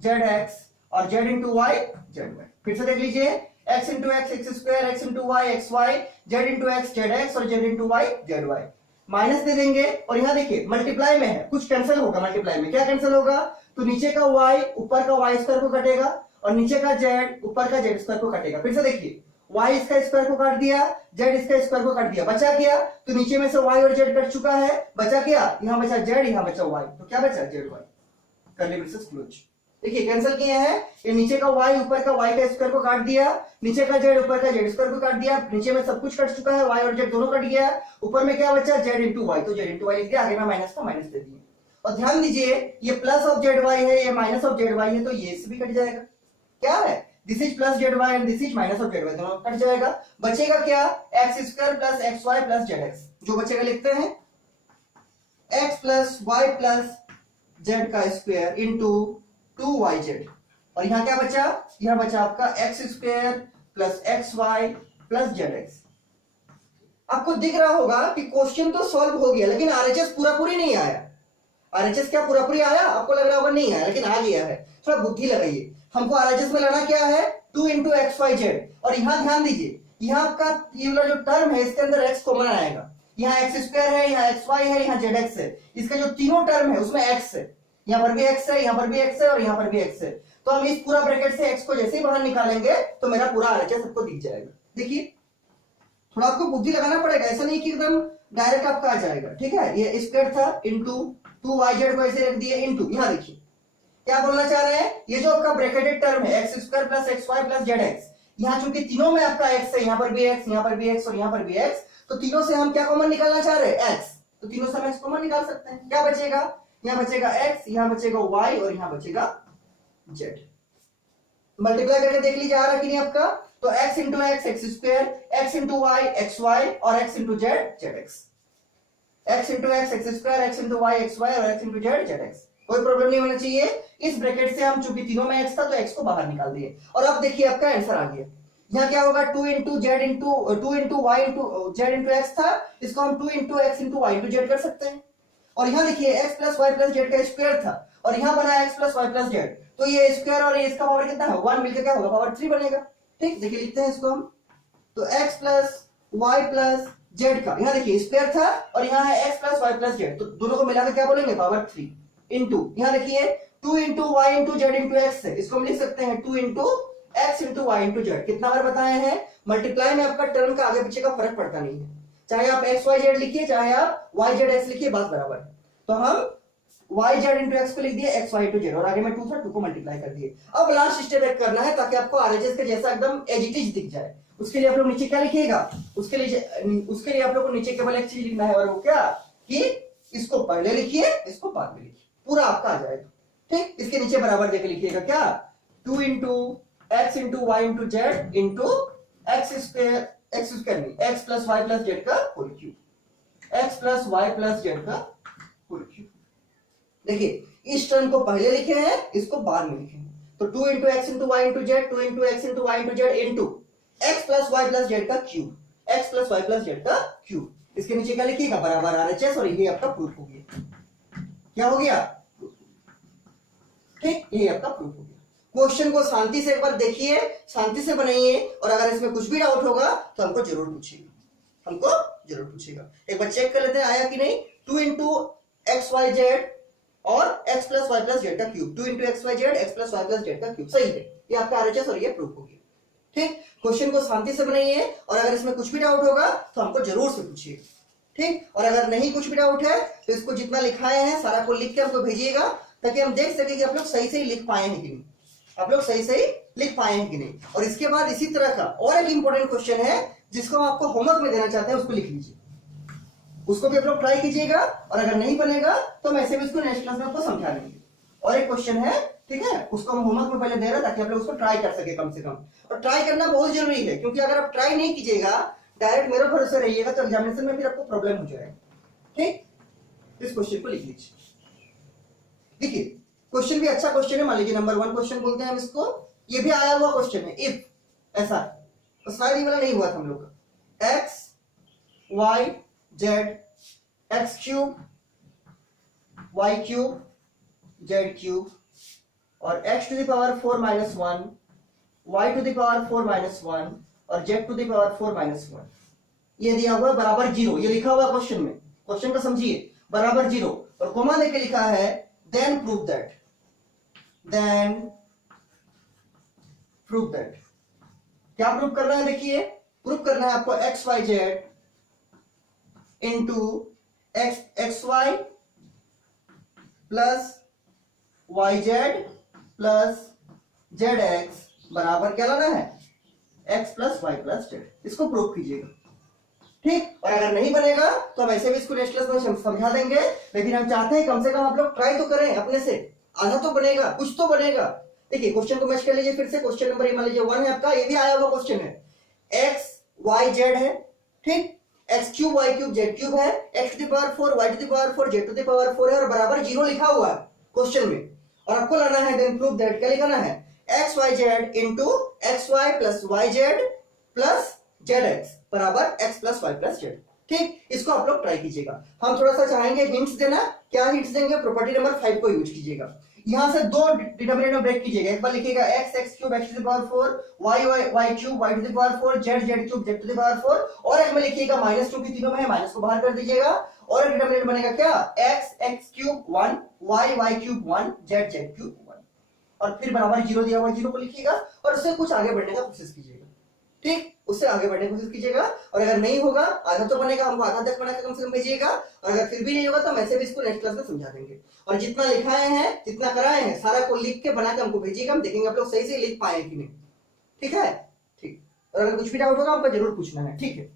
zx और z × y zy। फिर से देख लीजिए, x × x x square, x × y xy, z × x zx और z × y zy। माइनस दे देंगे, और यहां देखिए मल्टीप्लाई में है, कुछ कैंसिल होगा मल्टीप्लाई में। क्या कैंसिल होगा, तो नीचे का y ऊपर का y स्क्वायर को काटेगा, और नीचे का z ऊपर का z स्क्वायर को काटेगा। फिर से देखिए, y इसका स्क्वायर को काट दिया, z इसका स्क्वायर को काट दिया, बचा क्या, तो नीचे में से y और z कट चुका है, बचा क्या, यहां बचा z, यहां बचा y, तो क्या बचा, zy। Curly braces close. देखिए कैंसिल किए हैं, ये नीचे का y ऊपर का y का स्क्वायर को काट दिया, नीचे का z ऊपर का z स्क्वायर को काट दिया, नीचे में सब कुछ कट चुका है, y और z दोनों कट गया, ऊपर में क्या बचा z इंटू वाई, तो z इंटू वाई लिख दिया, आगे में माइनस का माइनस दे दिए। और ध्यान दीजिए ये प्लस ऑफ जेड वाई है, ये माइनस ऑफ जेड वाई है, तो ये से भी कट जाएगा। क्या है, this is plus z y and this is minus of z y, दोनों कट जाएगा। बचेगा क्या, x square plus x y plus Z x, जो बचेगा लिखते हैं x plus Y plus Z का स्क्वायर इंटू 2yz। और यहां क्या बचा, यहां बचा आपका x square plus x y plus Z x. आपको दिख रहा होगा कि क्वेश्चन तो सॉल्व हो गया, लेकिन आरएचएस पूरा पूरी नहीं आया। आरएचएस क्या पूरा पूरी आया, आपको लग रहा होगा नहीं आया, लेकिन आ गया है। थोड़ा बुद्धि लगाइए, हमको आरएचएस में लाना क्या है, 2 इंटू एक्स वाई जेड। और यहां ध्यान दीजिए, यहां आपका ये वाला जो टर्म है इसके अंदर एक्स कॉमन आएगा, यहाँ एक्स स्क्वायर है, यहाँ एक्स वाई है, यहाँ जेड एक्स है, इसका जो तीनों टर्म है उसमें एक्स है, यहाँ पर भी एक्स है, यहाँ पर भी एक्स है और यहाँ पर भी एक्स है। तो हम इस पूरा ब्रैकेट से एक्स को जैसे ही बाहर निकालेंगे तो मेरा पूरा आरएचएस सबको दिख जाएगा। देखिए थोड़ा आपको बुद्धि लगाना पड़ेगा, ऐसा नहीं कि एकदम डायरेक्ट आपका आ जाएगा। ठीक है, ये स्क्वायर था इंटू 2yz को ऐसे रख दिए इंटू, यहाँ देखिए क्या बोलना चाह रहे हैं, ये जो आपका ब्रैकेटेड टर्म है x square plus x y plus Z x, यहाँ चूंकि तीनों में आपका एक्स है, यहाँ पर भी एक्स, यहाँ पर भी एक्स और यहाँ पर भी एक्स, तो तीनों से हम क्या कॉमन निकालना चाह रहे हैं, एक्स। तो तीनों से हम एक्स कॉमन निकाल सकते हैं। क्या बचेगा, यहाँ बचेगा x, यहाँ बचेगा y और यहाँ बचेगा z। मल्टीप्लाई करके देख लीजिए आ रहा कि नहीं आपका, तो x into x x square, x into y x y और x into z z x, x into x x square, x into y x y और x into z z x. कोई प्रॉब्लम नहीं होना चाहिए। इस ब्रैकेट से हम चूंकि तीनों में x था तो x को बाहर निकाल दिए और अब देखिए आपका आंसर आ गया। यहाँ क्या होगा, 2 into Z into 2 into Y into Z into x था, इसको हम 2 into x into Y into z कर सकते हैं। और यहाँ देखिए x plus Y plus Z का स्क्वायर था और यहाँ बना x plus Y plus z, तो ये स्क्वायर और ये इसका पावर कितना है, 1 मिलकर क्या होगा, पावर 3 बनेगा। ठीक, देखिए लिखते हैं इसको हम, तो x plus Y plus Z का, यहाँ देखिए स्क्वायर था और यहाँ है x plus Y plus z, तो दोनों को मिलाकर क्या बोलेंगे, पावर 3 इंटू, यहाँ देखिए 2 into Y into Z into x है, इसको हम लिख सकते हैं 2 into x into Y into z. कितना बार बताए हैं, मल्टीप्लाई में आपका टर्म का आगे पीछे का फर्क पड़ता नहीं है, चाहे आप एक्स वाई जेड लिखिए चाहे आप वाई जेड एक्स लिखिए, बात बराबर है। तो हम वाई जेड इंटू एक्स को लिख दिए एक्स वाई इंटू जेड और आगे में 2 था, 2 को मल्टीप्लाई कर दिए। अब लास्ट स्टेप एक करना है ताकि आपको आरएचएस के जैसा एकदम एज इट इज दिख जाए। उसके लिए आप लोग नीचे क्या लिखिएगा, उसके लिए आप लोग को नीचे केवल एक चीज लिखना है और वो क्या, कि इसको पहले लिखिए इसको बाद में लिखिए, पूरा आपका आ जाएगा। ठीक, इसके नीचे बराबर देकर लिखिएगा क्या, 2 into x into Y into Z into x square नहीं, x plus Y plus Z का whole cube, x plus Y plus Z का होल क्यूब। देखिए इस टर्म को पहले लिखे हैं, इसको बाद में लिखे हैं, तो 2 into x into Y into z, 2 into x into Y into Z into x plus Y plus Z का cube, x plus Y plus Z का क्यूब। इसके नीचे क्या लिखिएगा, बराबर आरएचएस, और ये आपका प्रूफ हो गया। क्या हो गया, ठीक, ये आपका प्रूफ हो गया। क्वेश्चन को शांति से एक बार देखिए, शांति से बनाइए, और अगर इसमें कुछ भी डाउट होगा तो हमको जरूर पूछिएगा। एक बार चेक कर लेते हैं आया कि नहीं। 2 इंटू एक्स वाई जेड और x plus Y plus Z का cube, 2 into x y z x plus Y plus Z का क्यूब, सही है, ये आपका आरएचएस और ये प्रूफ हो गया। ठीक, क्वेश्चन को शांति से बनाइए, और अगर इसमें कुछ भी डाउट होगा तो हमको जरूर से पूछिए। ठीक, और अगर नहीं कुछ भी डाउट है तो इसको जितना लिखाए हैं सारा को लिख के हमको भेजिएगा, ताकि हम देख सके कि आप लोग सही से लिख पाए हैं कि नहीं, आप लोग सही से लिख पाए हैं कि नहीं। और इसके बाद इसी तरह का और एक इंपॉर्टेंट क्वेश्चन है जिसको हम आपको होमवर्क में देना चाहते हैं, उसको लिख लीजिए, उसको भी आप लोग ट्राई कीजिएगा, और अगर नहीं बनेगा तो हम ऐसे भी उसको नेक्स्ट क्लास में आपको समझा देंगे। और एक क्वेश्चन है, ठीक है, उसको हम होमवर्क में पहले दे रहे हैं ताकि आप लोग उसको ट्राई कर सके कम से कम। और ट्राई करना बहुत जरूरी है, क्योंकि अगर आप ट्राई नहीं कीजिएगा, डायरेक्ट मेरे भरोसे रहिएगा, तो एग्जामिनेशन में फिर आपको प्रॉब्लम हो जाएगा। ठीक, इस क्वेश्चन को लिख लीजिए। देखिए क्वेश्चन भी अच्छा क्वेश्चन है, मान लीजिए नंबर 1 क्वेश्चन बोलते हैं हम इसको, ये भी आया हुआ क्वेश्चन है, इफ ऐसा, तो शायद ये वाला नहीं हुआ था हम लोग का, x y z x cube y cube z cube और x to the power 4 minus 1 y to the power 4 minus 1 और z to the power 4 minus 1, ये दिया हुआ है बराबर 0, ये लिखा हुआ क्वेश्चन में, क्वेश्चन को समझिए, बराबर 0 और कोमा देके लिखा है देन प्रूव दैट, क्या प्रूव करना है, देखिए प्रूव करना है आपको x y z into x y plus y z plus Z x बराबर क्या लाना है, x plus Y plus Z. इसको प्रूव कीजिएगा, ठीक। और अगर नहीं बनेगा तो हम ऐसे भी इसको नेक्स्ट क्लास में समझा देंगे, लेकिन हम चाहते हैं कम से कम आप लोग ट्राई तो करें अपने से, आधा तो बनेगा, कुछ तो बनेगा। देखिए क्वेश्चन को मैच कर लीजिए फिर से। क्वेश्चन नंबर मान लीजिए 1 है आपका, ये भी आया हुआ क्वेश्चन है, एक्स वाई जेड है, ठीक, x cube y cube z cube है, x to the power 4 y to the power 4 z to the power 4 है और बराबर 0 लिखा हुआ है क्वेश्चन में। और आपको लाना है देन प्रूव दैट, क्या लिखाना है, x y z into x y plus y z plus Z x बराबर x plus Y plus Z, ठीक। इसको आप लोग ट्राई कीजिएगा। हम थोड़ा सा चाहेंगे हिंट्स देना, क्या हिंट्स देंगे, प्रॉपर्टी नंबर 5 को यूज कीजिएगा। यहां से दो डिनोमिनेटर ब्रेक कीजिएगा, एक बार लिखिएगा x x cube x to the power 4 y y y cube y to the power 4 z z cube z to the power 4, और एक में लिखिएगा -2 की तीनों में है, माइनस को बाहर कर दीजिएगा, और एक डिनोमिनेटर बनेगा क्या, x x cube 1 y y cube 1 z z cube 1, और फिर बराबर 0 दिया हुआ 0 को लिखिएगा और उससे कुछ आगे बढ़ने का कोशिश कीजिएगा, ठीक। उससे आगे बढ़ने की कोशिश कीजिएगा, और अगर नहीं होगा आधा तो बनेगा, हमको आधा तक बना के कम से कम भेजिएगा, और अगर फिर भी नहीं होगा तो हम ऐसे भी इसको नेक्स्ट क्लास में समझा देंगे। और जितना लिखाए हैं जितना कराए हैं सारा को लिख के बना के हमको भेजिएगा, हम देखेंगे आप लोग सही से लिख पाए कि नहीं, ठीक है, ठीक। और अगर कुछ भी डाउट होगा आपको जरूर पूछना है, ठीक है।